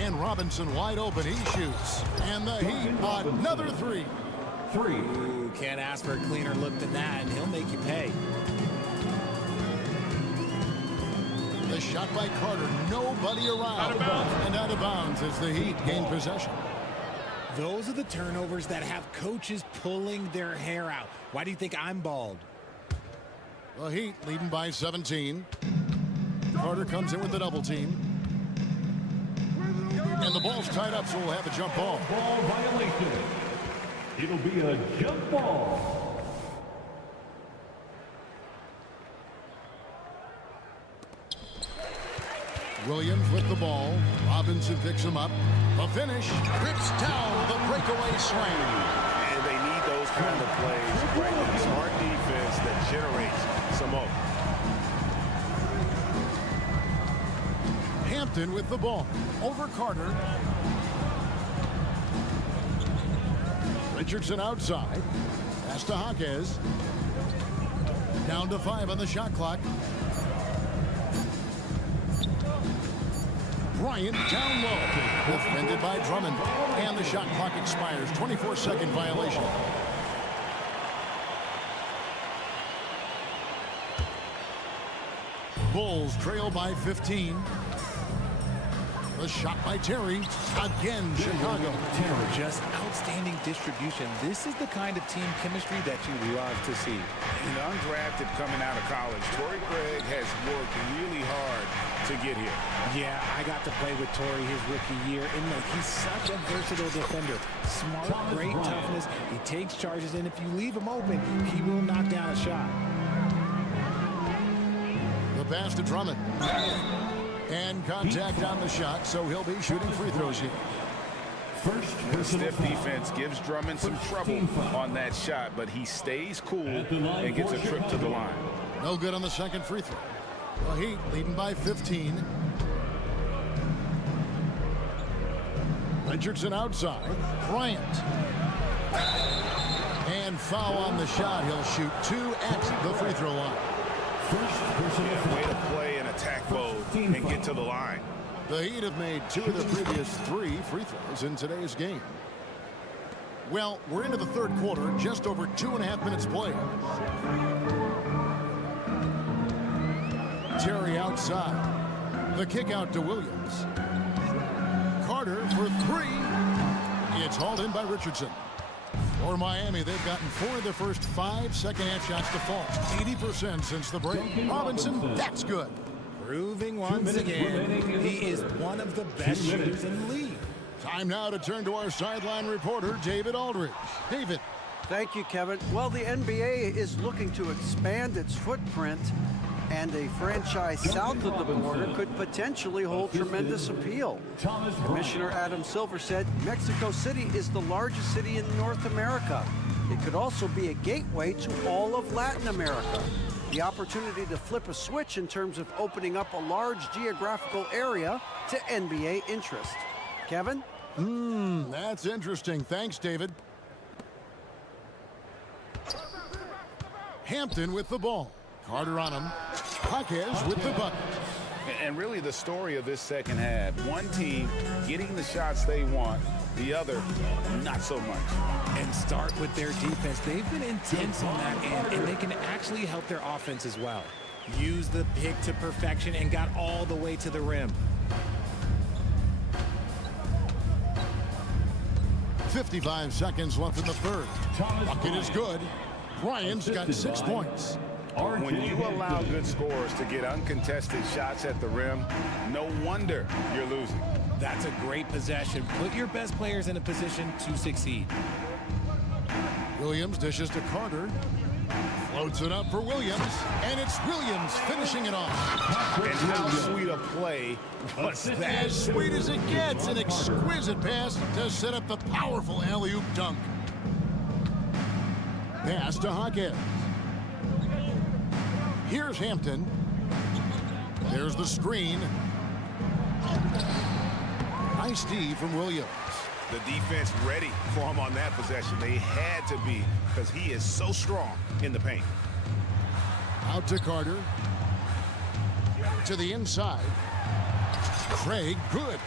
And Robinson wide open, he shoots. And the Heat another three. Ooh, can't ask for a cleaner look than that, and he'll make you pay. The shot by Carter, nobody around. Out of bounds. And out of bounds as the Heat gain possession. Those are the turnovers that have coaches pulling their hair out. Why do you think I'm bald? The Heat leading by 17. Carter comes in with the double team. And the ball's tied up, so we'll have a jump ball. Ball violation. It'll be a jump ball. Williams with the ball. Robinson picks him up. A finish. Rips down the breakaway slam. And they need those kind of plays, right? Smart defense that generates some hope. Hampton with the ball. Over Carter. Richardson outside. Pass to Skijesss. Down to 5 on the shot clock. Bryant down low. Defended by Drummond. And the shot clock expires. 24-second violation. Bulls trail by 15. The shot by Terry. Again, Chicago. Just outstanding distribution. This is the kind of team chemistry that you love to see. Undrafted coming out of college, Torrey Craig has worked really hard to get here. Yeah, I got to play with Torrey his rookie year, and look, he's such a versatile defender. Smart, great toughness. He takes charges, and if you leave him open, he will knock down a shot. The pass to Drummond. And contact on the shot, so he'll be shooting free throws here. The stiff defense gives Drummond some trouble on that shot, but he stays cool and gets a trip to the line. No good on the second free throw. The Heat leading by 15. Richardson outside. Bryant. And foul on the shot. He'll shoot 2 at the free throw line. Way to play in attack mode and get to the line. The Heat have made 2 of the previous 3 free throws in today's game. Well, we're into the third quarter, just over 2.5 minutes played. Terry outside. The kick out to Williams. Carter for 3. It's hauled in by Richardson. For Miami, they've gotten 4 of their first 5 second-half shots to fall. 80% since the break. Robinson, that's good. Proving once again, he is one of the best shooters in the league. Time now to turn to our sideline reporter, David Aldridge. David. Thank you, Kevin. Well, the NBA is looking to expand its footprint, and a franchise south of the border could potentially hold tremendous appeal. Commissioner Adam Silver said Mexico City is the largest city in North America. It could also be a gateway to all of Latin America. The opportunity to flip a switch in terms of opening up a large geographical area to NBA interest. Kevin? That's interesting. Thanks, David. Hampton with the ball. Carter on him. Skijesss with the bucket. And really the story of this second half, one team getting the shots they want, the other not so much. And start with their defense. They've been intense on that end, and they can actually help their offense as well. Use the pick to perfection and got all the way to the rim. 55 seconds left in the third. Bucket is good. Bryant's got 6 points. When you allow good scorers to get uncontested shots at the rim, no wonder you're losing. That's a great possession. Put your best players in a position to succeed. Williams dishes to Carter. Floats it up for Williams. And it's Williams finishing it off. And how sweet a play was that? As sweet as it gets. An exquisite pass to set up the powerful alley-oop dunk. Pass to Skijesss. Here's Hampton. There's the screen. Nice D from Williams. The defense ready for him on that possession. They had to be, because he is so strong in the paint. Out to Carter. To the inside. Craig, good.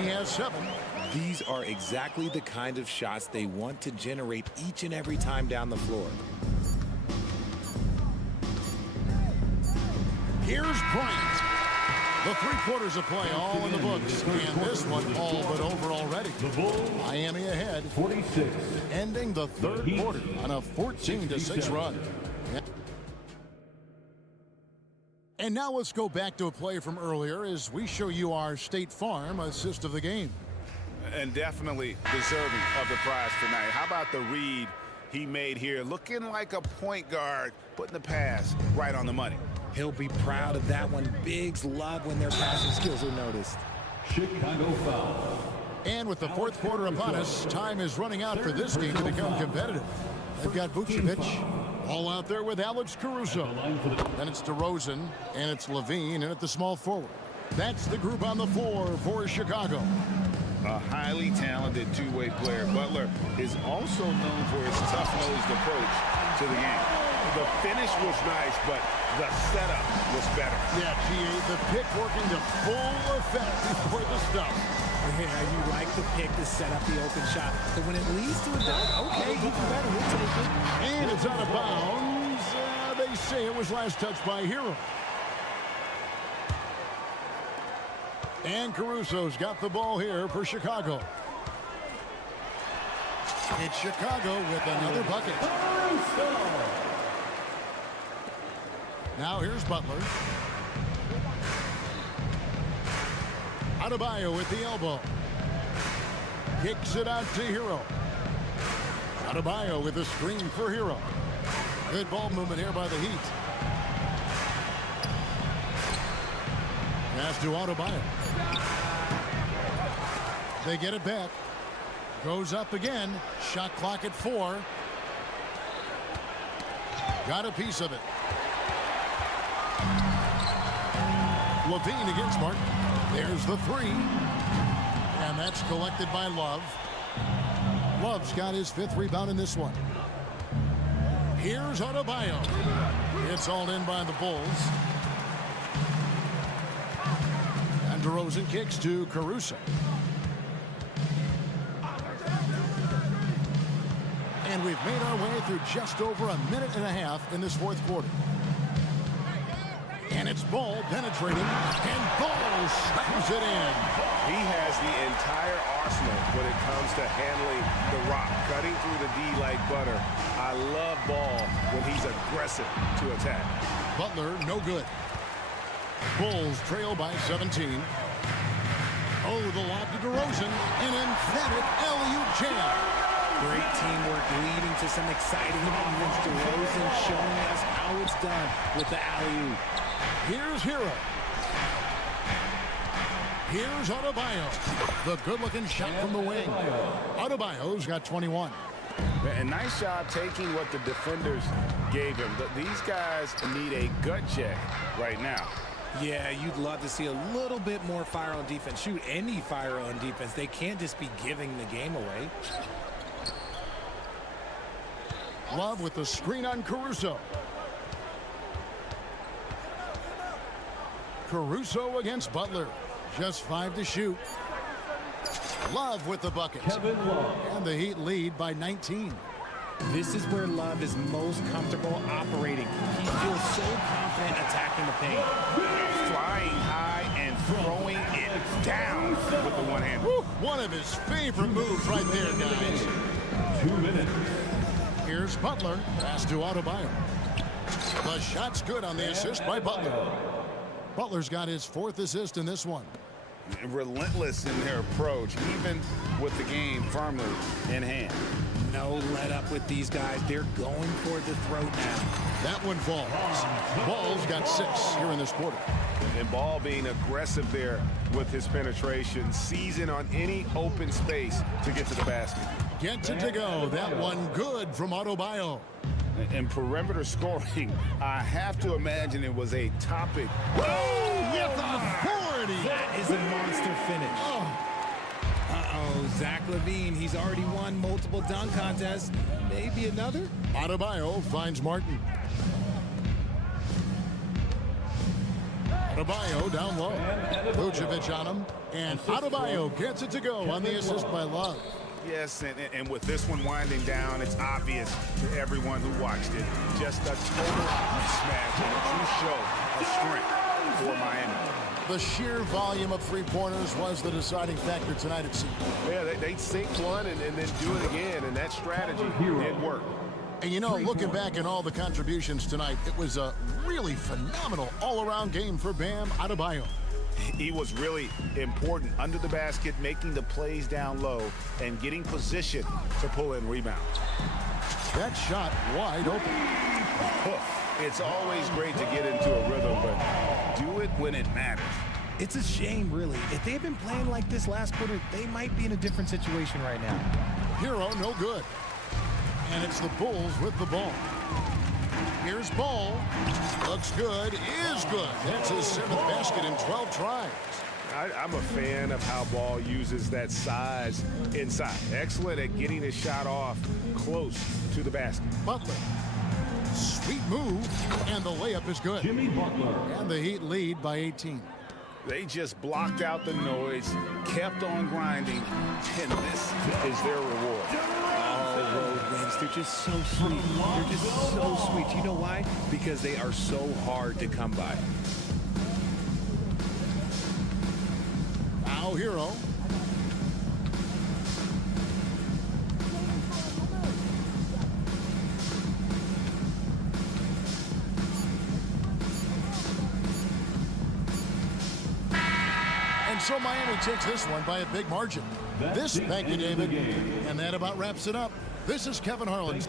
He has 7. These are exactly the kind of shots they want to generate each and every time down the floor. Here's Bryant. The 3 quarters of play all in the books. And this one all but over already. Miami ahead. 46. Ending the third quarter on a 14-6 run. And now let's go back to a play from earlier as we show you our State Farm assist of the game. And definitely deserving of the prize tonight. How about the read he made here? Looking like a point guard, putting the pass right on the money. He'll be proud of that one. Bigs love when their passing skills are noticed. Chicago foul. And with the fourth quarter upon us, time is running out for this game to become competitive. They've got Vucevic all out there with Alex Caruso. Then it's DeRozan, and it's Levine, and at the small forward. That's the group on the floor for Chicago. A highly talented two-way player. Butler is also known for his tough-nosed approach to the game. The finish was nice, but the setup was better. Yeah, GA, the pick working to full effect before the stop. Yeah, you like the pick to set up the open shot. But when it leads to a dunk, okay, even better, we'll take it. And it's out of bounds. They say it was last touched by Hero. And Caruso's got the ball here for Chicago. It's Chicago with another bucket. Now here's Butler. Adebayo with the elbow. Kicks it out to Hero. Adebayo with a screen for Hero. Good ball movement here by the Heat. Pass to Adebayo. They get it back. Goes up again. Shot clock at 4. Got a piece of it. Levine against Mark. There's the 3. And that's collected by Love. Love's got his 5th rebound in this one. Here's Adebayo. It's all in by the Bulls. And DeRozan kicks to Caruso. And we've made our way through just over a minute and a half in this fourth quarter. And it's Ball penetrating, and Ball slams it in. He has the entire arsenal when it comes to handling the rock, cutting through the D like butter. I love Ball when he's aggressive to attack. Butler, no good. Bulls trail by 17. Oh, the lob to DeRozan, an emphatic alley-oop jam. Great teamwork leading to some exciting offense. DeRozan showing us how it's done with the alley-oop. Here's Hero. Here's Adebayo. The good-looking shot from the wing. Adebayo's got 21. And nice job taking what the defenders gave him. These guys need a gut check right now. Yeah, you'd love to see a little bit more fire on defense. Shoot, any fire on defense. They can't just be giving the game away. Love with the screen on Caruso. Caruso against Butler. Just 5 to shoot. Love with the buckets. And the Heat lead by 19. This is where Love is most comfortable operating. He feels so confident attacking the paint. Flying high and throwing it down with the one hand. One of his favorite moves right there, guys. 2 minutes. Here's Butler. Pass to Adebayo. The shot's good on the assist by Butler. Butler's got his 4th assist in this one. Relentless in their approach, even with the game firmly in hand. No let up with these guys. They're going for the throat now. That one falls. Ball's got 6 here in this quarter. And Ball being aggressive there with his penetration, seizing on any open space to get to the basket. Gets it to go. That one good from Adebayo. And perimeter scoring, I have to imagine it was a topic. Oh, with authority. That is a monster finish. Uh-oh, Zach LaVine, he's already won multiple dunk contests. Maybe another? Adebayo finds Martin. Adebayo down low. Vucevic on him. And Adebayo gets it to go on the assist by Love. Yes, and with this one winding down, it's obvious to everyone who watched it. Just a total mismatch and a true show of strength for Miami. The sheer volume of three-pointers was the deciding factor tonight, it seemed. Yeah, they'd sink one and then do it again, and that strategy did work. And you know, looking back at all the contributions tonight, it was a really phenomenal all-around game for Bam Adebayo. He was really important under the basket, making the plays down low and getting position to pull in rebounds. That shot wide open. It's always great to get into a rhythm, but do it when it matters. It's a shame, really. If they had been playing like this last quarter, they might be in a different situation right now. Hero, no good. And it's the Bulls with the ball. Here's Ball. Looks good, is good. That's his 7th basket in 12 tries. I'm a fan of how Ball uses that size inside. Excellent at getting his shot off close to the basket. Butler. Sweet move, and the layup is good. Jimmy Butler. And the Heat lead by 18. They just blocked out the noise, kept on grinding, and this is their reward. Road wins. They're just so sweet. They're just so sweet. You know why? Because they are so hard to come by. Now Hero. And so Miami takes this one by a big margin. Thank you, David. And that about wraps it up. This is Kevin Harlan.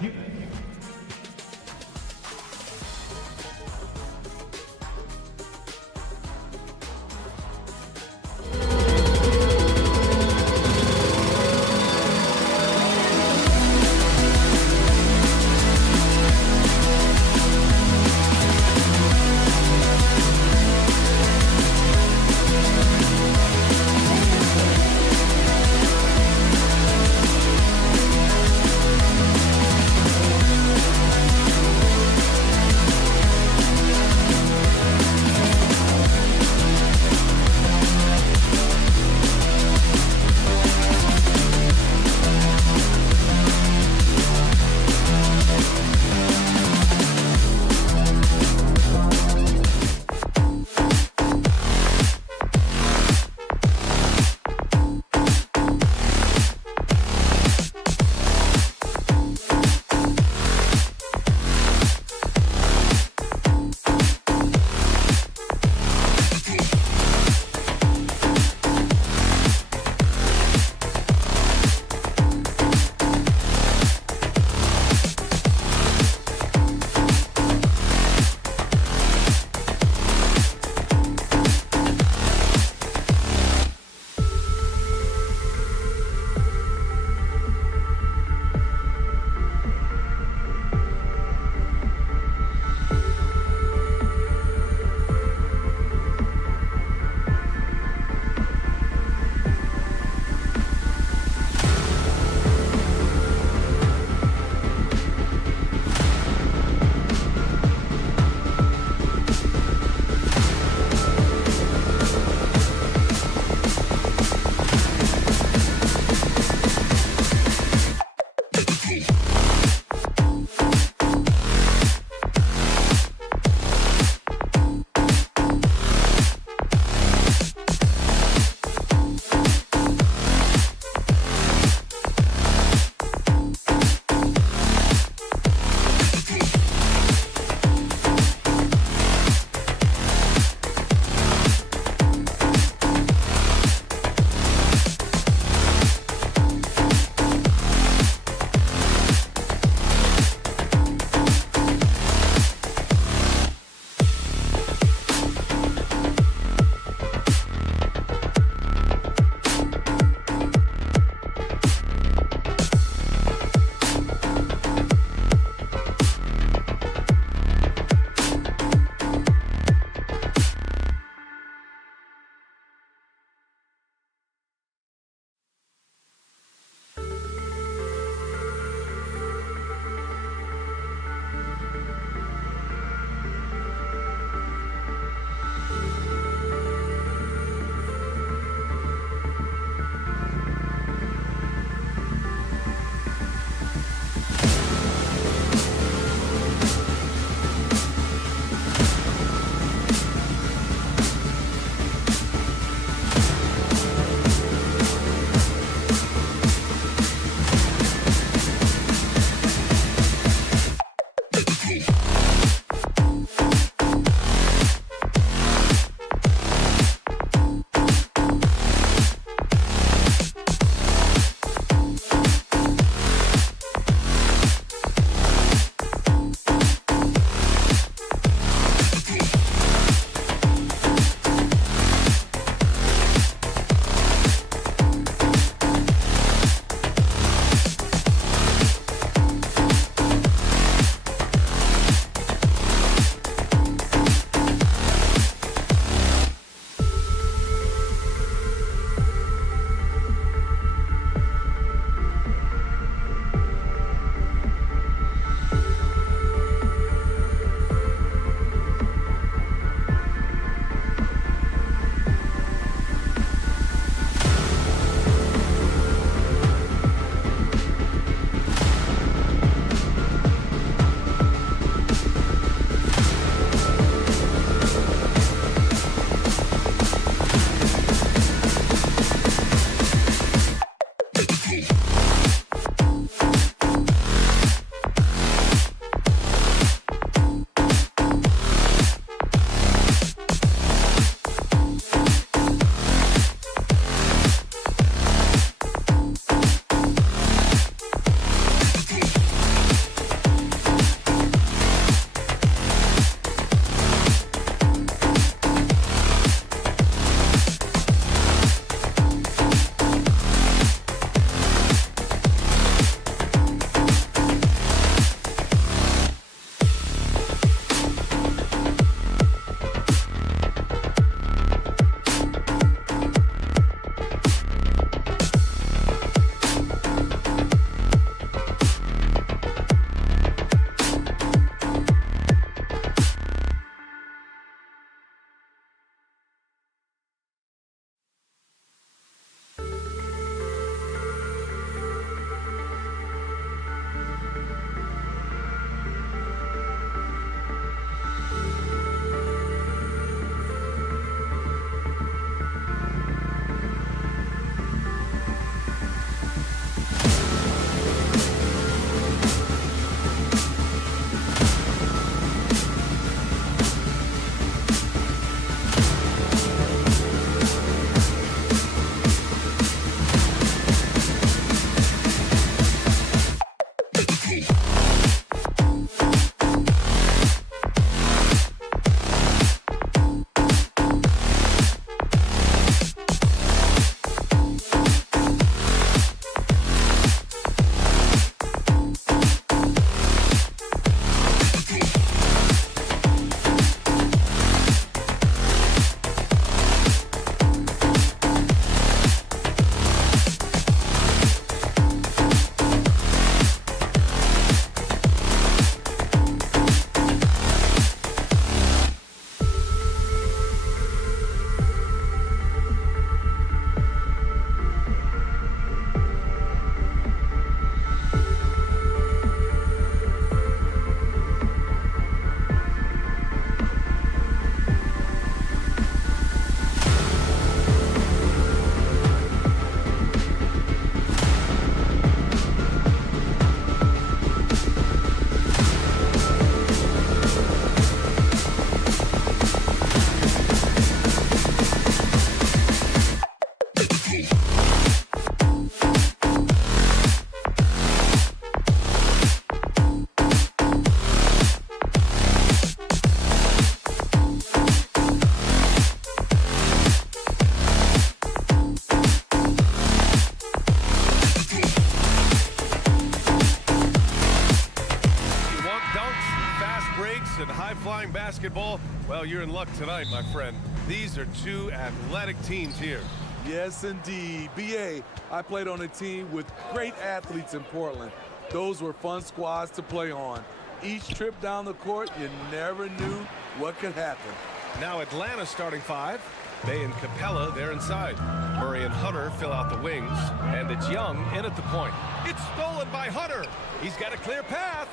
basketball, well, you're in luck tonight, my friend. These are two athletic teams here. Yes, indeed. BA, I played on a team with great athletes in Portland. Those were fun squads to play on. Each trip down the court, you never knew what could happen. Now Atlanta's starting five. Bay and Capella, they're inside. Murray and Hunter fill out the wings. And it's Young in at the point. It's stolen by Hunter. He's got a clear path.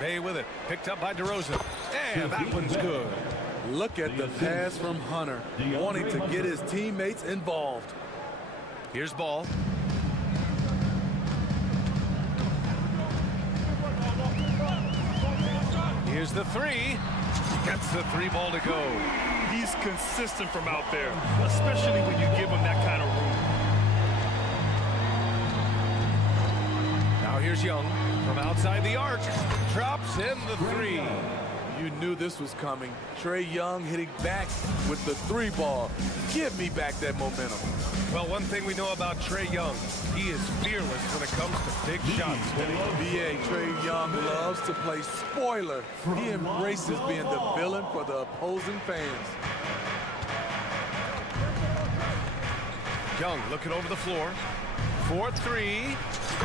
Bay with it. Picked up by DeRozan. And that one's good. Look at the pass from Hunter, wanting to get his teammates involved. Here's Ball. Here's the three. Gets the three ball to go. He's consistent from out there, especially when you give him that kind of room. Now here's Young from outside the arc. Drops in the three. You knew this was coming. Trae Young hitting back with the three ball. Give me back that momentum. Well, one thing we know about Trae Young, he is fearless when it comes to big shots. BA, Trae Young loves to play spoiler. He embraces being the villain for the opposing fans. Young looking over the floor. 4-3,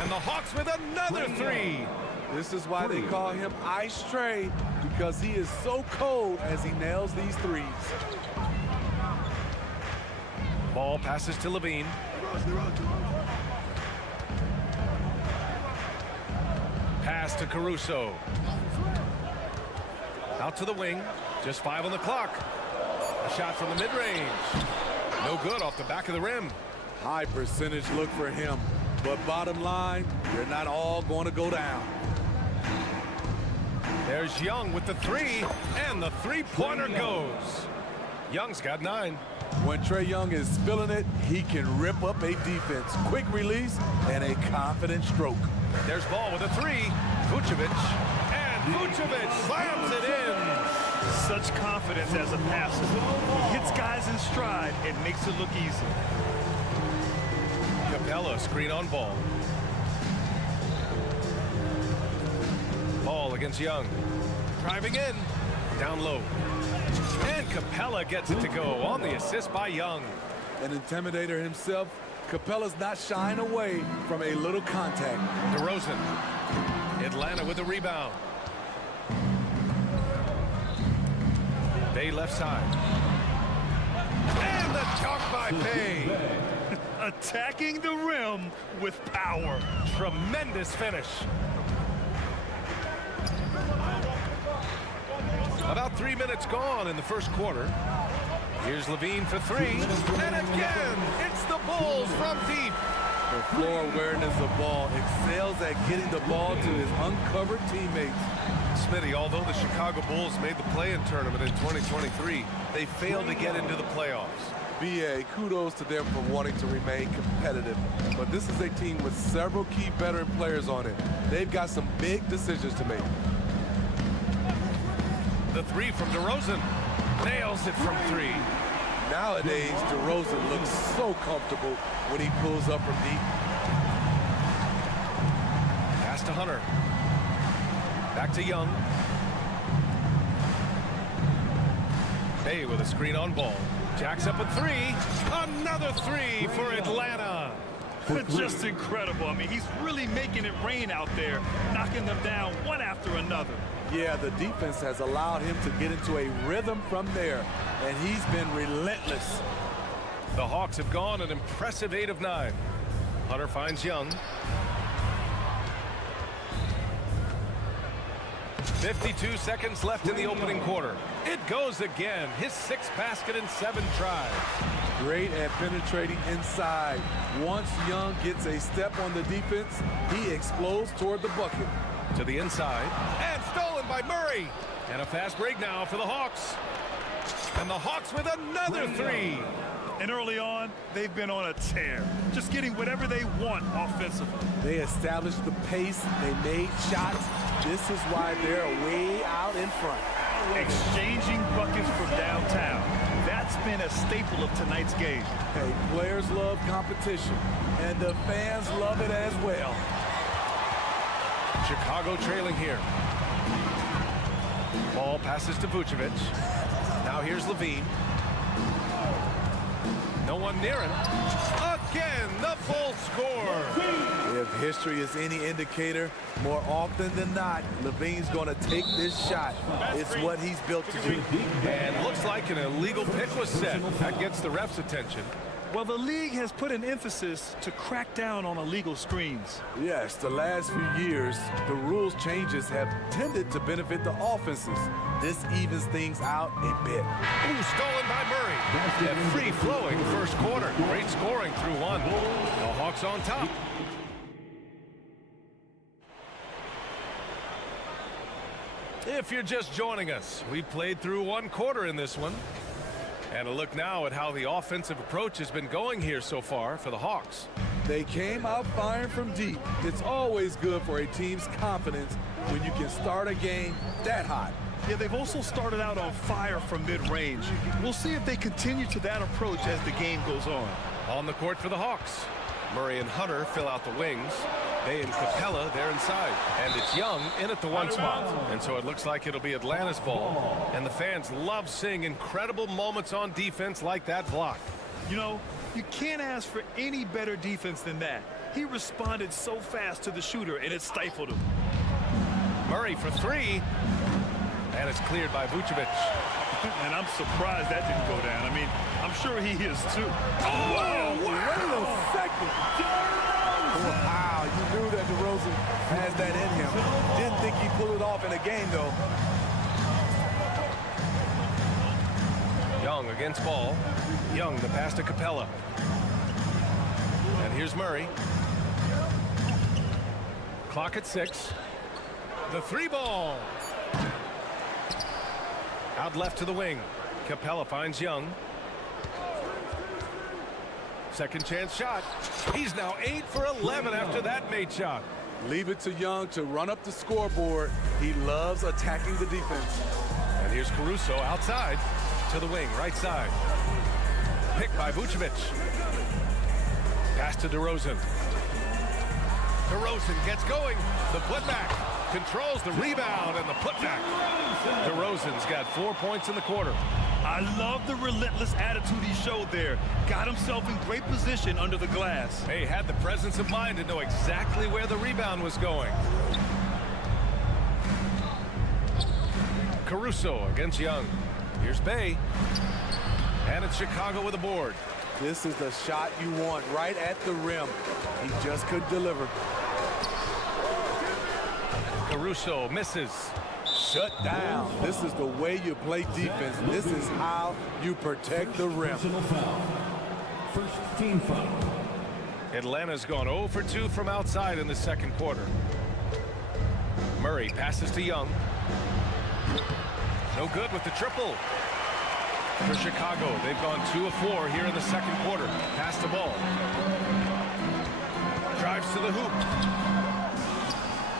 and the Hawks with another three. This is why they call him Ice Trae, because he is so cold as he nails these threes. Ball passes to Levine. Pass to Caruso. Out to the wing. Just 5 on the clock. A shot from the mid-range. No good off the back of the rim. High percentage look for him. But bottom line, they're not all going to go down. There's Young with the three, and the three-pointer goes. Young's got 9. When Trae Young is feeling it, he can rip up a defense. Quick release and a confident stroke. There's Ball with a three. Vucevic, and Vucevic slams it in. Such confidence as a passer. He hits guys in stride and makes it look easy. Capella screen on Ball. Ball against Young. Driving in. Down low. And Capella gets it to go on the assist by Young. An intimidator himself, Capella's not shying away from a little contact. DeRozan. Atlanta with the rebound. Bay left side. And the dunk by Bay. Attacking the rim with power. Tremendous finish. About 3 minutes gone in the first quarter. Here's Levine for three. And again, it's the Bulls from deep. The floor awareness of Ball excels at getting the ball to his uncovered teammates. Smitty, although the Chicago Bulls made the play-in tournament in 2023, they failed to get into the playoffs. BA, kudos to them for wanting to remain competitive. But this is a team with several key veteran players on it. They've got some big decisions to make. The three from DeRozan. Nails it from three. Nowadays, DeRozan looks so comfortable when he pulls up from deep. Pass to Hunter. Back to Young. Bay with a screen on Ball. Jacks up a three. Another three for Atlanta. Just incredible. I mean, he's really making it rain out there, knocking them down one after another. Yeah, the defense has allowed him to get into a rhythm from there, and he's been relentless. The Hawks have gone an impressive 8 of 9. Hunter finds Young. 52 seconds left in the opening quarter. It goes again. His 6th basket in 7 tries. Great at penetrating inside. Once Young gets a step on the defense, he explodes toward the bucket. To the inside. And stolen by Murray. And a fast break now for the Hawks. And the Hawks with another three. And early on, they've been on a tear. Just getting whatever they want offensively. They established the pace. They made shots. This is why they're way out in front. Exchanging buckets from downtown. That's been a staple of tonight's game. Hey, players love competition, and the fans love it as well. Chicago trailing here. Ball passes to Vucevic. Now here's Levine. No one near him. Again, the full score. If history is any indicator, more often than not, Levine's going to take this shot. It's what he's built to do. And looks like an illegal pick was set. That gets the ref's attention. Well, the league has put an emphasis to crack down on illegal screens. Yes, the last few years, the rules changes have tended to benefit the offenses. This evens things out a bit. Ooh, stolen by Murray. A free-flowing first quarter. Great scoring through one. The Hawks on top. If you're just joining us, we played through one quarter in this one. And a look now at how the offensive approach has been going here so far for the Hawks. They came out firing from deep. It's always good for a team's confidence when you can start a game that hot. Yeah, they've also started out on fire from mid-range. We'll see if they continue to that approach as the game goes on. On the court for the Hawks. Murray and Hunter fill out the wings. Bay and Capella, they're inside. And it's Young in at the one spot. And so it looks like it'll be Atlanta's ball. And the fans love seeing incredible moments on defense like that block. You know, you can't ask for any better defense than that. He responded so fast to the shooter, and it stifled him. Murray for three. And it's cleared by Vucevic. And I'm surprised that didn't go down. I mean, I'm sure he is too. Oh, wait a second. Wow, you knew that DeRozan has that in him. Didn't think he'd pull it off in a game, though. Young against ball. Young, the pass to Capella. And here's Murray. Clock at 6. The three ball. Out left to the wing. Capella finds Young. Second chance shot. He's now 8 for 11 after that made shot. Leave it to Young to run up the scoreboard. He loves attacking the defense. And here's Caruso outside to the wing, right side. Picked by Vucevic. Pass to DeRozan. DeRozan gets going. The putback. Controls the rebound and the putback. DeRozan's got 4 points in the quarter. I love the relentless attitude he showed there. Got himself in great position under the glass. He had the presence of mind to know exactly where the rebound was going. Caruso against Young. Here's Bay. And it's Chicago with a board. This is the shot you want right at the rim. He just couldn't deliver. Caruso misses. Shut down. This is the way you play defense. This is how you protect the rim. First team foul. Atlanta's gone 0 for 2 from outside in the second quarter. Murray passes to Young. No good with the triple. For Chicago, they've gone 2 of 4 here in the second quarter. Pass the ball. Drives to the hoop.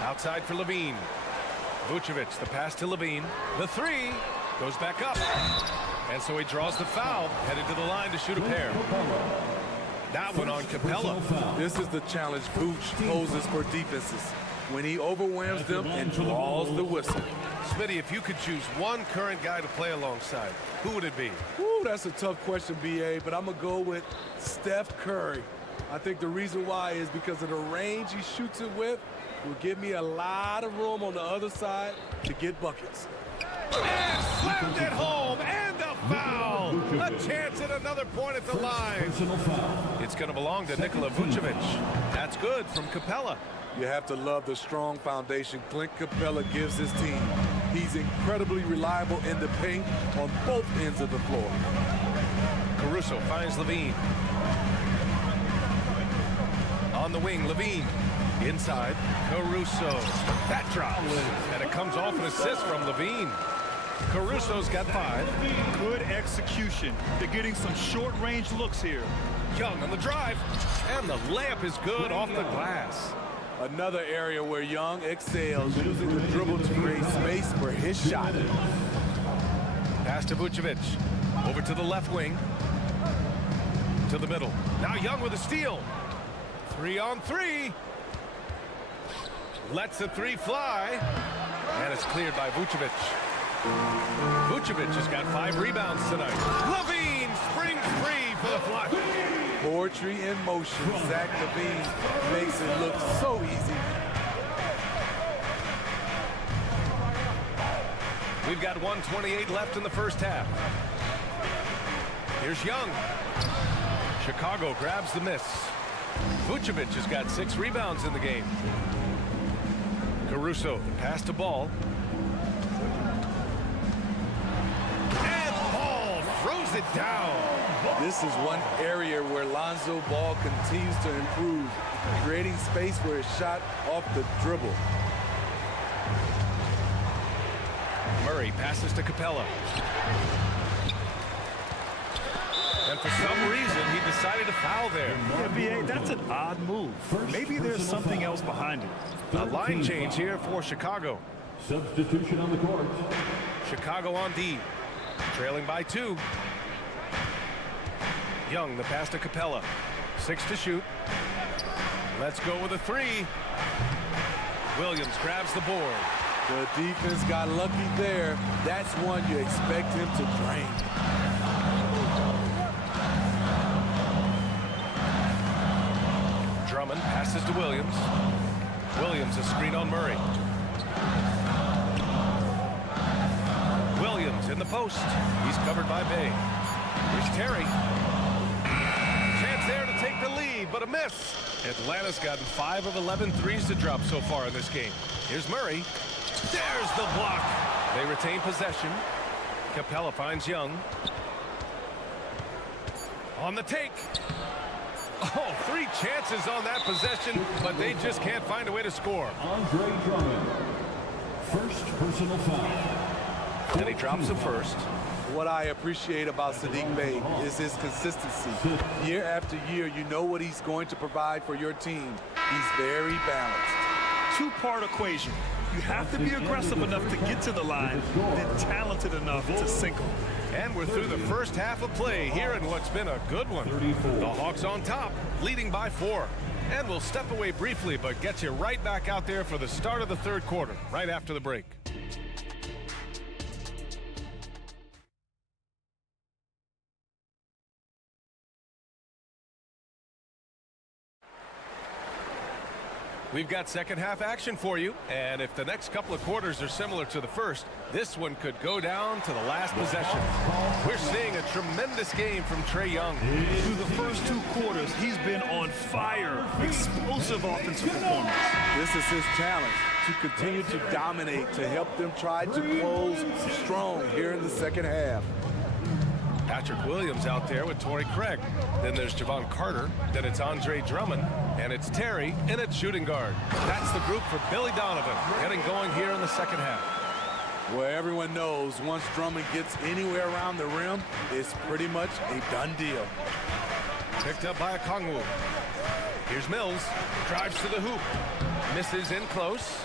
Outside for Levine. Vucevic, the pass to Levine. The three goes back up. And so he draws the foul, headed to the line to shoot a pair. That one on Capella. This is the challenge Vooch poses for defenses. When he overwhelms them and draws the whistle. Smitty, if you could choose one current guy to play alongside, who would it be? Ooh, that's a tough question, BA, but I'm going to go with Steph Curry. I think the reason why is because of the range he shoots it with will give me a lot of room on the other side to get buckets. And slammed it home, and a foul! A chance at another point at the line. It's going to belong to Nikola Vucevic. That's good from Capella. You have to love the strong foundation Clint Capella gives his team. He's incredibly reliable in the paint on both ends of the floor. Caruso finds Levine. On the wing, Levine. Inside, Caruso. That drops. And it comes off an assist from Levine. Caruso's got 5. Good execution. They're getting some short-range looks here. Young on the drive. And the layup is good off the glass. Another area where Young excels, using the dribble to create space for his shot. Pass to Vucevic. Over to the left wing. To the middle. Now Young with a steal. 3 on 3. Lets the 3 fly. And it's cleared by Vucevic. Vucevic has got 5 rebounds tonight. Levine springs free for the flush. Poetry in motion. Zach Levine makes it look so easy. We've got 1:28 left in the first half. Here's Young. Chicago grabs the miss. Vucevic has got 6 rebounds in the game. Caruso passed the ball. And Ball throws it down. This is one area where Lonzo Ball continues to improve, creating space for his shot off the dribble. Murray passes to Capella. And for some reason, he decided to foul there. Yeah, B.A., that's an odd move. Maybe there's something else behind it. A line change here for Chicago. Substitution on the court. Chicago on D. Trailing by 2. Young, the pass to Capella. 6 to shoot. Let's go with a 3. Williams grabs the board. The defense got lucky there. That's one you expect him to drain. Drummond passes to Williams. Williams a screen on Murray. Williams in the post. He's covered by Bay. Here's Terry. Chance there to take the lead, but a miss. Atlanta's gotten 5 of 11 threes to drop so far in this game. Here's Murray. There's the block. They retain possession. Capella finds Young. On the take. Oh, 3 chances on that possession, but they just can't find a way to score. Andre Drummond. First personal foul. And he drops the first. What I appreciate about Saddiq Bey is his consistency. Year after year, you know what he's going to provide for your team. He's very balanced. 2-part equation. You have to be aggressive enough to get to the line, then talented enough to sink them. And we're through the first half of play here in what's been a good one. The Hawks on top, leading by 4. And we'll step away briefly, but get you right back out there for the start of the third quarter, right after the break. We've got second half action for you, and if the next couple of quarters are similar to the first, this one could go down to the last possession. We're seeing a tremendous game from Trae Young. Through the first 2 quarters, he's been on fire. Explosive offensive performance. This is his challenge, to continue to dominate, to help them try to close strong here in the second half. Patrick Williams out there with Torrey Craig. Then there's Javon Carter. Then it's Andre Drummond. And it's Terry in at shooting guard. That's the group for Billy Donovan, getting going here in the second half. Where everyone knows once Drummond gets anywhere around the rim, it's pretty much a done deal. Picked up by Okongwu. Here's Mills. Drives to the hoop. Misses in close.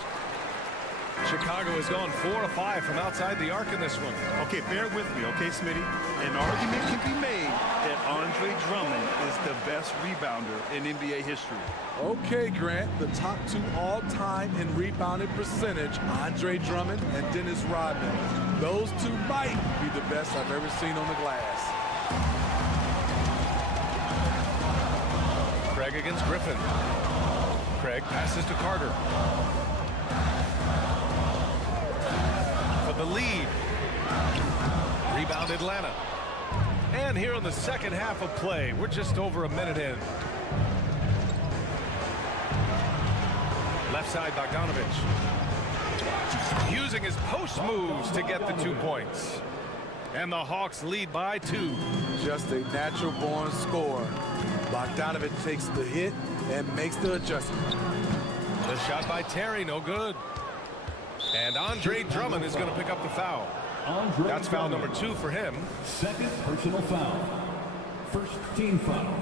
Chicago has gone 4 of 5 from outside the arc in this one. Okay, bear with me, okay, Smitty? An argument can be made that Andre Drummond is the best rebounder in NBA history. Okay, Grant, the top 2 all-time in rebounding percentage, Andre Drummond and Dennis Rodman. Those 2 might be the best I've ever seen on the glass. Craig against Griffin. Craig passes to Carter. For the lead. Rebound Atlanta. And here in the second half of play, we're just over a minute in. Left side, Bogdanovich. Using his post moves to get the 2 points. And the Hawks lead by 2. Just a natural-born scorer. Bogdanovich takes the hit and makes the adjustment. The shot by Terry, no good. And Andre Drummond is going to pick up the foul. That's foul number 2 for him. Second personal foul. First team foul.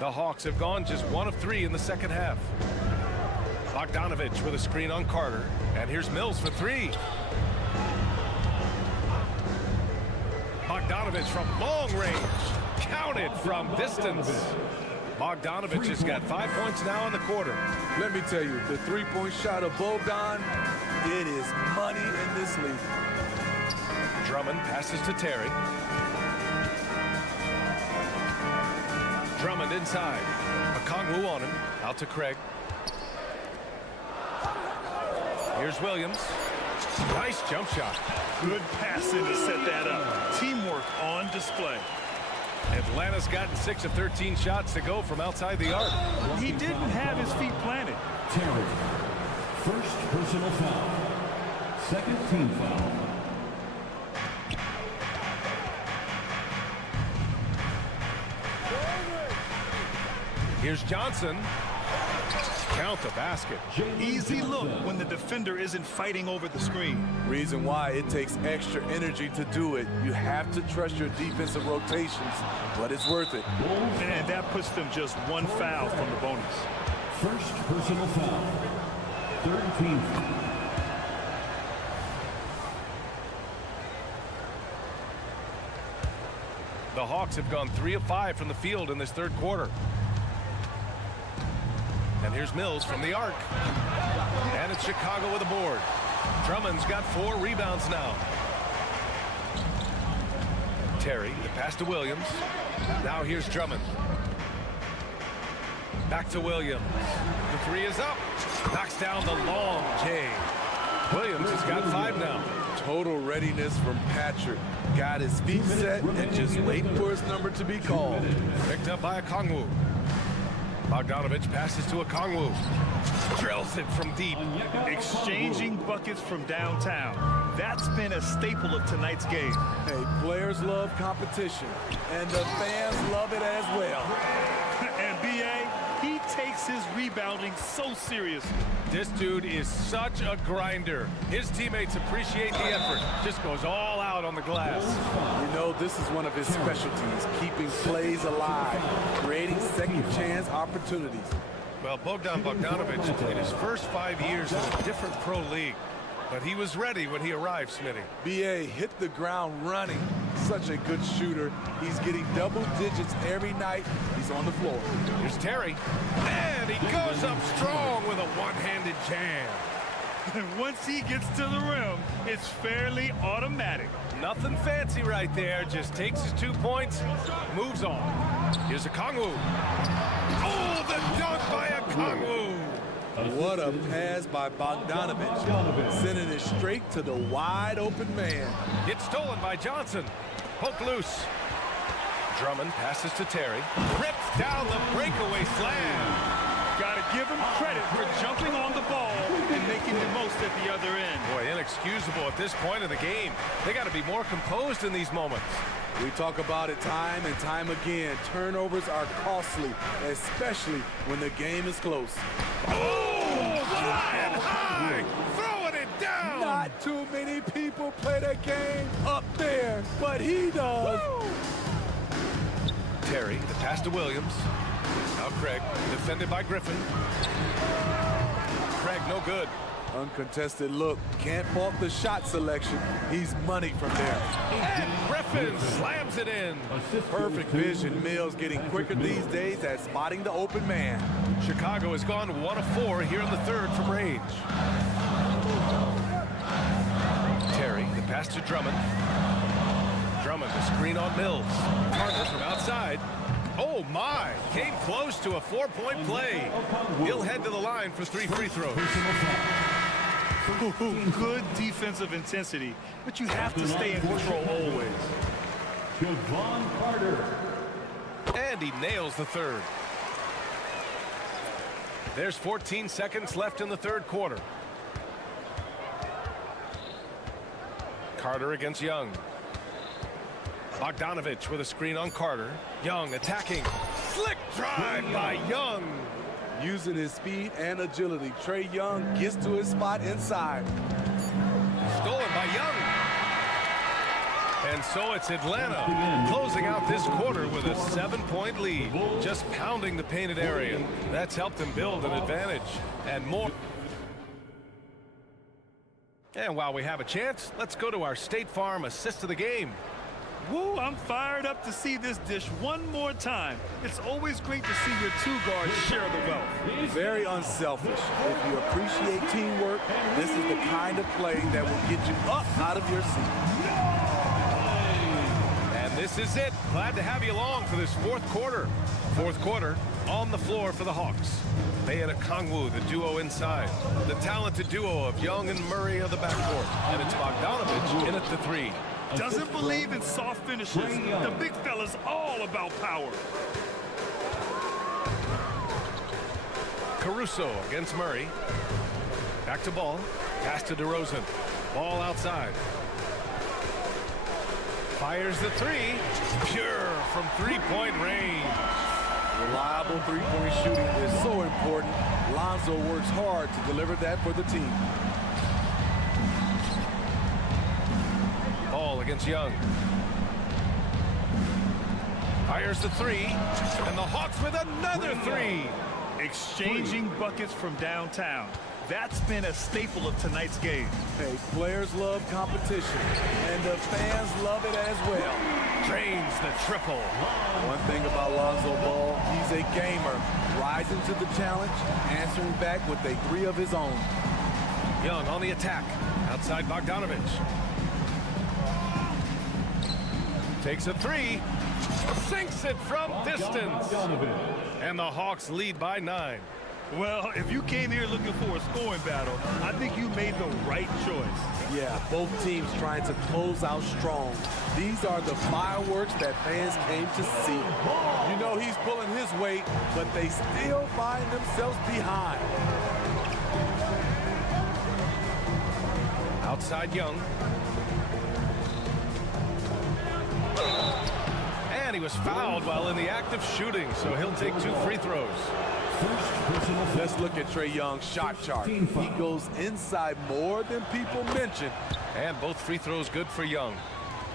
The Hawks have gone just 1 of 3 in the second half. Bogdanovich with a screen on Carter. And here's Mills for 3. Bogdanovich from long range. Counted from distance. Bogdanovich has got 5 points now in the quarter. Let me tell you, the 3-point shot of Bogdan, It is money in this league. Drummond passes to Terry. Drummond inside. Okongwu on him. Out to Craig. Here's Williams. Nice jump shot. Good passing to set that up. Teamwork on display. Atlanta's gotten 6 of 13 shots to go from outside the arc. He didn't have his feet planted. Terry. First personal foul. Second team foul. Here's Johnson. Count the basket. Easy look when the defender isn't fighting over the screen. Reason why it takes extra energy to do it. You have to trust your defensive rotations, but it's worth it. And that puts them just one foul from the bonus. First personal foul. Third team foul. The Hawks have gone 3 of 5 from the field in this third quarter. And here's Mills from the arc. And it's Chicago with a board. Drummond's got 4 rebounds now. Terry, the pass to Williams. Now here's Drummond. Back to Williams. The 3 is up. Knocks down the long J. Williams has got 5 now. Total readiness from Patrick. Got his feet set and just waiting for his number to be called. Picked up by Okongwu. Bogdanovich passes to Okongwu. Drills it from deep. Exchanging buckets from downtown. That's been a staple of tonight's game. Hey, players love competition, and the fans love it as well. And B.A., he takes his rebounding so seriously. This dude is such a grinder. His teammates appreciate the effort. Just goes all out on the glass. You know, this is one of his specialties, keeping plays alive, creating second chance opportunities. Well, Bogdan Bogdanovich played his first 5 years in a different pro league, but he was ready when he arrived, Smitty. B.A. hit the ground running. Such a good shooter. He's getting double digits every night. He's on the floor. Here's Terry. And he goes up strong with a one-handed jam. And once he gets to the rim, it's fairly automatic. Nothing fancy right there. Just takes his 2 points, moves on. Here's Okongwu. Oh, the dunk by Okongwu. What a pass by Bogdanovich. Sending it straight to the wide open man. It's stolen by Johnson. Poke loose. Drummond passes to Terry. Rips down the breakaway slam. Got to give him credit for jumping on the ball and making the most at the other end. Boy, inexcusable at this point of the game. They got to be more composed in these moments. We talk about it time and time again. Turnovers are costly, especially when the game is close. Oh, flying high, throwing it down. Not too many people play that game up there, but he does. Woo! Terry, the pass to Williams. Now Craig, defended by Griffin. Craig, no good. Uncontested look. Can't fault the shot selection. He's money from there. And Griffin slams it in. Perfect vision. Mills getting quicker these days at spotting the open man. Chicago has gone 1 of 4 here in the third from range. Terry, the pass to Drummond. Drummond, the screen on Mills. Carter from outside. Oh my, came close to a 4-point play. He'll head to the line for 3 free throws. Good defensive intensity, but you have to stay in control always. Javon Carter. And he nails the third. There's 14 seconds left in the third quarter. Carter against Young. Bogdanovich with a screen on Carter. Young attacking. Slick drive by Young. Using his speed and agility, Trae Young gets to his spot inside. Stolen by Young. And so it's Atlanta closing out this quarter with a 7-point lead. Just pounding the painted area. That's helped them build an advantage and more. And while we have a chance, let's go to our State Farm assist of the game. Woo, I'm fired up to see this dish one more time. It's always great to see your two guards share the wealth. Very unselfish. If you appreciate teamwork, this is the kind of play that will get you up out of your seat. And this is it. Glad to have you along for this fourth quarter. Fourth quarter on the floor for the Hawks. They and Kongwu, the duo inside. The talented duo of Young and Murray of the backcourt. And it's Bogdanovich in at the three. Doesn't believe in soft finishes. The big fella's all about power. Caruso against Murray. Back to Ball. Pass to DeRozan. Ball outside. Fires the three. Pure from three-point range. Reliable three-point shooting is so important. Lonzo works hard to deliver that for the team. Ball against Young. Fires the three. And the Hawks with another three. Exchanging buckets from downtown. That's been a staple of tonight's game. Hey, players love competition, and the fans love it as well. Drains the triple. One thing about Lonzo Ball, he's a gamer. Rising to the challenge, answering back with a three of his own. Young on the attack. Outside Bogdanovich. Takes a three. Sinks it from distance. And the Hawks lead by 9. Well, if you came here looking for a scoring battle, I think you made the right choice. Yeah, both teams trying to close out strong. These are the fireworks that fans came to see. You know he's pulling his weight, but they still find themselves behind. Outside Young. And he was fouled while in the act of shooting, so he'll take 2 free throws. Let's look at Trae Young's shot chart. He goes inside more than people mention. And both free throws good for Young.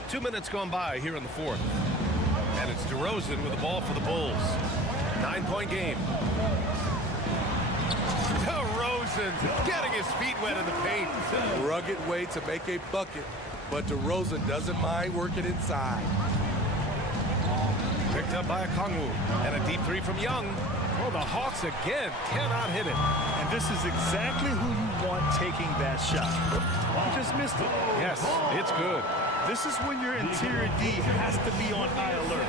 2 minutes gone by here in the fourth. And it's DeRozan with the ball for the Bulls. 9-point game. DeRozan getting his feet wet in the paint. Rugged way to make a bucket, but DeRozan doesn't mind working inside. Picked up by Kongwu. And a deep three from Young. Oh, the Hawks again cannot hit it. And this is exactly who you want taking that shot. You just missed it. Yes, it's good. This is when your interior D has to be on high alert.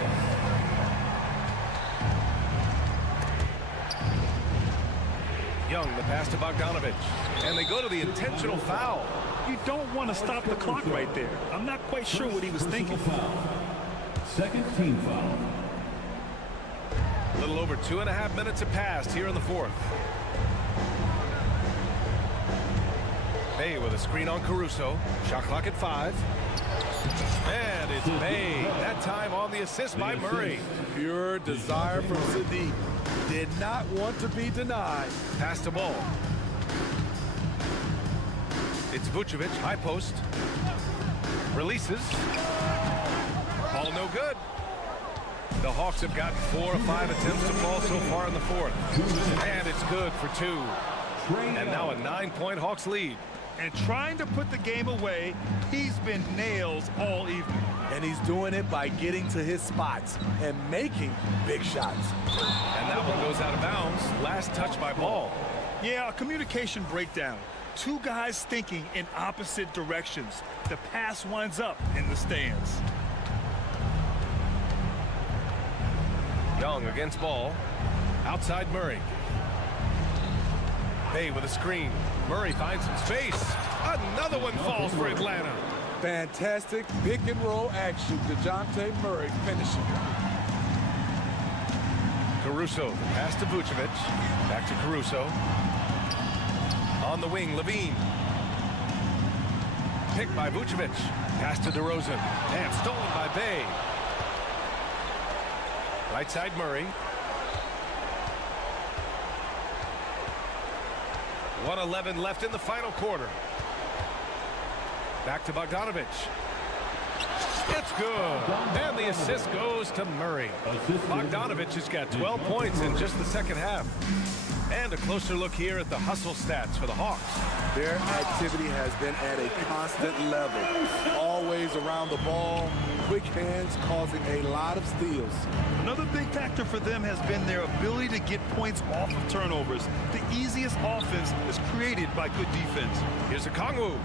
Young, the pass to Bogdanovich. And they go to the intentional foul. You don't want to stop the clock right there. I'm not quite sure what he was thinking. Second team foul. A little over 2.5 minutes have passed here in the fourth. Bay with a screen on Caruso. Shot clock at 5. And it's Bay. That time on the assist by Murray. Pure desire from Sadiq. Did not want to be denied. Pass to Ball. It's Vucevic, high post. Releases. Ball no good. The Hawks have got 4 or 5 attempts to fall so far in the fourth. And it's good for 2. And now a 9-point Hawks lead. And trying to put the game away, he's been nails all evening. And he's doing it by getting to his spots and making big shots. And that one goes out of bounds. Last touch by Ball. Yeah, a communication breakdown. 2 guys thinking in opposite directions. The pass winds up in the stands. Young against Ball. Outside Murray. Bay with a screen. Murray finds some space. Another one falls for Atlanta. Fantastic pick and roll action. DeJounte Murray finishing. Caruso, pass to Vucevic. Back to Caruso. On the wing, Levine. Picked by Vucevic. Pass to DeRozan. And stolen by Bay. Right side Murray. 1:11 left in the final quarter. Back to Bogdanovich. It's good. And the assist goes to Murray. Bogdanovich has got 12 points in just the second half. And a closer look here at the hustle stats for the Hawks. Their activity has been at a constant level. Always around the ball, quick hands causing a lot of steals. Another big factor for them has been their ability to get points off of turnovers. The easiest offense is created by good defense. Here's a Kongwu.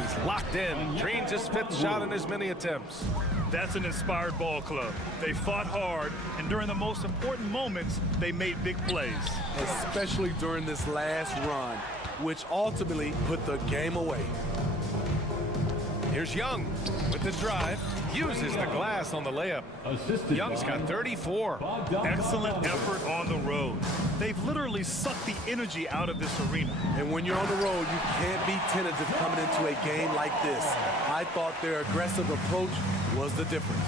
He's locked in. Drains his 5th shot in as many attempts. That's an inspired ball club. They fought hard, and during the most important moments, they made big plays. Especially during this last run, which ultimately put the game away. Here's Young with the drive. Uses the glass on the layup. Young's got 34. Excellent effort on the road. They've literally sucked the energy out of this arena. And when you're on the road, you can't be tentative coming into a game like this. I thought their aggressive approach was the difference.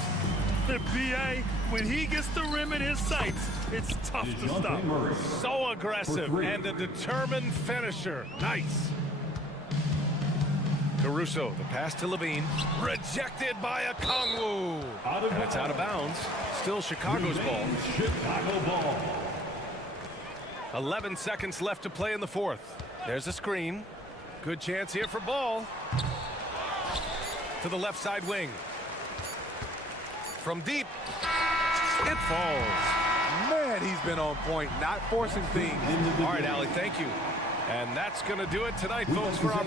The BA, when he gets the rim in his sights, it's tough to stop. So aggressive and a determined finisher. Nice. Caruso, the pass to Levine, rejected by a Kongwu. And it's out of bounds. Still Chicago's ball. Chicago ball. 11 seconds left to play in the 4th. There's a screen. Good chance here for ball. To the left side wing. From deep. It falls. Man, he's been on point, not forcing things. All right, Allie, thank you. And that's going to do it tonight, folks, for our...